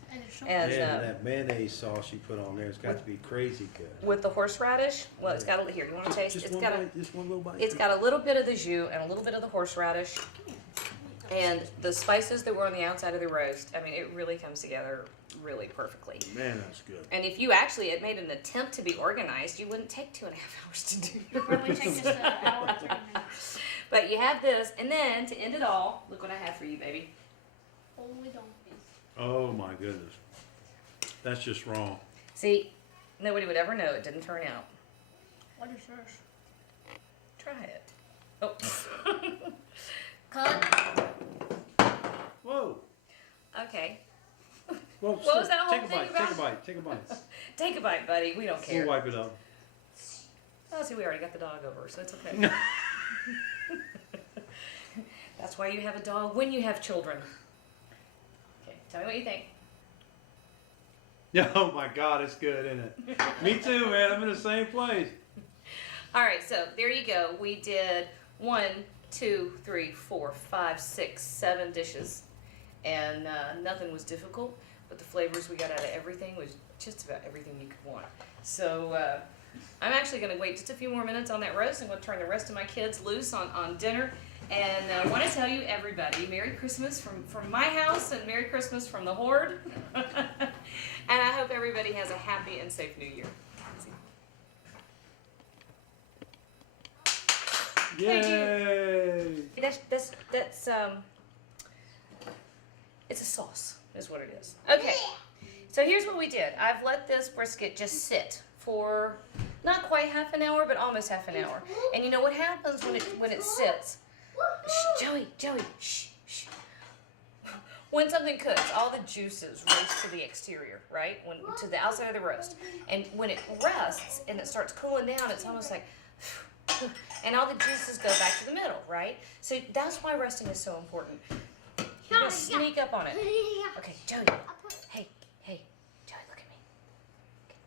And Man, that mayonnaise sauce you put on there has got to be crazy good. with the horseradish, well, it's got a here. You want to taste? Just It's one got bite, just one little bite. It's got a little bit of the jus and a little bit of the horseradish, and the spices that were on the outside of the roast. I mean, it really comes together really perfectly. Man, that's good. And if you actually had made an attempt to be organized, you wouldn't take 2.5 hours to do. It probably takes us an hour and 30 minutes. But you have this, and then to end it all, look what I have for you, baby. Holy donkeys. Oh my goodness. That's just wrong. See, nobody would ever know it didn't turn out. What is yours? Try it. Oh. Cut. Whoa. Okay. Well, What was that whole take a thing bite, about? take a bite, take a bite. Take a bite, buddy. We don't care. We'll wipe it up. Oh, see, we already got the dog over, so it's okay. That's why you have a dog when you have children. Okay, tell me what you think. Yeah, oh my God, it's good, isn't it? Me too, man. I'm in the same place. All right, so there you go. We did 1, 2, 3, 4, 5, 6, 7 dishes, and nothing was difficult. But the flavors we got out of everything was just about everything you could want. So I'm actually going to wait just a few more minutes on that roast. I'm going to turn the rest of my kids loose on dinner. And I want to tell you, everybody, Merry Christmas from my house and Merry Christmas from the Horde. And I hope everybody has a happy and safe New Year. Yay! That's it's a sauce, is what it is. Okay, so here's what we did. I've let this brisket just sit for not quite half an hour, but almost half an hour. And you know what happens when it sits? Shh, Joey, shh. When something cooks, all the juices race to the exterior, right? To the outside of the roast. And when it rests and it starts cooling down, it's almost like, and all the juices go back to the middle, right? So that's why resting is so important. You're gonna sneak up on it. Okay, Joey. Hey, Joey, look at me. Okay.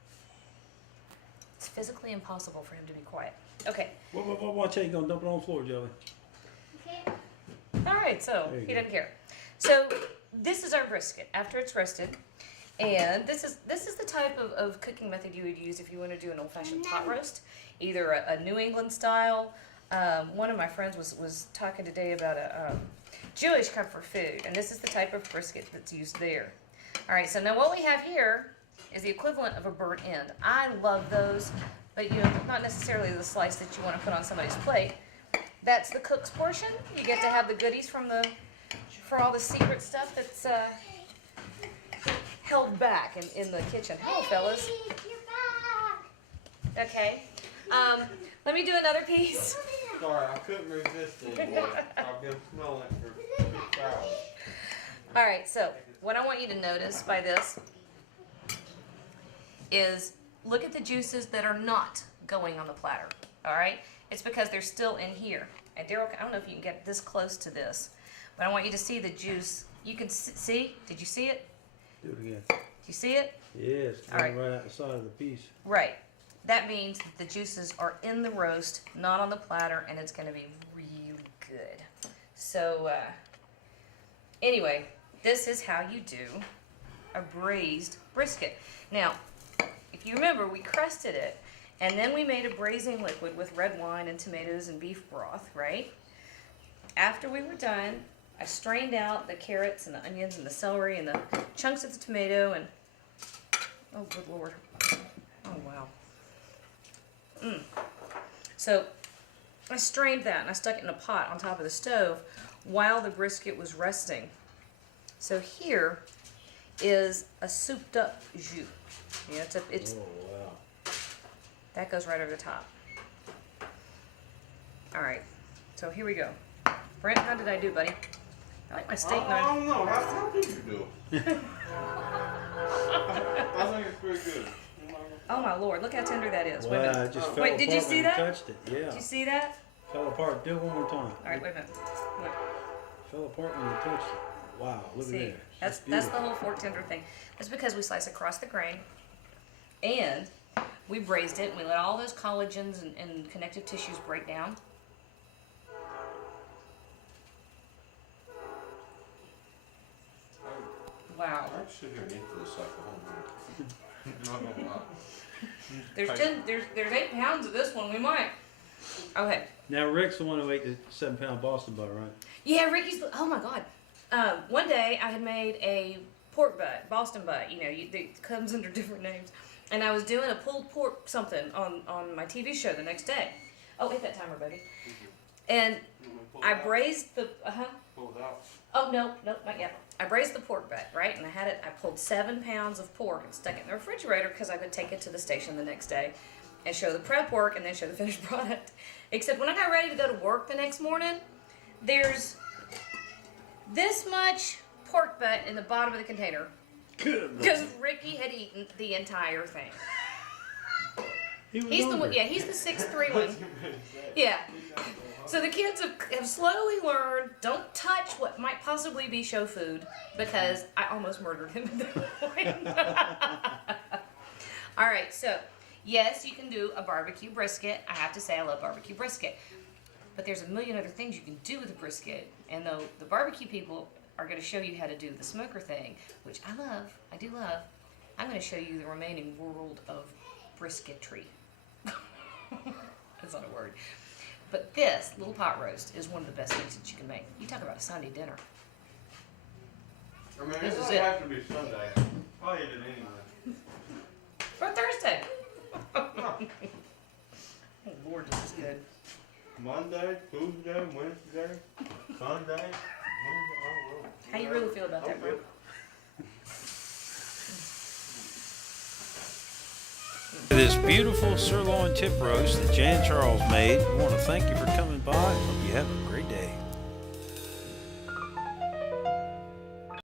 It's physically impossible for him to be quiet. Okay. Watch out, you're going to dump it on the floor, Joey. Okay. All right, so There you he go. doesn't care. So this is our brisket after it's rested. And this is the type of cooking method you would use if you want to do an old-fashioned pot roast, either a New England style. One of my friends was talking today about a Jewish comfort food, and this is the type of brisket that's used there. All right, so now what we have here is the equivalent of a burnt end. I love those, but not necessarily the slice that you want to put on somebody's plate. That's the cook's portion. You get to have the goodies for all the secret stuff that's held back in the kitchen. Hello, fellas. You're back. Okay. Let me do another piece. Sorry, I couldn't resist it anymore. I've been smelling it for 6 hours. All right, so what I want you to notice by this is look at the juices that are not going on the platter, all right? It's because they're still in here. And Daryl, I don't know if you can get this close to this, but I want you to see the juice. You can see, did you see it? Do it again. Do you see it? Yes, All right. right out the side of the piece. Right. That means that the juices are in the roast, not on the platter, and it's gonna be really good. So, anyway, this is how you do a braised brisket. Now, if you remember, we crusted it, and then we made a braising liquid with red wine and tomatoes and beef broth, right? After we were done, I strained out the carrots and the onions and the celery and the chunks of the tomato and, oh good Lord, oh wow. So I strained that and I stuck it in a pot on top of the stove while the brisket was resting. So here is a souped up jus. Yeah, it's Oh, wow. that goes right over the top. All right, so here we go. Brent, how did I do, buddy? I like my steak I knife. don't know. How did you do it? I think it's pretty good. Oh my Lord, look how tender that is. Wait a Wow, minute. it just fell Wait, did you apart see when that? you touched it. Yeah, Did you see that? fell apart. Do it one more time. All right, wait a minute. Look, Fell apart when you touched it. Wow, look see, at that. that's the beautiful. whole fork tender thing. That's because we slice across the grain, and we braised it, and we let all those collagens and connective tissues break down. Wow. I should sit here and eat this like a whole minute. Not gonna lie. There's 8 pounds of this one. We might. Okay. Now Rick's the one who ate the 7-pound Boston butter, right? Yeah, Ricky's. Oh my God. One day I had made a pork butt, Boston butt. You know, it comes under different names. And I was doing a pulled pork something on my TV show the next day. Oh, hit that timer, baby. And I braised the. Pull it out. Oh no, not yet. I braised the pork butt, right? And I pulled 7 pounds of pork and stuck it in the refrigerator because I could take it to the station the next day and show the prep work and then show the finished product. Except when I got ready to go to work the next morning, there's this much pork butt in the bottom of the container Good. because Ricky had eaten the entire thing. He was He's the one, hungry. yeah, he's the 6'3" one. Yeah. So the kids have slowly learned, don't touch what might possibly be show food, because I almost murdered him at that point. All right, so yes, you can do a barbecue brisket. I have to say I love barbecue brisket. But there's a million other things you can do with a brisket. And though the barbecue people are going to show you how to do the smoker thing, which I do love, I'm going to show you the remaining world of brisketry. That's not a word. But this little pot roast is one of the best things that you can make. You talk about a Sunday dinner. I mean, This it is doesn't it. have to be Sunday. I'll eat it anyway. For Thursday. Oh Lord, this is good. Monday, Tuesday, Wednesday, Sunday, Wednesday. Oh, How you really feel about that, bro? This beautiful sirloin tip roast that Jan Charles made. We want to thank you for coming by. Hope you have a